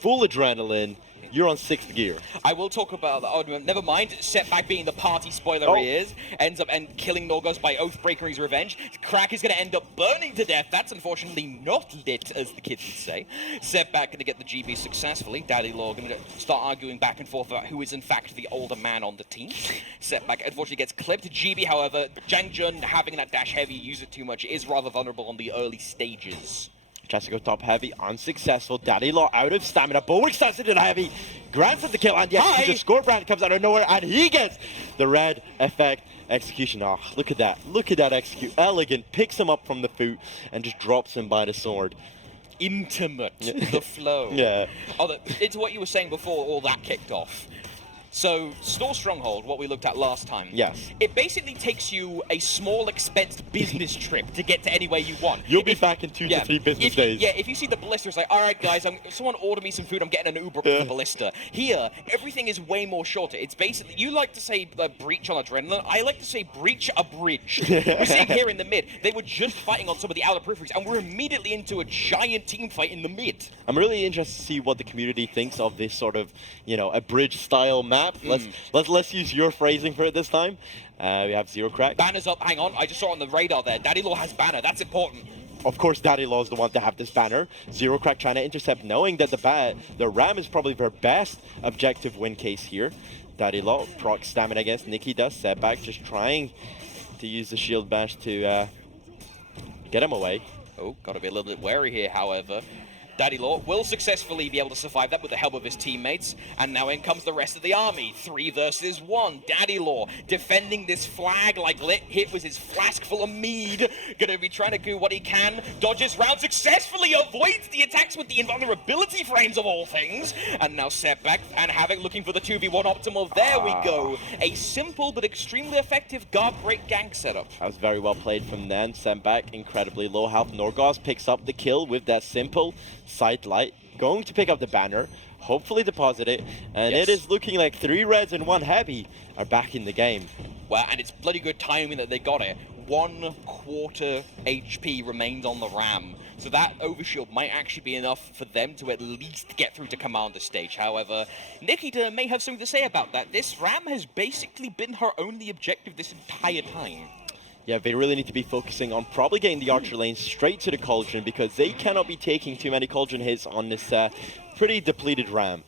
full adrenaline. You're on 6th gear. I will talk about that. Oh, never mind. Setback being the party spoiler he is. Ends up killing Norgoz by Oathbreaker his revenge. Crack is going to end up burning to death. That's unfortunately not lit, as the kids would say. Setback going to get the GB successfully. Daddy Law going to start arguing back and forth about who is in fact the older man on the team. Setback unfortunately gets clipped. GB, however, Jang Jun having that dash heavy, use it too much, is rather vulnerable on the early stages. Tries to go top heavy, unsuccessful. Daddy Law out of stamina. Bulwark starts into the heavy. Grants him the kill, and the execution. Skorbrand comes out of nowhere, and he gets the red effect execution. Oh, look at that. Look at that execute. Elegant. Picks him up from the foot and just drops him by the sword. Intimate. The flow. Yeah. It's what you were saying before all that kicked off. So, Store Stronghold, what we looked at last time. Yes. It basically takes you a small expensed business trip to get to anywhere you want. You'll be back in 2 to 3 business days. Yeah, if you see the ballista, it's like, all right, guys, someone order me some food, I'm getting an Uber for the ballista. Here, everything is way more shorter. It's basically, you like to say breach on adrenaline, I like to say breach a bridge. We're seeing here in the mid, they were just fighting on some of the outer peripheries, and we're immediately into a giant team fight in the mid. I'm really interested to see what the community thinks of this sort of, a bridge-style map. Let's use your phrasing for it this time. We have Zero Crack. Banner's up. Hang on, I just saw on the radar there. Daddy Law has banner. That's important. Of course, Daddy Law is the one to have this banner. Zero Crack trying to intercept, knowing that the Ram is probably their best objective win case here. Daddy Law proc stamina against Nikki does setback, just trying to use the shield bash to get him away. Oh, got to be a little bit wary here, however. Daddy Law will successfully be able to survive that with the help of his teammates. And now in comes the rest of the army. 3 versus 1. Daddy Law defending this flag like hit with his flask full of mead. Gonna be trying to do what he can. Dodges round successfully. Avoids the attacks with the invulnerability frames of all things. And now Setback and Havok looking for the 2v1 optimal. There we go. A simple but extremely effective guard break gank setup. That was very well played from them. Setback incredibly low health. Norgoz picks up the kill with that simple sight light, going to pick up the banner, hopefully deposit it, and it is looking like 3 Reds and 1 Heavy are back in the game. Well, and it's bloody good timing that they got it. 1/4 HP remains on the Ram, so that overshield might actually be enough for them to at least get through to Commander stage. However, NikkiDuh may have something to say about that. This Ram has basically been her only objective this entire time. Yeah, they really need to be focusing on probably getting the Archer lane straight to the Cauldron, because they cannot be taking too many Cauldron hits on this pretty depleted Ram.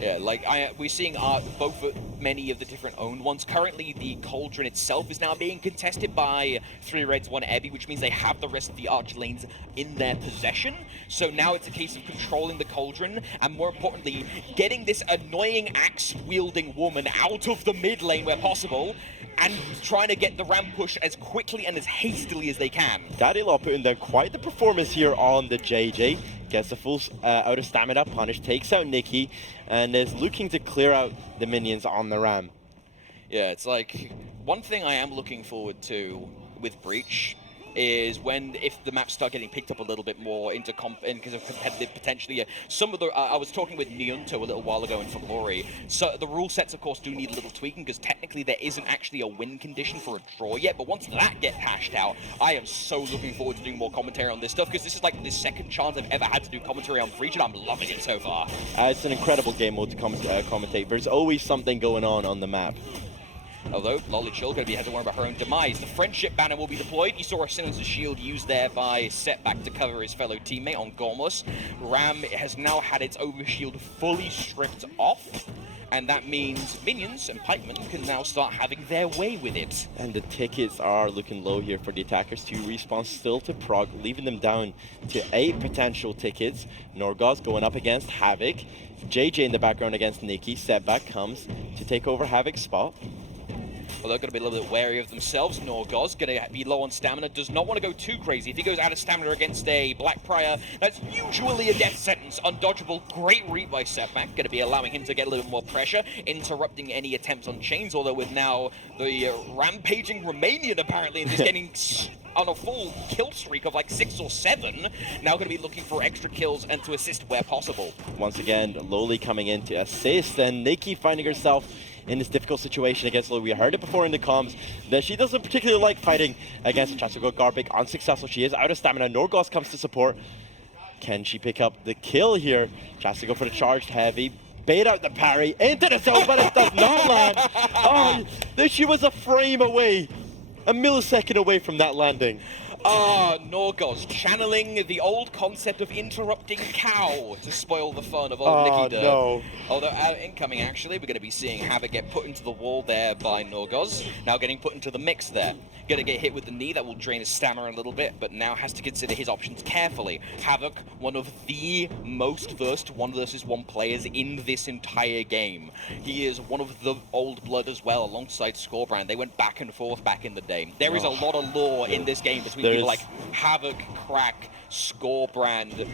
Yeah, like we're seeing both many of the different owned ones. Currently, the Cauldron itself is now being contested by 3 Reds, 1 Ebby, which means they have the rest of the Archer lanes in their possession. So now it's a case of controlling the Cauldron, and more importantly, getting this annoying axe-wielding woman out of the mid lane where possible, and trying to get the Ram push as quickly and as hastily as they can. Daddy Law putting down quite the performance here on the JJ. Gets the full out of stamina punish, takes out Nikki, and is looking to clear out the minions on the Ram. Yeah, it's like, one thing I am looking forward to with Breach, is if the maps start getting picked up a little bit more into competitive potentially. Some of the I was talking with Neunto a little while ago in For Glory. So the rule sets, of course, do need a little tweaking because technically there isn't actually a win condition for a draw yet. But once that gets hashed out, I am so looking forward to doing more commentary on this stuff because this is like the second chance I've ever had to do commentary on Breach, and I'm loving it so far. It's an incredible game mode to commentate. There's always something going on the map. Although Lolichul going to have to worry about her own demise. The friendship banner will be deployed. You saw a Silence's shield used there by Setback to cover his fellow teammate on Gormless. Ram has now had its overshield fully stripped off. And that means minions and pikemen can now start having their way with it. And the tickets are looking low here for the attackers. 2 respawns still to prog, leaving them down to 8 potential tickets. Norgoz going up against Havok. JJ in the background against Nikki. Setback comes to take over Havok's spot. Well, they're going to be a little bit wary of themselves. Norgoz going to be low on stamina, does not want to go too crazy. If he goes out of stamina against a Black Prior, that's usually a death sentence. Undodgeable, great read by Setback, going to be allowing him to get a little bit more pressure, interrupting any attempts on chains, although with now the rampaging Romanian apparently and just getting on a full kill streak of like 6 or 7, now going to be looking for extra kills and to assist where possible. Once again, Loli coming in to assist, and Nikki finding herself in this difficult situation against Loli. We heard it before in the comms that she doesn't particularly like fighting against Chasuko Garbik. Unsuccessful, she is out of stamina. Norgoz comes to support. Can she pick up the kill here? Chasuko for the charged heavy. Bait out the parry into the zone, but it does not land. Oh, she was a frame away, a millisecond away from that landing. Norgoz channeling the old concept of interrupting cow to spoil the fun of old NikkiDuh. No. Although incoming, actually, we're going to be seeing Havok get put into the wall there by Norgoz. Now getting put into the mix there. Going to get hit with the knee, that will drain his stamina a little bit, but now has to consider his options carefully. Havok, one of the most versed 1v1 players in this entire game. He is one of the old blood as well, alongside Skorbrand. They went back and forth back in the day. There is a lot of lore in this game between people like Havok, Crack, Skorbrand,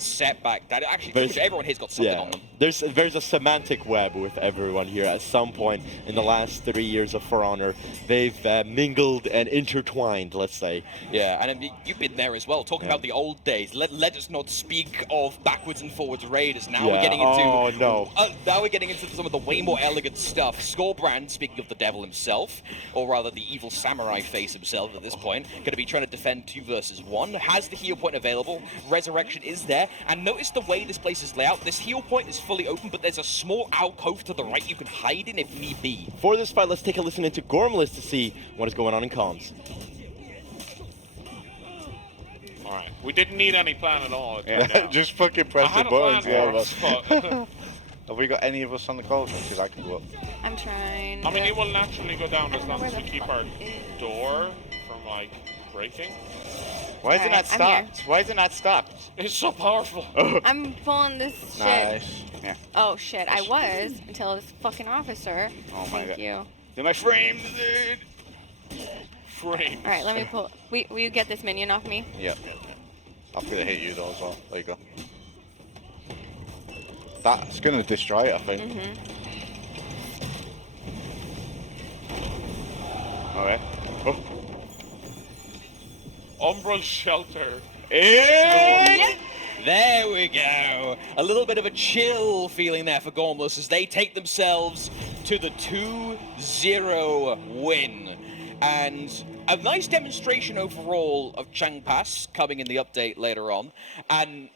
Setback. That actually, pretty much everyone here's got something on them. There's a semantic web with everyone here. At some point in the last 3 years of For Honor, they've mingled and intertwined, let's say. Yeah, and you've been there as well, talking about the old days. Let us not speak of backwards and forwards raiders. Now we're getting into now we're getting into some of the way more elegant stuff. Skorbrand, speaking of the devil himself, or rather the evil samurai face himself at this point, going to be trying to defend 2 versus 1. Has the heal point available. Resurrection is there, and notice the way this place is laid out. This heal point is fully open, but there's a small alcove to the right you can hide in if need be. For this fight, let's take a listen into Gormless to see what is going on in comms. Alright, we didn't need any plan at all. Just fucking press the buttons. Have we got any of us on the call? Because I can go up. I'm trying. I mean, it will naturally go down as long as we keep our door from, like, breaking. Why isn't that stopped? Why isn't that stopped? It's so powerful. I'm pulling this shit. Nice. Yeah. Oh shit, I was until this fucking officer. Oh my god. Thank you. They're my frames, dude. Frames. Alright, let me pull. Will you get this minion off me? Yeah. I'm gonna hit you though as well. There you go. That's gonna destroy it, I think. Alright. Oh. Umbral Shelter. There we go. A little bit of a chill feeling there for Gormless as they take themselves to the 2-0 win. And a nice demonstration overall of Changpas coming in the update later on. And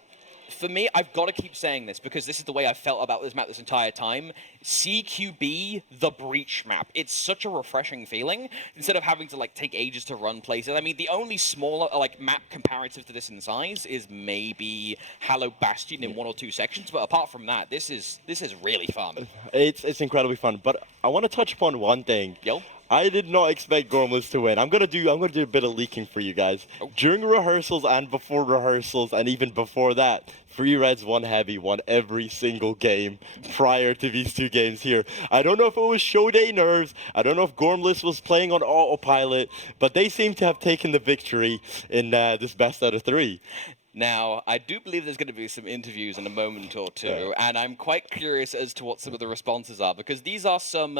for me, I've got to keep saying this because this is the way I've felt about this map this entire time. CQB, the Breach map. It's such a refreshing feeling instead of having to like take ages to run places. I mean, the only smaller like map comparative to this in size is maybe Hallow Bastion in 1 or 2 sections. But apart from that, this is really fun. It's incredibly fun. But I want to touch upon one thing. I did not expect Gormless to win. I'm gonna do a bit of leaking for you guys. During rehearsals and before rehearsals and even before that, 3 Reds 1 Heavy won every single game prior to these 2 games here. I don't know if it was show day nerves. I don't know if Gormless was playing on autopilot, but they seem to have taken the victory in this best out of 3. Now, I do believe there's going to be some interviews in a moment or two, and I'm quite curious as to what some of the responses are, because these are some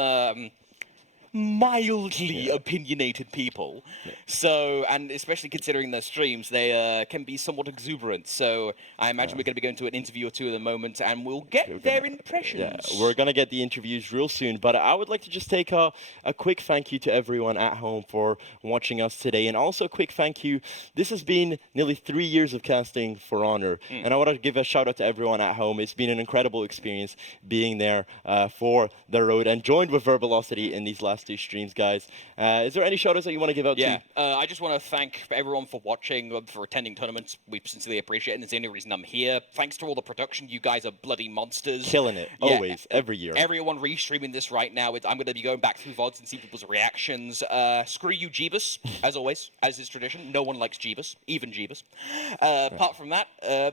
mildly opinionated people. So, and especially considering their streams, they can be somewhat exuberant. So I imagine we're going to be going to an interview or two in a moment, and we'll get their impressions. Yeah, we're going to get the interviews real soon, but I would like to just take a quick thank you to everyone at home for watching us today, and also a quick thank you. This has been nearly 3 years of casting For Honor, and I want to give a shout out to everyone at home. It's been an incredible experience being there for the road and joined with Verbalocity in these last 2 streams, guys. Is there any shout outs that you want to give out to? I just want to thank everyone for watching, for attending tournaments. We sincerely appreciate it, and it's the only reason I'm here. Thanks to all the production. You guys are bloody monsters. Killing it, always, every year. Everyone restreaming this right now. I'm going to be going back through VODs and see people's reactions. Screw you, Jeebus, as always, as is tradition. No one likes Jeebus, even Jeebus. Apart from that,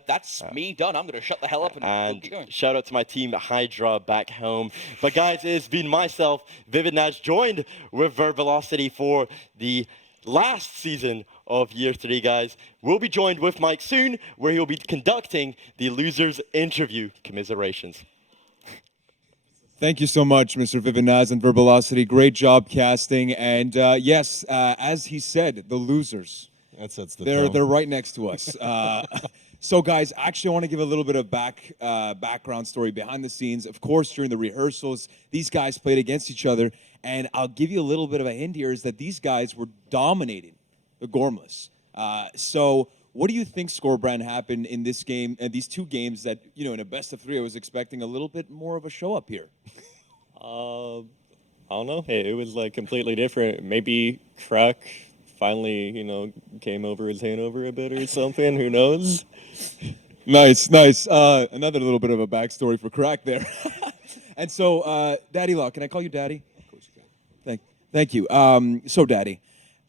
that's me done. I'm going to shut the hell up and we'll keep going. Shout out to my team Hydra back home. But guys, it's been myself, Vivid Naj, joined with Verbalocity for the last season of Year 3, guys. We'll be joined with Mike soon, where he'll be conducting the losers interview. Commiserations. Thank you so much, Mr. Vivinaz and Verbalocity. Great job casting. And yes, as he said, the losers. They're right next to us. So, guys, actually, I want to give a little bit of background story behind the scenes. Of course, during the rehearsals, these guys played against each other. And I'll give you a little bit of a hint here is that these guys were dominating the Gormless. So what do you think, Skorbrand, happened in this game, and these 2 games that, you know, in a best of 3, I was expecting a little bit more of a show up here? I don't know. It was like completely different. Maybe Crack finally, you know, came over his Hanover a bit or something. Who knows? Nice. Another little bit of a backstory for Crack there. And so, Daddy Law, can I call you Daddy? Of course you can. Thank you. So, Daddy,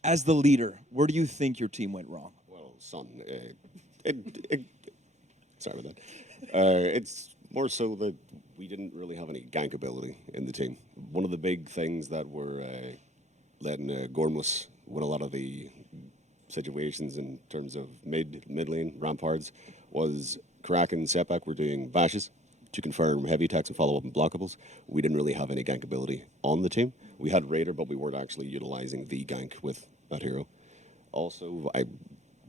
as the leader, where do you think your team went wrong? Well, son, sorry about that. It's more so that we didn't really have any gank ability in the team. One of the big things that were letting Gormless win a lot of the situations in terms of mid lane ramparts was Karak and Setback were doing bashes to confirm heavy attacks and follow up and blockables. We didn't really have any gank ability on the team. We had Raider, but we weren't actually utilizing the gank with that hero. Also, I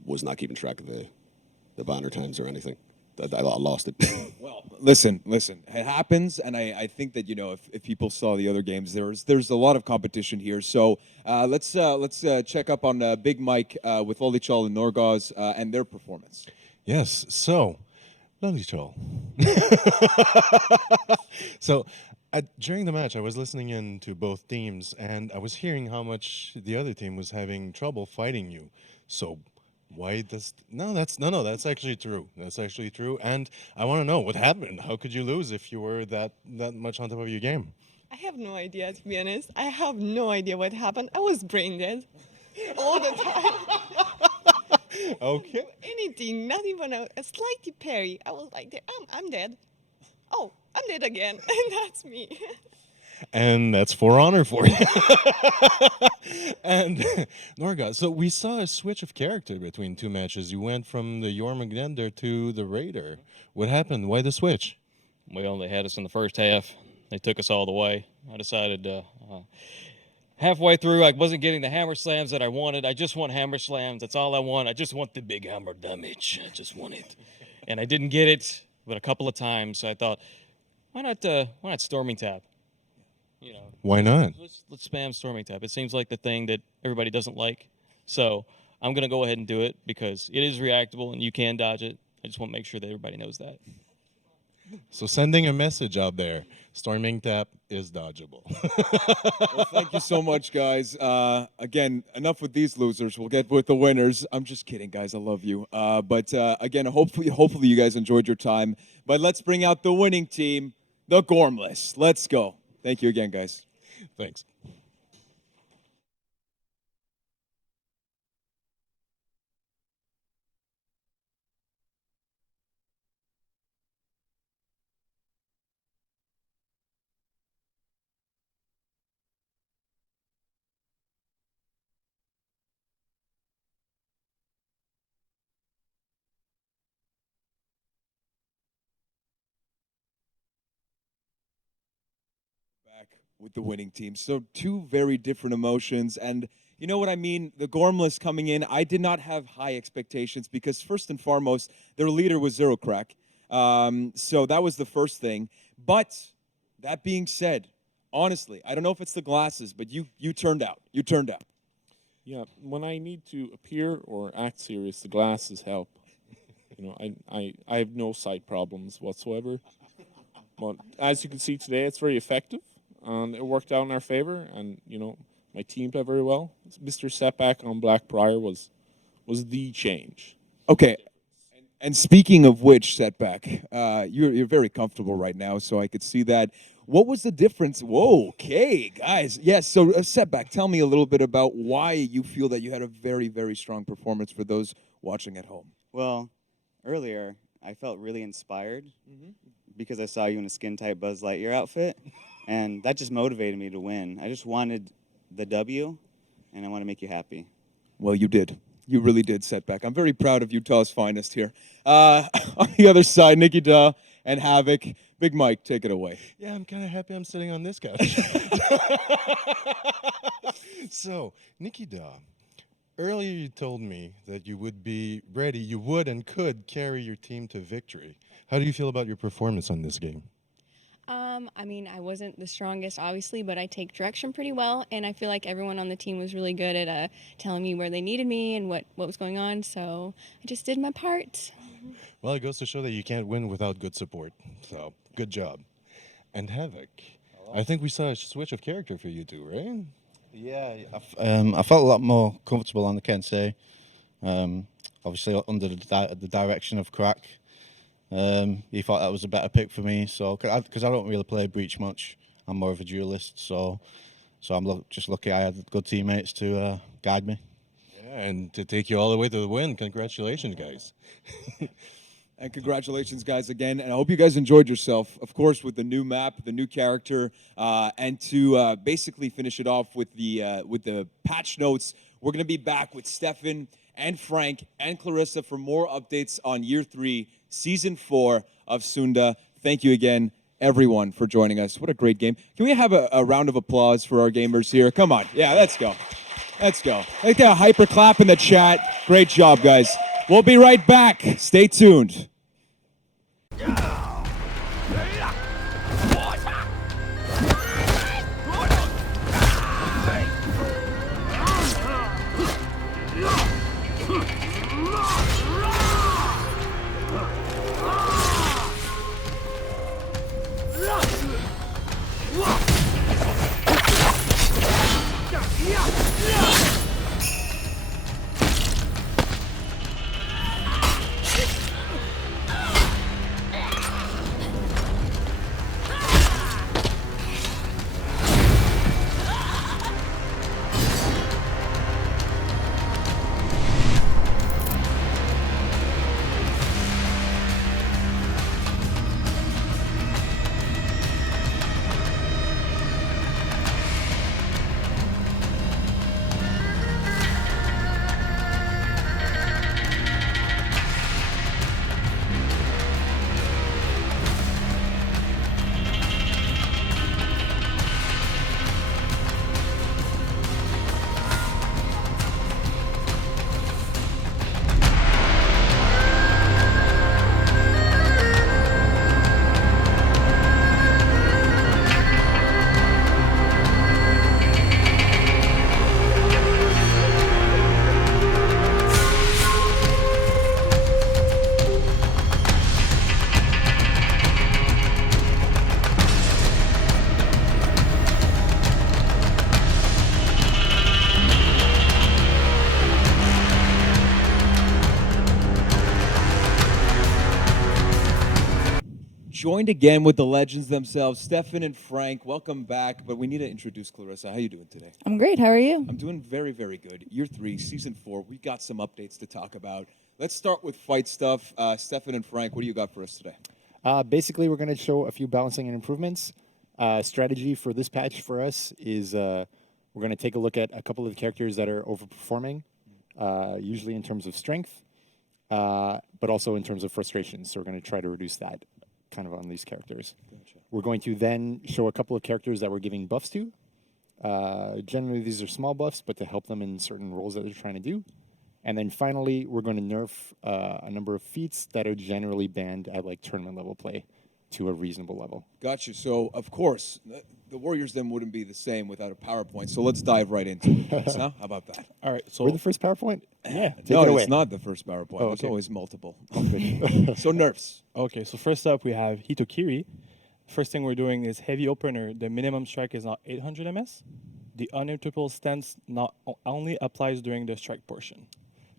was not keeping track of the banner times or anything. I lost it. Well, listen. It happens, and I think that, you know, if people saw the other games, there's a lot of competition here. So let's check up on Big Mike with Lolichul and Norgoz and their performance. Yes. So, Lolichul. So, during the match, I was listening in to both teams, and I was hearing how much the other team was having trouble fighting you. So, why does that's actually true. That's actually true. And I want to know what happened. How could you lose if you were that much on top of your game? I have no idea, to be honest. I have no idea what happened. I was brain dead all the time. Okay. Anything, not even a slight parry. I was like, I'm dead. Oh, I'm dead again. And that's me. And that's For Honor for you. And Norgoz, so we saw a switch of character between 2 matches. You went from the Jormungandr to the Raider. What happened? Why the switch? Well, they had us in the first half. They took us all the way. I decided halfway through, I wasn't getting the hammer slams that I wanted. I just want hammer slams. That's all I want. I just want the big hammer damage. I just want it. And I didn't get it, but a couple of times. So I thought, why not Storming Tap? You know, why not? Let's spam Storming Tap. It seems like the thing that everybody doesn't like. So I'm going to go ahead and do it because it is reactable and you can dodge it. I just want to make sure that everybody knows that. So sending a message out there, Storming Tap is dodgeable. Well, thank you so much, guys. Again, enough with these losers. We'll get with the winners. I'm just kidding, guys. I love you. But again, hopefully you guys enjoyed your time. But let's bring out the winning team, the Gormless. Let's go. Thank you again, guys. Thanks. with the winning team. So two very different emotions. And you know what I mean? The Gormless coming in, I did not have high expectations because first and foremost, their leader was Zero Crack. So that was the first thing. But that being said, honestly, I don't know if it's the glasses, but you turned out. You turned out. Yeah, when I need to appear or act serious, the glasses help. You know, I have no sight problems whatsoever. But as you can see today, it's very effective, and it worked out in our favor. And you know, my team played very well. Mr. Setback on Blackbriar was the change. Okay. And speaking of which, Setback, you're very comfortable right now, so I could see that. What was the difference? Whoa, okay, guys. Yes, so Setback, tell me a little bit about why you feel that you had a very, very strong performance for those watching at home. Well, earlier, I felt really inspired because I saw you in a skin-tight Buzz Lightyear outfit, and that just motivated me to win. I just wanted the W, and I want to make you happy. Well, you did. You really did, Setback. I'm very proud of Utah's finest here. On the other side, NikkiDuh and Havok. Big Mike, take it away. Yeah, I'm kind of happy I'm sitting on this couch. So, NikkiDuh, earlier you told me that you would be ready, you would and could carry your team to victory. How do you feel about your performance on this game? I mean, I wasn't the strongest, obviously, but I take direction pretty well, and I feel like everyone on the team was really good at telling me where they needed me and what was going on, so I just did my part. Well, it goes to show that you can't win without good support, so good job. And Havok, I think we saw a switch of character for you two, right? Yeah, I felt a lot more comfortable on the Kensei, obviously under the direction of Crack. He thought that was a better pick for me, so because I don't really play Breach much, I'm more of a duelist, so I'm just lucky I had good teammates to guide me. Yeah, and to take you all the way to the win. Congratulations, guys. And congratulations, guys, again. And I hope you guys enjoyed yourself, of course, with the new map, the new character, and to basically finish it off with the patch notes. We're going to be back with Stefan and Frank and Clarissa for more updates on Year 3, Season 4 of Sunda. Thank you again, everyone, for joining us. What a great game. Can we have a round of applause for our gamers here? Come on. Yeah, let's go. Let's go. Like a hyper clap in the chat. Great job, guys. We'll be right back. Stay tuned. Joined again with the legends themselves, Stefan and Frank. Welcome back, but we need to introduce Clarissa. How are you doing today? I'm great. How are you? I'm doing very, very good. Year 3, Season 4. We've got some updates to talk about. Let's start with fight stuff. Stefan and Frank, what do you got for us today? Basically, we're going to show a few balancing and improvements. Strategy for this patch for us is we're going to take a look at a couple of the characters that are overperforming, usually in terms of strength, but also in terms of frustration. So we're going to try to reduce that. kind of on these characters. We're going to then show a couple of characters that we're giving buffs to. Generally, these are small buffs, but to help them in certain roles that they're trying to do. And then finally, we're going to nerf a number of feats that are generally banned at like tournament level play to a reasonable level. Gotcha. So, of course, the Warriors then wouldn't be the same without a PowerPoint. So let's dive right into it. Guys, huh? How about that? All right. So We're the first PowerPoint? Yeah. Take no, it away. it's not the first PowerPoint. Oh, There's okay. always multiple. Okay. So nerfs. Okay, so first up we have Hitokiri. First thing we're doing is heavy opener. The minimum strike is now 800 ms. The uninterruptible stance not only applies during the strike portion.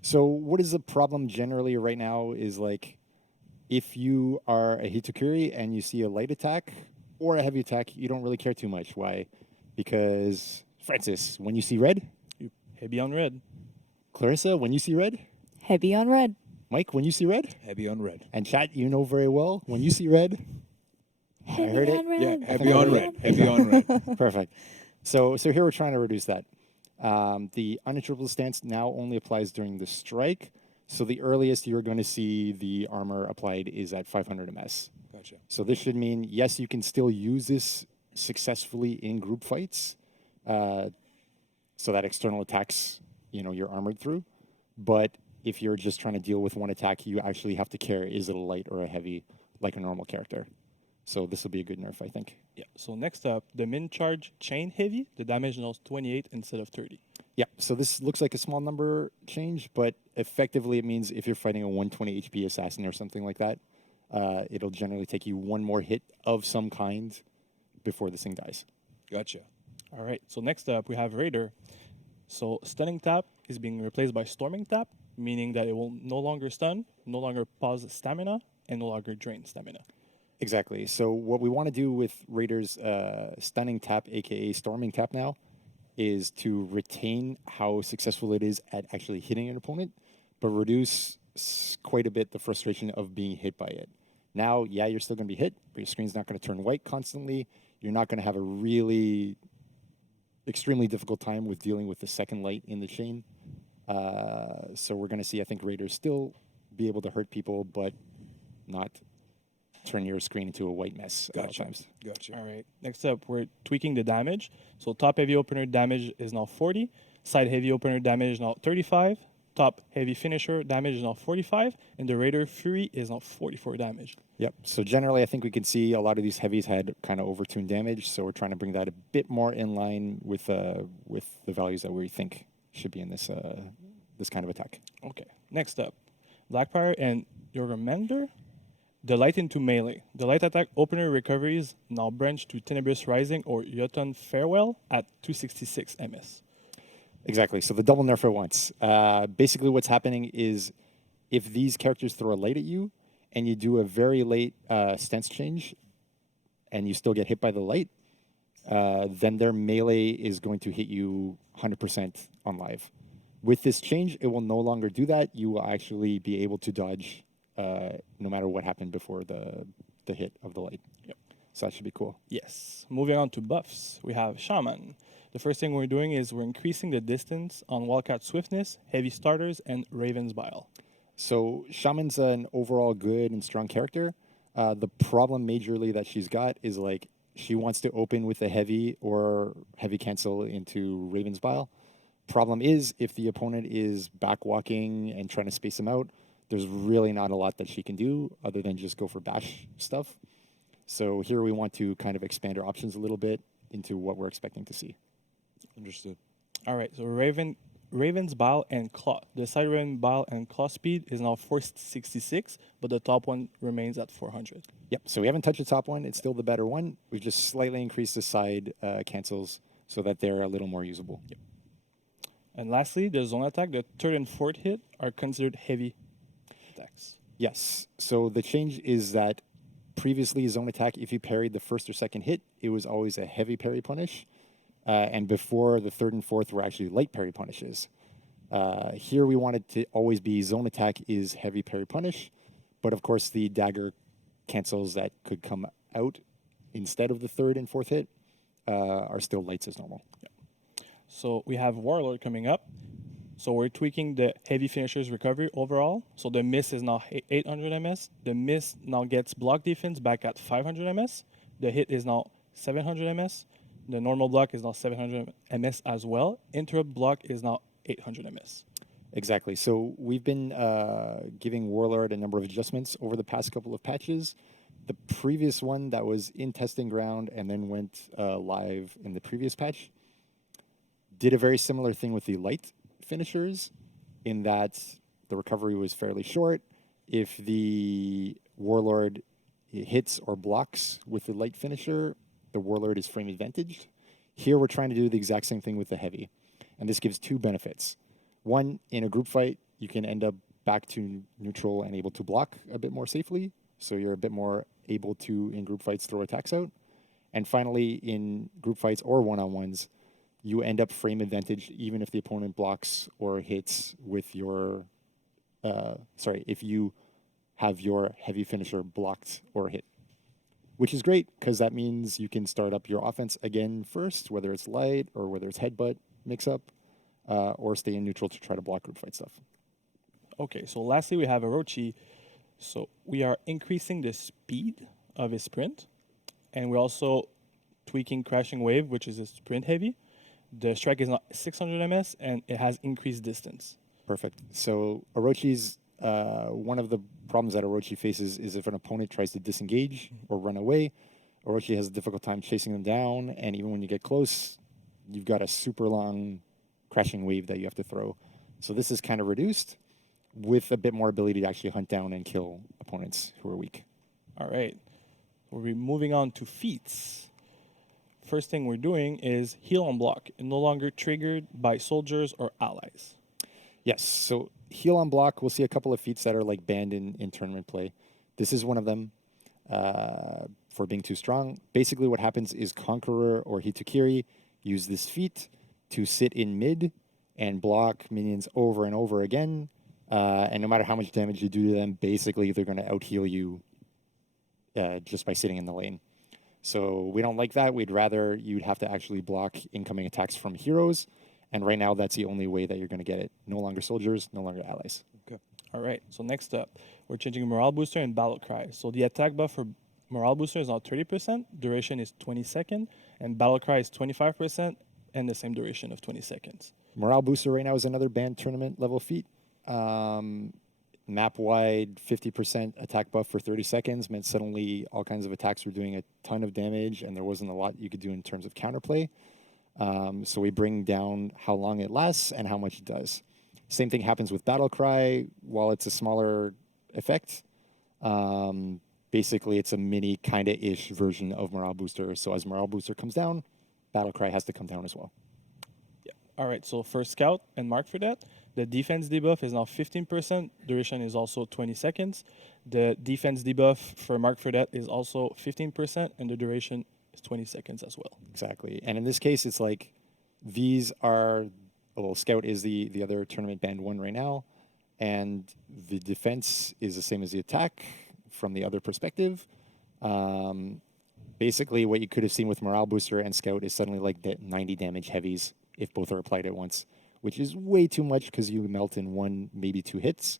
So what is the problem generally right now is like if you are a Hitokiri and you see a light attack or a heavy attack, you don't really care too much. Why? Because, Francis, when you see red? Heavy on red. Clarissa, when you see red? Heavy on red. Mike, when you see red? Heavy on red. And chat, you know very well, when you see red? I heard it. on red. Yeah, heavy on red. Heavy on red. Perfect. So here we're trying to reduce that. The uninterruptible stance now only applies during the strike. So the earliest you're going to see the armor applied is at 500 ms. Gotcha. So this should mean, yes, you can still use this successfully in group fights. So that external attacks, you're armored through. But if you're just trying to deal with one attack, you actually have to care, is it a light or a heavy, like a normal character? So this will be a good nerf, I think. Yeah. So next up, the min charge chain heavy. The damage now is 28 instead of 30. Yeah, so this looks like a small number change, but effectively it means if you're fighting a 120 HP assassin or something like that, it'll generally take you one more hit of some kind before this thing dies. Gotcha. All right. So next up, we have Raider. So stunning tap is being replaced by storming tap, meaning that it will no longer stun, no longer pause stamina, and no longer drain stamina. Exactly. So what we want to do with Raider's stunning tap, aka storming tap now, is to retain how successful it is at actually hitting an opponent, but reduce quite a bit the frustration of being hit by it. Now, yeah, you're still going to be hit, but your screen's not going to turn white constantly. You're not going to have a really extremely difficult time with dealing with the second light in the chain. So we're going to see, I think, Raiders still be able to hurt people, but not turn your screen into a white mess at all times. Gotcha. All right. Next up, we're tweaking the damage. So top heavy opener damage is now 40. Side heavy opener damage is now 35. Top heavy finisher damage is now 45. And the Raider Fury is now 44 damage. Yep. So generally, I think we can see a lot of these heavies had kind of overtuned damage. So we're trying to bring that a bit more in line with the values that we think should be in this this kind of attack. Okay. Next up, Blackfire and Yoramander. The light into melee. The light attack opener recoveries now branch to Tenebrous Rising or Jotun Farewell at 266 ms. Exactly. So the double nerf at once. Basically, what's happening is if these characters throw a light at you and you do a very late stance change and you still get hit by the light, then their melee is going to hit you 100% on live. With this change, it will no longer do that. You will actually be able to dodge no matter what happened before the hit of the light. Yep. So that should be cool. Yes. Moving on to buffs, we have Shaman. The first thing we're doing is we're increasing the distance on Wildcat Swiftness, Heavy Starters, and Raven's Bile. So Shaman's an overall good and strong character. The problem majorly that she's got is like she wants to open with a heavy or heavy cancel into Raven's Bile. Problem is if the opponent is backwalking and trying to space them out, there's really not a lot that she can do other than just go for bash stuff. So here we want to kind of expand our options a little bit into what we're expecting to see. Understood. All right, so Raven's Bile and Claw. The side Raven Bile and Claw speed is now 466, but the top one remains at 400. Yep, so we haven't touched the top one. It's still the better one. We've just slightly increased the side cancels so that they're a little more usable. Yep. And lastly, the zone attack, the third and fourth hit are considered heavy attacks. Yes, so the change is that previously zone attack, if you parried the first or second hit, it was always a heavy parry punish. And before, the third and fourth were actually light parry punishes. Here we want it to always be zone attack is heavy parry punish, but of course the dagger cancels that could come out instead of the third and fourth hit are still lights as normal. Yeah. So we have Warlord coming up. So we're tweaking the heavy finisher's recovery overall. So the miss is now 800 ms. The miss now gets block defense back at 500 ms. The hit is now 700 ms. The normal block is now 700 ms as well. Interrupt block is now 800 ms. Exactly. So we've been giving Warlord a number of adjustments over the past couple of patches. The previous one that was in testing ground and then went live in the previous patch did a very similar thing with the light finishers, in that the recovery was fairly short. If the Warlord hits or blocks with the light finisher, the Warlord is frame advantaged. Here we're trying to do the exact same thing with the heavy. And this gives two benefits. One, in a group fight, you can end up back to neutral and able to block a bit more safely. So you're a bit more able to, in group fights, throw attacks out. And finally, in group fights or one-on-ones, you end up frame advantage even if the opponent blocks or hits with your, if you have your heavy finisher blocked or hit. Which is great, because that means you can start up your offense again first, whether it's light or whether it's headbutt mix-up, or stay in neutral to try to block group fight stuff. Okay, so lastly we have Orochi. So we are increasing the speed of his sprint, and we're also tweaking Crashing Wave, which is a sprint heavy. The strike is now 600 ms, and it has increased distance. Perfect. So Orochi's, one of the problems that Orochi faces is if an opponent tries to disengage or run away, Orochi has a difficult time chasing them down, and even when you get close, you've got a super long Crashing Wave that you have to throw. So this is kind of reduced, with a bit more ability to actually hunt down and kill opponents who are weak. All right. We're moving on to feats. First thing we're doing is heal on block, no longer triggered by soldiers or allies. Yes, so heal on block, we'll see a couple of feats that are like banned in tournament play. This is one of them for being too strong. Basically what happens is Conqueror or Hitakiri use this feat to sit in mid and block minions over and over again. And no matter how much damage you do to them, basically they're going to out-heal you just by sitting in the lane. So we don't like that. We'd rather you'd have to actually block incoming attacks from heroes. And right now, that's the only way that you're going to get it. No longer soldiers, no longer allies. Okay. All right. So next up, we're changing Morale Booster and Battle Cry. So the attack buff for Morale Booster is now 30%. Duration is 20 seconds. And Battle Cry is 25%. And the same duration of 20 seconds. Morale Booster right now is another banned tournament level feat. Map-wide, 50% attack buff for 30 seconds meant suddenly all kinds of attacks were doing a ton of damage, and there wasn't a lot you could do in terms of counterplay. So we bring down how long it lasts and how much it does. Same thing happens with Battle Cry. While it's a smaller effect, basically it's a mini kind of ish version of Morale Booster. So as Morale Booster comes down, Battle Cry has to come down as well. Yeah. All right, so for Scout and Mark for that, the defense debuff is now 15%. Duration is also 20 seconds. The defense debuff for Mark for that is also 15%, and the duration is 20 seconds as well. Exactly. And in this case, it's like these are, well, Scout is the other tournament banned one right now, and the defense is the same as the attack from the other perspective. Basically, what you could have seen with Morale Booster and Scout is suddenly like 90 damage heavies if both are applied at once, which is way too much because you melt in one, maybe two hits.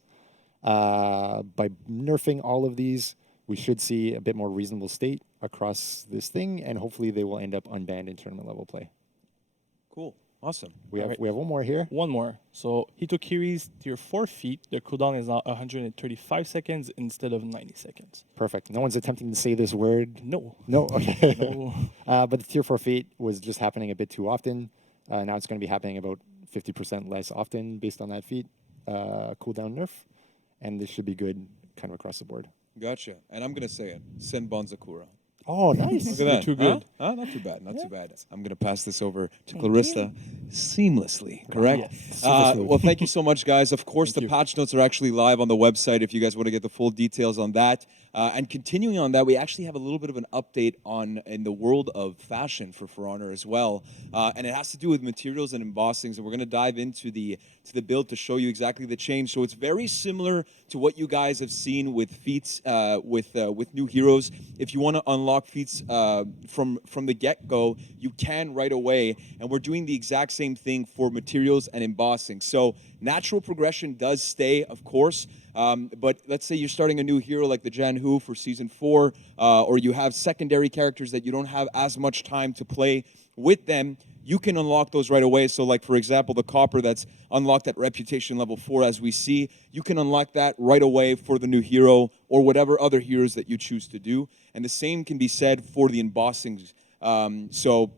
By nerfing all of these, we should see a bit more reasonable state across this thing, and hopefully they will end up unbanned in tournament level play. Cool. Awesome. We have one more here. One more. So Hitokiri's tier 4 feat, the cooldown is now 135 seconds instead of 90 seconds. Perfect. No one's attempting to say this word. No. No? Okay. No. But the tier 4 feat was just happening a bit too often. Now it's going to be happening about 50% less often based on that feat cooldown nerf. And this should be good kind of across the board. Gotcha. And I'm going to say it. Senbon Zakura. Oh, nice. Look at that. Too good. Huh? Not too bad. Not too bad. I'm going to pass this over to Clarissa seamlessly, correct? Yes. Well, thank you so much, guys. Of course, the patch notes are actually live on the website if you guys want to get the full details on that. And continuing on that, we actually have a little bit of an update in the world of fashion for For Honor as well. And it has to do with materials and embossings. And we're going to dive into the build to show you exactly the change. So it's very similar to what you guys have seen with feats with new heroes. If you want to unlock unlock feats from the get-go, you can right away. And we're doing the exact same thing for materials and embossing. So natural progression does stay, of course. But let's say you're starting a new hero like the Jan Hu for Season 4, or you have secondary characters that you don't have as much time to play with them, you can unlock those right away. So like, for example, the Copper that's unlocked at Reputation level 4, as we see, you can unlock that right away for the new hero or whatever other heroes that you choose to do. And the same can be said for the embossings. So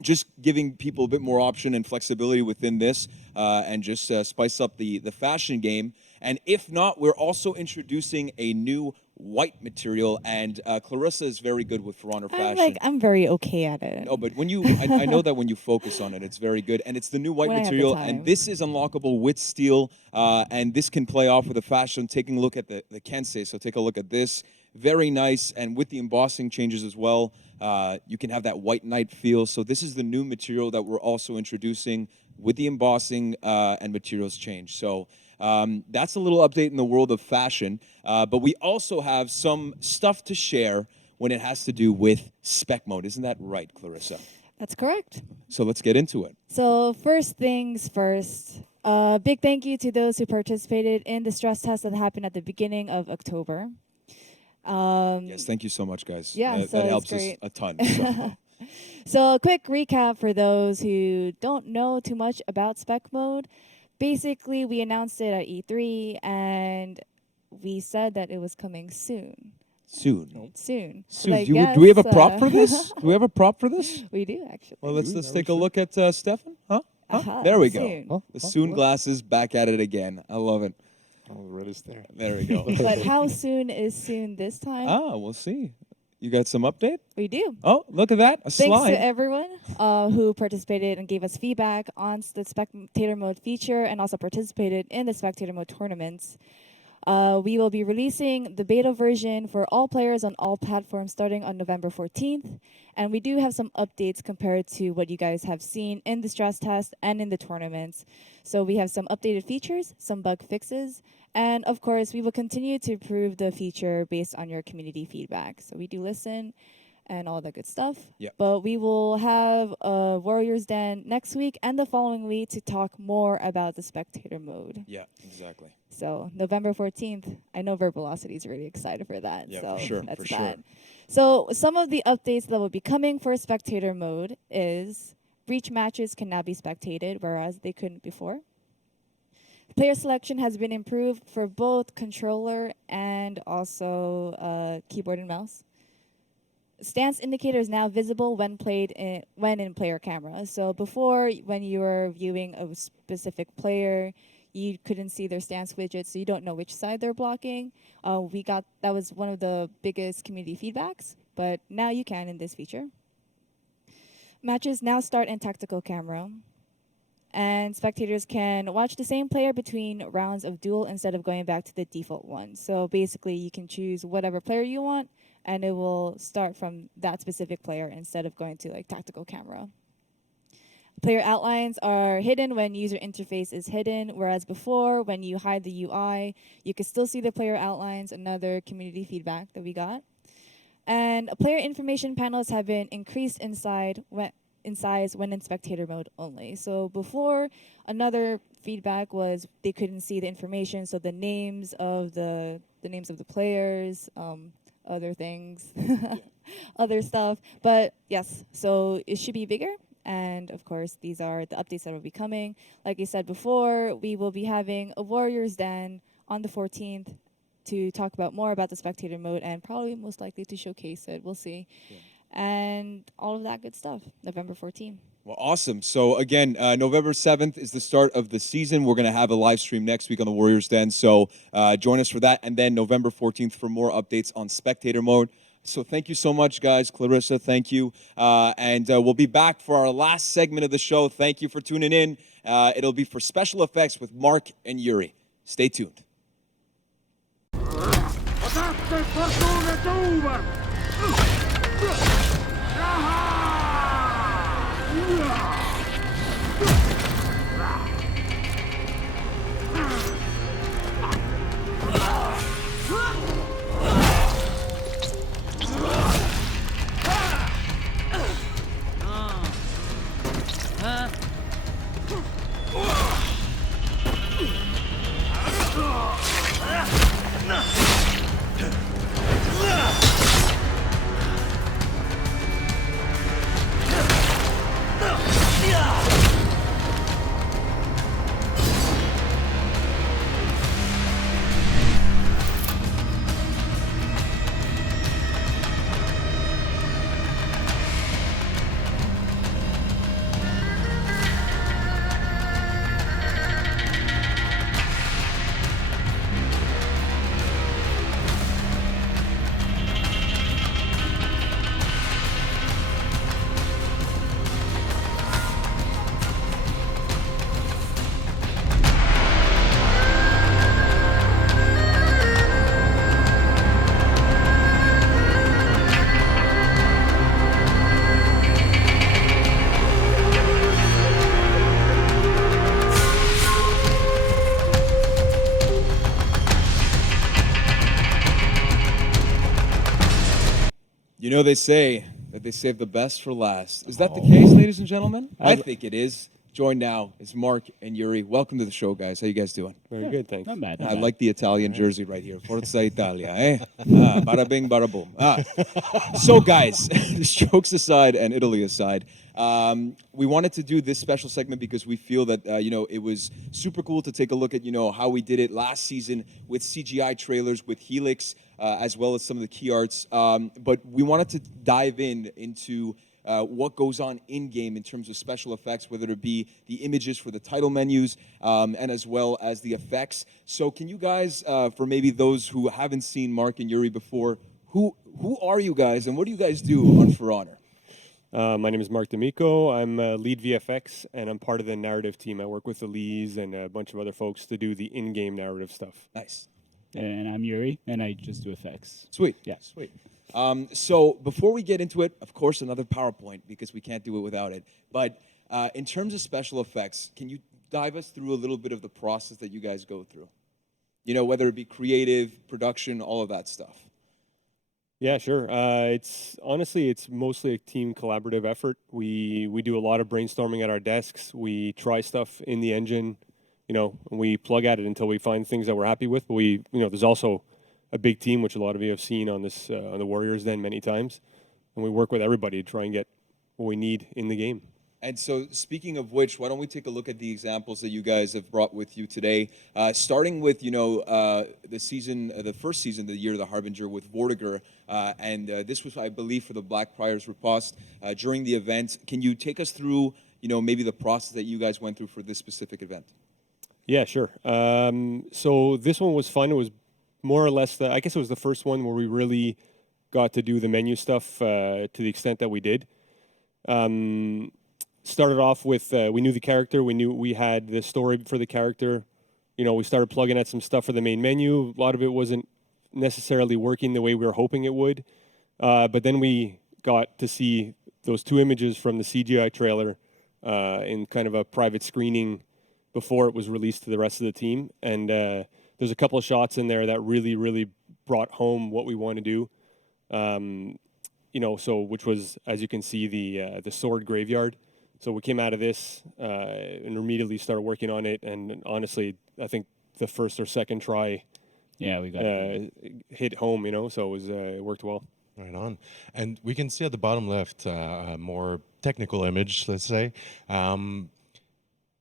just giving people a bit more option and flexibility within this and just spice up the fashion game. And if not, we're also introducing a new white material, and Clarissa is very good with For Honor fashion. I'm very okay at it. No, but when you, I know that when you focus on it, it's very good. And it's the new white When I have the material, time. and this is unlockable with steel, and this can play off with the fashion. Taking a look at the Kensei, so take a look at this. Very nice, and with the embossing changes as well, you can have that white knight feel. So this is the new material that we're also introducing with the embossing and materials change. So that's a little update in the world of fashion. But we also have some stuff to share when it has to do with spec mode. Isn't that right, Clarissa? That's correct. So let's get into it. So first things first, big thank you to those who participated in the stress test that happened at the beginning of October. Yes, thank you so much, guys. Yeah, that so it's helps us great. a ton. So. So a quick recap for those who don't know too much about spec mode. Basically, we announced it at E3, and we said that it was coming soon. Soon. Soon. Soon. So I Do we have a guess, prop for this? Do we have a prop for this? We do, actually. Well, let's take a look at Stefan. Huh? Aha, There we go. soon. The soon glasses back at it again. I love it. Oh, the red is there. There we go. But how soon is soon this time? We'll see. You got some update? We do. Oh, look at that. A Thanks slide. to everyone who participated and gave us feedback on the Spectator Mode feature and also participated in the Spectator Mode tournaments. We will be releasing the beta version for all players on all platforms starting on November 14th. And we do have some updates compared to what you guys have seen in the stress test and in the tournaments. So we have some updated features, some bug fixes, and of course, we will continue to improve the feature based on your community feedback. So we do listen and all that good stuff. Yep. But we will have a Warriors Den next week and the following week to talk more about the Spectator Mode. Yeah, exactly. So November 14th, I know Verbosity is really excited for that. Yeah, so for sure, that's for that. sure. So some of the updates that will be coming for Spectator Mode is Breach matches can now be spectated, whereas they couldn't before. Player selection has been improved for both controller and also keyboard and mouse. Stance indicator is now visible when in player camera. So before, when you were viewing a specific player, you couldn't see their stance widget, so you don't know which side they're blocking. That was one of the biggest community feedbacks, but now you can in this feature. Matches now start in tactical camera. And spectators can watch the same player between rounds of duel instead of going back to the default one. So basically, you can choose whatever player you want, and it will start from that specific player instead of going to like tactical camera. Player outlines are hidden when user interface is hidden, whereas before, when you hide the UI, you can still see the player outlines, another community feedback that we got. And player information panels have been increased in size when in spectator mode only. So before, another feedback was they couldn't see the information, so the names of the players, other things, other stuff. But yes, so it should be bigger. And of course, these are the updates that will be coming. Like I said before, we will be having a Warriors Den on the 14th to talk about more about the spectator mode and probably most likely to showcase it. We'll see. Yeah. And all of that good stuff, November 14th. Well, awesome. So again, November 7th is the start of the season. We're going to have a live stream next week on the Warriors Den. So join us for that. And then November 14th for more updates on spectator mode. So thank you so much, guys. Clarissa, thank you. And we'll be back for our last segment of the show. Thank you for tuning in. It'll be for special effects with Mark and Yuri. Stay tuned. know, they say that they save the best for last. Is that the case, ladies and gentlemen? I think it is. Join now is Mark and Yuri. Welcome to the show, guys. How you guys doing? Very good, thanks. Not bad. I like the Italian jersey right here. Forza Italia, eh? Bada bing, bada boom. So, guys, jokes aside and Italy aside, we wanted to do this special segment because we feel that it was super cool to take a look at how we did it last season with CGI trailers, with Helix, as well as some of the key arts. But we wanted to dive into what goes on in-game in terms of special effects, whether it be the images for the title menus and as well as the effects. So can you guys, for maybe those who haven't seen Mark and Yuri before, who are you guys and what do you guys do on For Honor? My name is Mark D'Amico. I'm lead VFX, and I'm part of the narrative team. I work with Elise and a bunch of other folks to do the in-game narrative stuff. Nice. And I'm Yuri, and I just do effects. Sweet. Yeah. Sweet. So before we get into it, of course, another PowerPoint because we can't do it without it. But in terms of special effects, can you dive us through a little bit of the process that you guys go through? Whether it be creative, production, all of that stuff. Yeah, sure. It's mostly a team collaborative effort. We do a lot of brainstorming at our desks. We try stuff in the engine, and we plug at it until we find things that we're happy with. But there's also a big team, which a lot of you have seen on this on the Warriors Den many times, and we work with everybody to try and get what we need in the game. And so, speaking of which, why don't we take a look at the examples that you guys have brought with you today? Starting with the first season, the Year of the Harbinger with Vortiger, and this was, I believe, for the Black Friars Riposte during the event. Can you take us through, maybe the process that you guys went through for this specific event? Yeah, sure. So this one was fun. It was more or less I guess it was the first one where we really got to do the menu stuff to the extent that we did. Started off with we knew the character, we knew we had the story for the character. We started plugging at some stuff for the main menu. A lot of it wasn't necessarily working the way we were hoping it would, but then we got to see those two images from the CGI trailer in kind of a private screening before it was released to the rest of the team, and there's a couple of shots in there that really brought home what we want to do. So which was, as you can see, the sword graveyard. So we came out of this and immediately started working on it. And honestly, I think the first or second try, we got hit home. So it worked well. Right on. And we can see at the bottom left a more technical image, let's say. In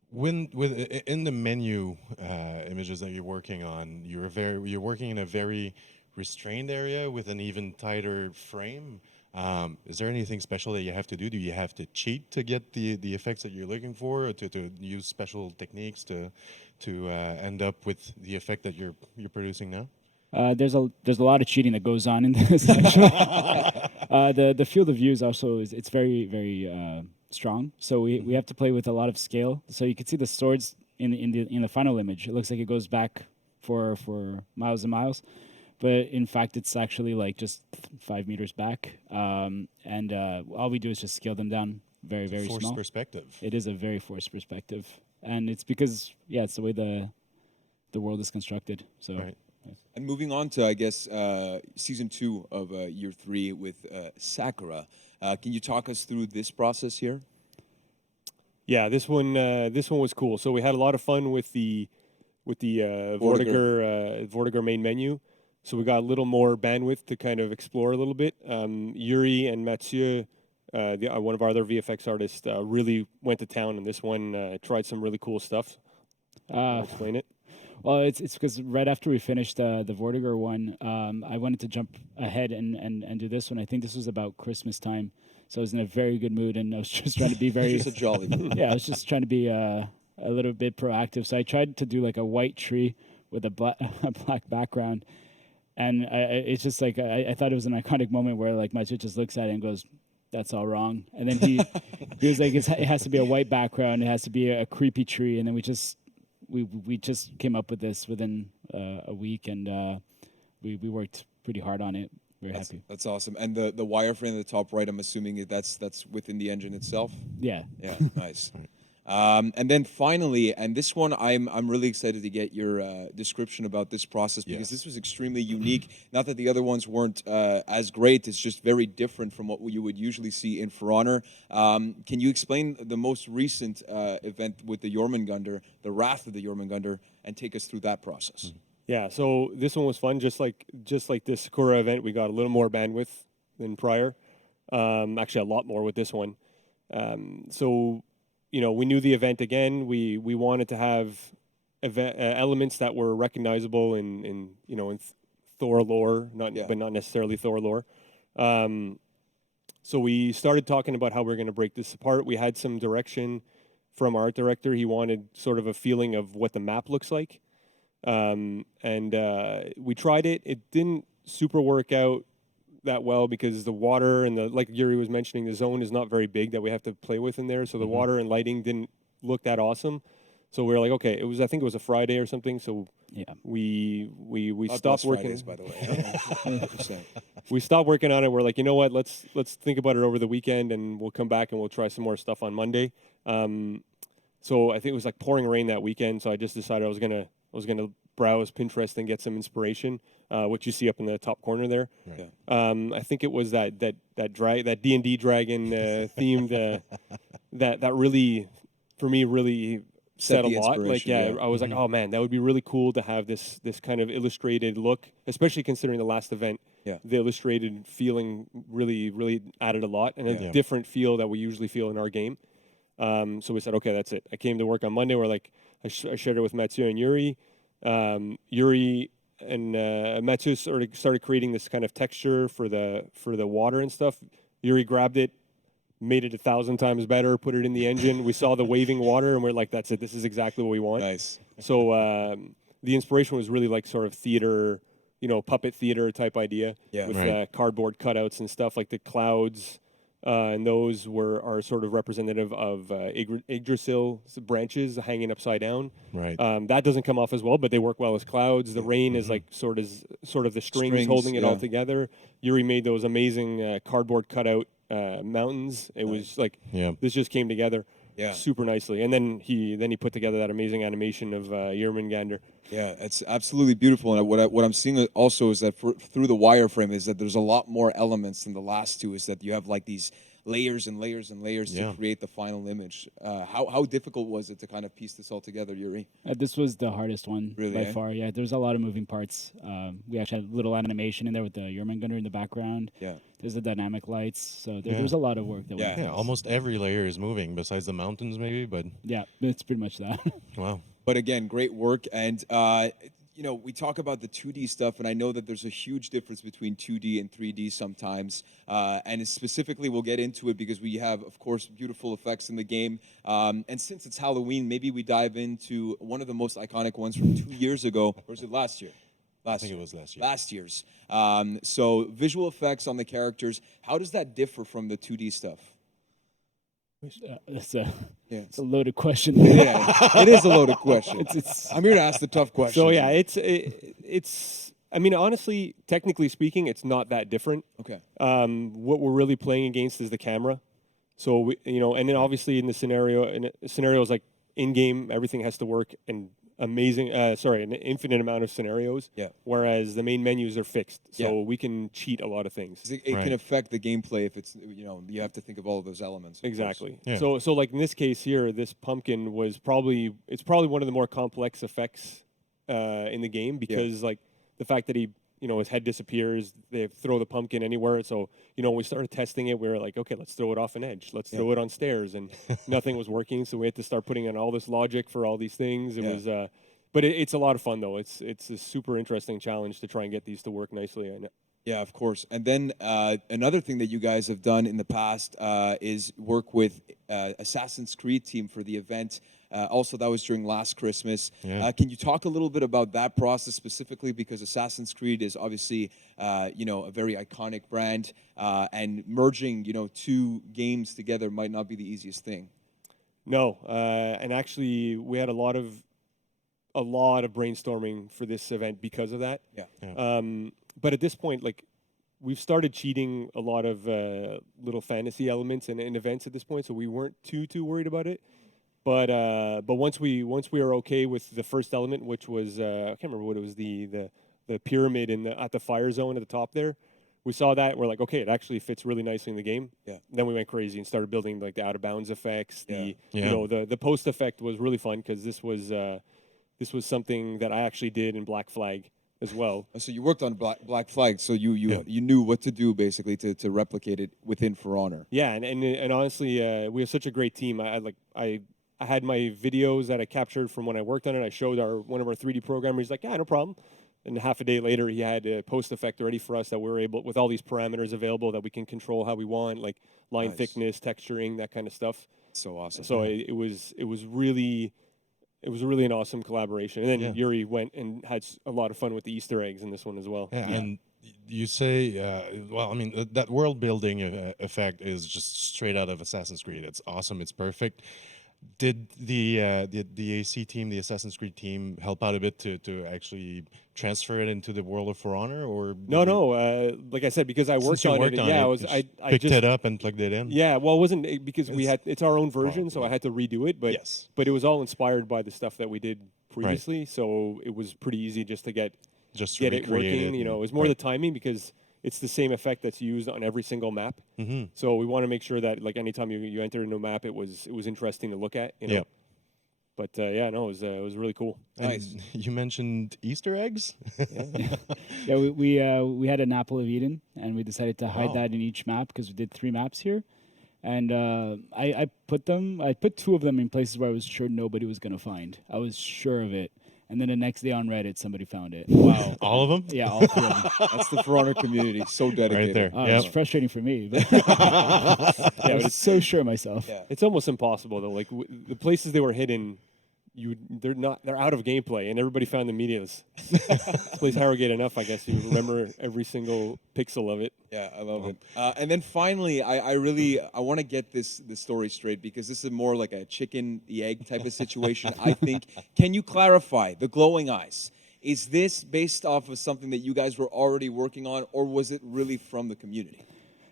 the menu images that you're working on, you're working in a very restrained area with an even tighter frame. Is there anything special that you have to do? Do you have to cheat to get the effects that you're looking for, or to use special techniques to end up with the effect that you're producing now? There's a lot of cheating that goes on in this. Actually. The field of view is also it's very very strong. So we have to play with a lot of scale. So you can see the swords in the final image. It looks like it goes back for miles and miles. But in fact, it's actually like just 5 meters back, and all we do is just scale them down very, very small. Forced perspective. It is a very forced perspective, and it's because it's the way the world is constructed. So. Right. And moving on to, I guess, season 2 of Year 3 with Sakura. Can you talk us through this process here? Yeah, this one was cool. So we had a lot of fun with the Vortiger main menu. So we got a little more bandwidth to kind of explore a little bit. Yuri and Mathieu, one of our other VFX artists, really went to town on this one, tried some really cool stuff. Explain it. Well, it's because right after we finished the Vortiger one, I wanted to jump ahead and do this one. I think this was about Christmas time. So I was in a very good mood, and I was just trying to be very... Just a jolly mood. Yeah, I was just trying to be a little bit proactive. So I tried to do like a white tree with a black background. And it's just like, I thought it was an iconic moment where like Mathieu just looks at it and goes, that's all wrong. And then he was like, it has to be a white background. It has to be a creepy tree. And then we just came up with this within a week, and we worked pretty hard on it. Very happy. That's awesome. And the wireframe at the top right, I'm assuming that's within the engine itself? Yeah. Yeah, nice. And then finally, and this one I'm really excited to get your description about this process because this was extremely unique. Not that the other ones weren't as great, it's just very different from what you would usually see in For Honor. Can you explain the most recent event with the Jormungandr, the Wrath of the Jormungandr, and take us through that process? Yeah, so this one was fun. Just like this Sakura event, we got a little more bandwidth than prior. Actually, a lot more with this one. So, you know, we knew the event again. We wanted to have elements that were recognizable in Thor lore, but not necessarily Thor lore. So we started talking about how we're going to break this apart. We had some direction from our art director. He wanted sort of a feeling of what the map looks like. And we tried it. It didn't super work out that well because the water and like Yuri was mentioning, the zone is not very big that we have to play with in there. So the water and lighting didn't look that awesome. So we were like, okay, I think it was a Friday or something. So we stopped working. Fridays, by the way. We stopped working on it. We're like, you know what? Let's think about it over the weekend, and we'll come back and we'll try some more stuff on Monday. So I think it was like pouring rain that weekend. So I just decided I was gonna browse Pinterest and get some inspiration, which you see up in the top corner there. Right. I think it was that D&D dragon themed that really, for me, really said a lot. Like, I was like, oh man, that would be really cool to have this kind of illustrated look, especially considering the last event. The illustrated feeling really added a lot and a different feel that we usually feel in our game. So we said, okay, that's it. I came to work on Monday. We're like, I shared it with Mathieu and Yuri. Yuri and Mathieu started creating this kind of texture for the water and stuff. Yuri grabbed it, made it 1,000 times better, put it in the engine. We saw the waving water, and we're like, that's it. This is exactly what we want. Nice. So the inspiration was really like sort of theater, puppet theater type idea with cardboard cutouts and stuff like the clouds. And those are sort of representative of Yggdrasil branches hanging upside down. Right. That doesn't come off as well, but they work well as clouds. The rain is like sort of the strings holding it all together. Yuri made those amazing cardboard cutout mountains. It was like this just came together super nicely. And then he put together that amazing animation of Jormungandr. Yeah, it's absolutely beautiful. And what I'm seeing also is that through the wireframe is that there's a lot more elements than the last two. Is that you have like these layers and layers and layers to create the final image. How difficult was it to kind of piece this all together, Yuri? This was the hardest one by far. Yeah, there's a lot of moving parts. We actually had a little animation in there with the Jormungandr in the background. Yeah. There's the dynamic lights. So there's a lot of work. Almost every layer is moving besides the mountains maybe, but... Yeah, it's pretty much that. Wow. But again, great work. And, we talk about the 2D stuff, and I know that there's a huge difference between 2D and 3D sometimes. And specifically, we'll get into it because we have, of course, beautiful effects in the game. And since it's Halloween, maybe we dive into one of the most iconic ones from 2 years ago. Or was it last year? I think it was last year. Last year's. So visual effects on the characters, how does that differ from the 2D stuff? It's a loaded question. Yeah, it is a loaded question. It's I'm here to ask the tough questions. So yeah, it's. I mean, honestly, technically speaking, it's not that different. Okay. What we're really playing against is the camera. So we, and then obviously in the scenarios like in game, everything has to work and an infinite amount of scenarios. Yeah. Whereas the main menus are fixed, so we can cheat a lot of things. It can affect the gameplay if it's you have to think of all of those elements. Exactly. Yeah. So like in this case here, this pumpkin was probably one of the more complex effects in the game because like the fact that his head disappears, they throw the pumpkin anywhere. So, when we started testing it, we were like, okay, let's throw it off an edge. Let's throw it on stairs. And nothing was working. So we had to start putting in all this logic for all these things. It was, but it's a lot of fun, though. It's a super interesting challenge to try and get these to work nicely. Yeah, of course. And then another thing that you guys have done in the past is work with Assassin's Creed team for the event. Also, that was during last Christmas. Yeah. Can you talk a little bit about that process specifically? Because Assassin's Creed is obviously, a very iconic brand, and merging, two games together might not be the easiest thing. No, and actually, we had a lot of brainstorming for this event because of that. Yeah. But at this point, like, we've started cheating a lot of little fantasy elements and events at this point, so we weren't too worried about it. But once we were okay with the first element, which was I can't remember what it was, the pyramid at the fire zone at the top there. We saw that and we're like, okay, it actually fits really nicely in the game. Yeah. Then we went crazy and started building like the out of bounds effects. Yeah. The post effect was really fun because this was something that I actually did in Black Flag as well. So you worked on Black Flag, so you knew what to do basically to replicate it within For Honor. Yeah, and honestly, we have such a great team. I had my videos that I captured from when I worked on it. I showed one of our 3D programmers. He's like, yeah, no problem. And half a day later, he had a post effect ready for us that we were able, with all these parameters available, that we can control how we want, like line thickness, texturing, that kind of stuff. So awesome. So it was really an awesome collaboration. And then Yuri went and had a lot of fun with the Easter eggs in this one as well. Yeah, and you say, well, I mean, that world building effect is just straight out of Assassin's Creed. It's awesome. It's perfect. Did the AC team, the Assassin's Creed team, help out a bit to actually transfer it into the world of For Honor, or no? Like I said, because I worked on it. I picked just it up and plugged it in. Yeah, well, it wasn't because it's our own version, so I had to redo it. But it was all inspired by the stuff that we did previously, so it was pretty easy just to get it working. It was more the timing because it's the same effect that's used on every single map. Mm-hmm. So we want to make sure that like anytime you enter a new map, it was interesting to look at. Yeah. But it was really cool. Nice. You mentioned Easter eggs. Yeah, we had an Apple of Eden, and we decided to hide that in each map because we did 3 maps here. And I put 2 of them in places where I was sure nobody was gonna find. I was sure of it. And then the next day on Reddit, somebody found it. Wow. All of them? Yeah, all 3 of them. That's the For Honor community. So dedicated. Right there. It's frustrating for me. But I was so sure of myself. Yeah. It's almost impossible though. Like the places they were hidden, they're out of gameplay, and everybody found them immediately. This plays Harrogate enough, I guess. You remember every single pixel of it. Yeah, I love it. And then finally, I want to get this story straight because this is more like a chicken the egg type of situation. I think. Can you clarify the glowing eyes? Is this based off of something that you guys were already working on, or was it really from the community?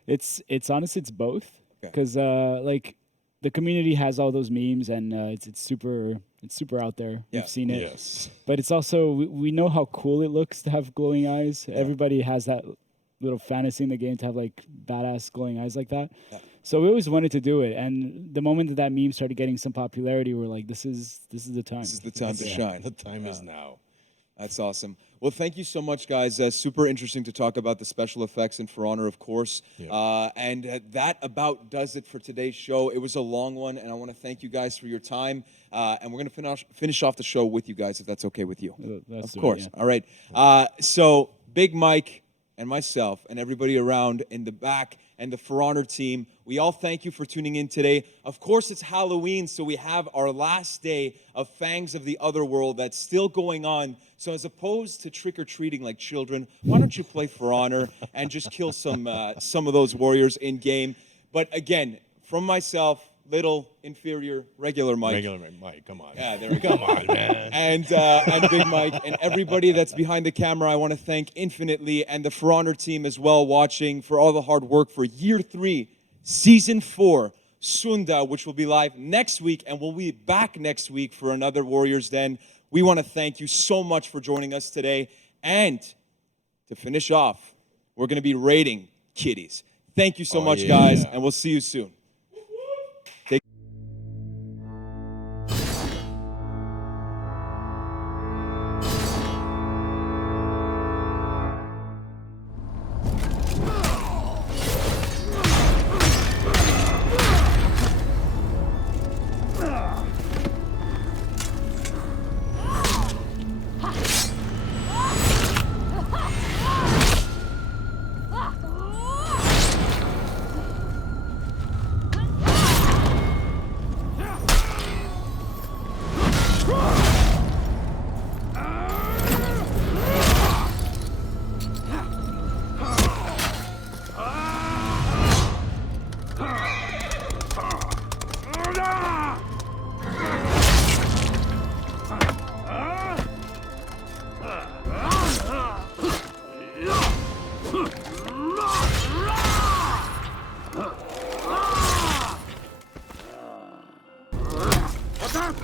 It's honestly it's both because like the community has all those memes and it's super out there. Yeah. We've seen it. Yes. But it's also we know how cool it looks to have glowing eyes. Yeah. Everybody has that little fantasy in the game to have like badass glowing eyes like that. Yeah. So we always wanted to do it, and the moment that meme started getting some popularity, we're like, this is the time. This is the time to shine. The time is now. That's awesome. Well, thank you so much, guys. Super interesting to talk about the special effects in For Honor, of course. Yeah. And that about does it for today's show. It was a long one, and I want to thank you guys for your time. And we're going to finish off the show with you guys, if that's okay with you. Of course. Yeah. All right. So Big Mike and myself and everybody around in the back and the For Honor team, we all thank you for tuning in today. Of course, it's Halloween, so we have our last day of Fangs of the Otherworld that's still going on. So as opposed to trick-or-treating like children, why don't you play For Honor and just kill some of those warriors in-game? But again, from myself, little, inferior, regular Mike. Regular Mike, come on. Yeah, there we go. Come on, man. And Big Mike and everybody that's behind the camera, I want to thank infinitely, and the For Honor team as well watching for all the hard work for Year 3, Season 4, Sunda, which will be live next week, and we'll be back next week for another Warriors Den. We want to thank you so much for joining us today. And to finish off, we're going to be rating kitties. Thank you so much, guys, and we'll see you soon.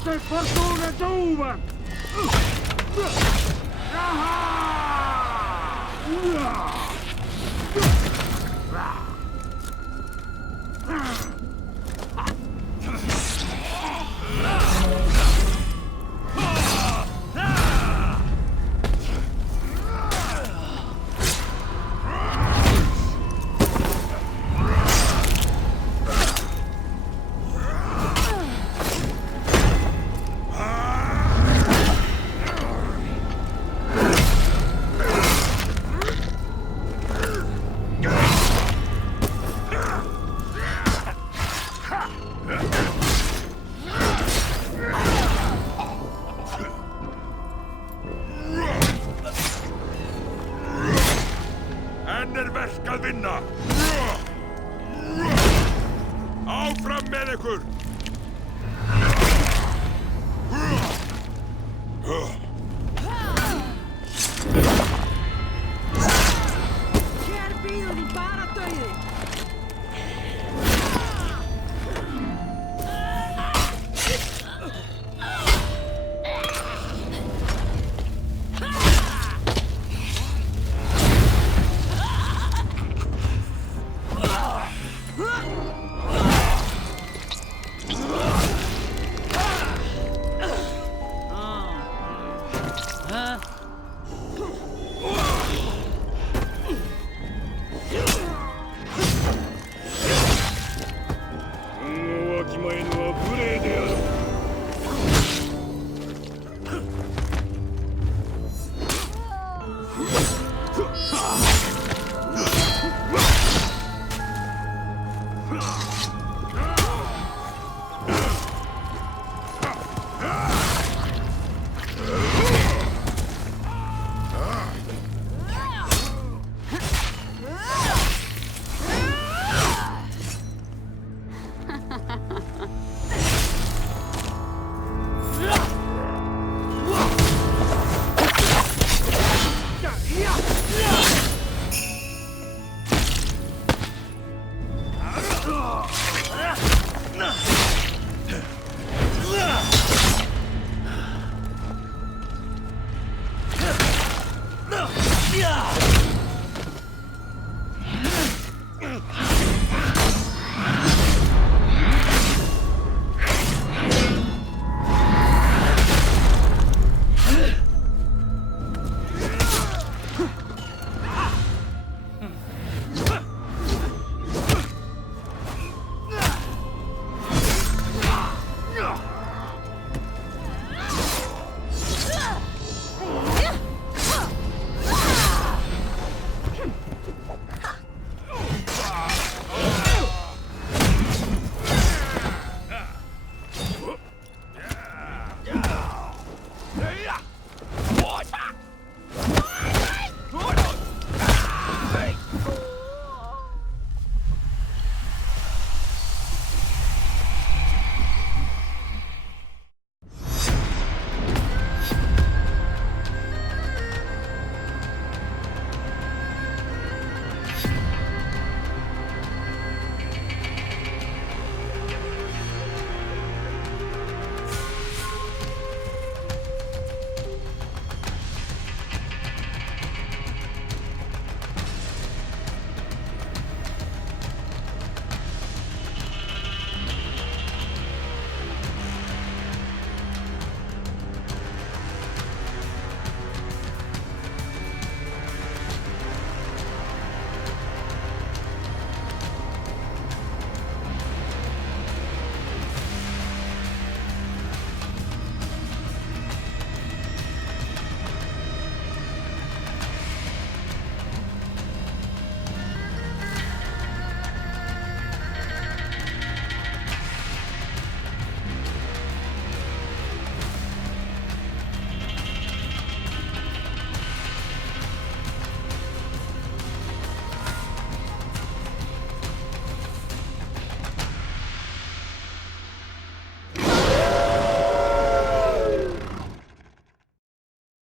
Quante fortune tuve! Ender skal vinna! Áfram með ykkur! Hér býður því bara dauði!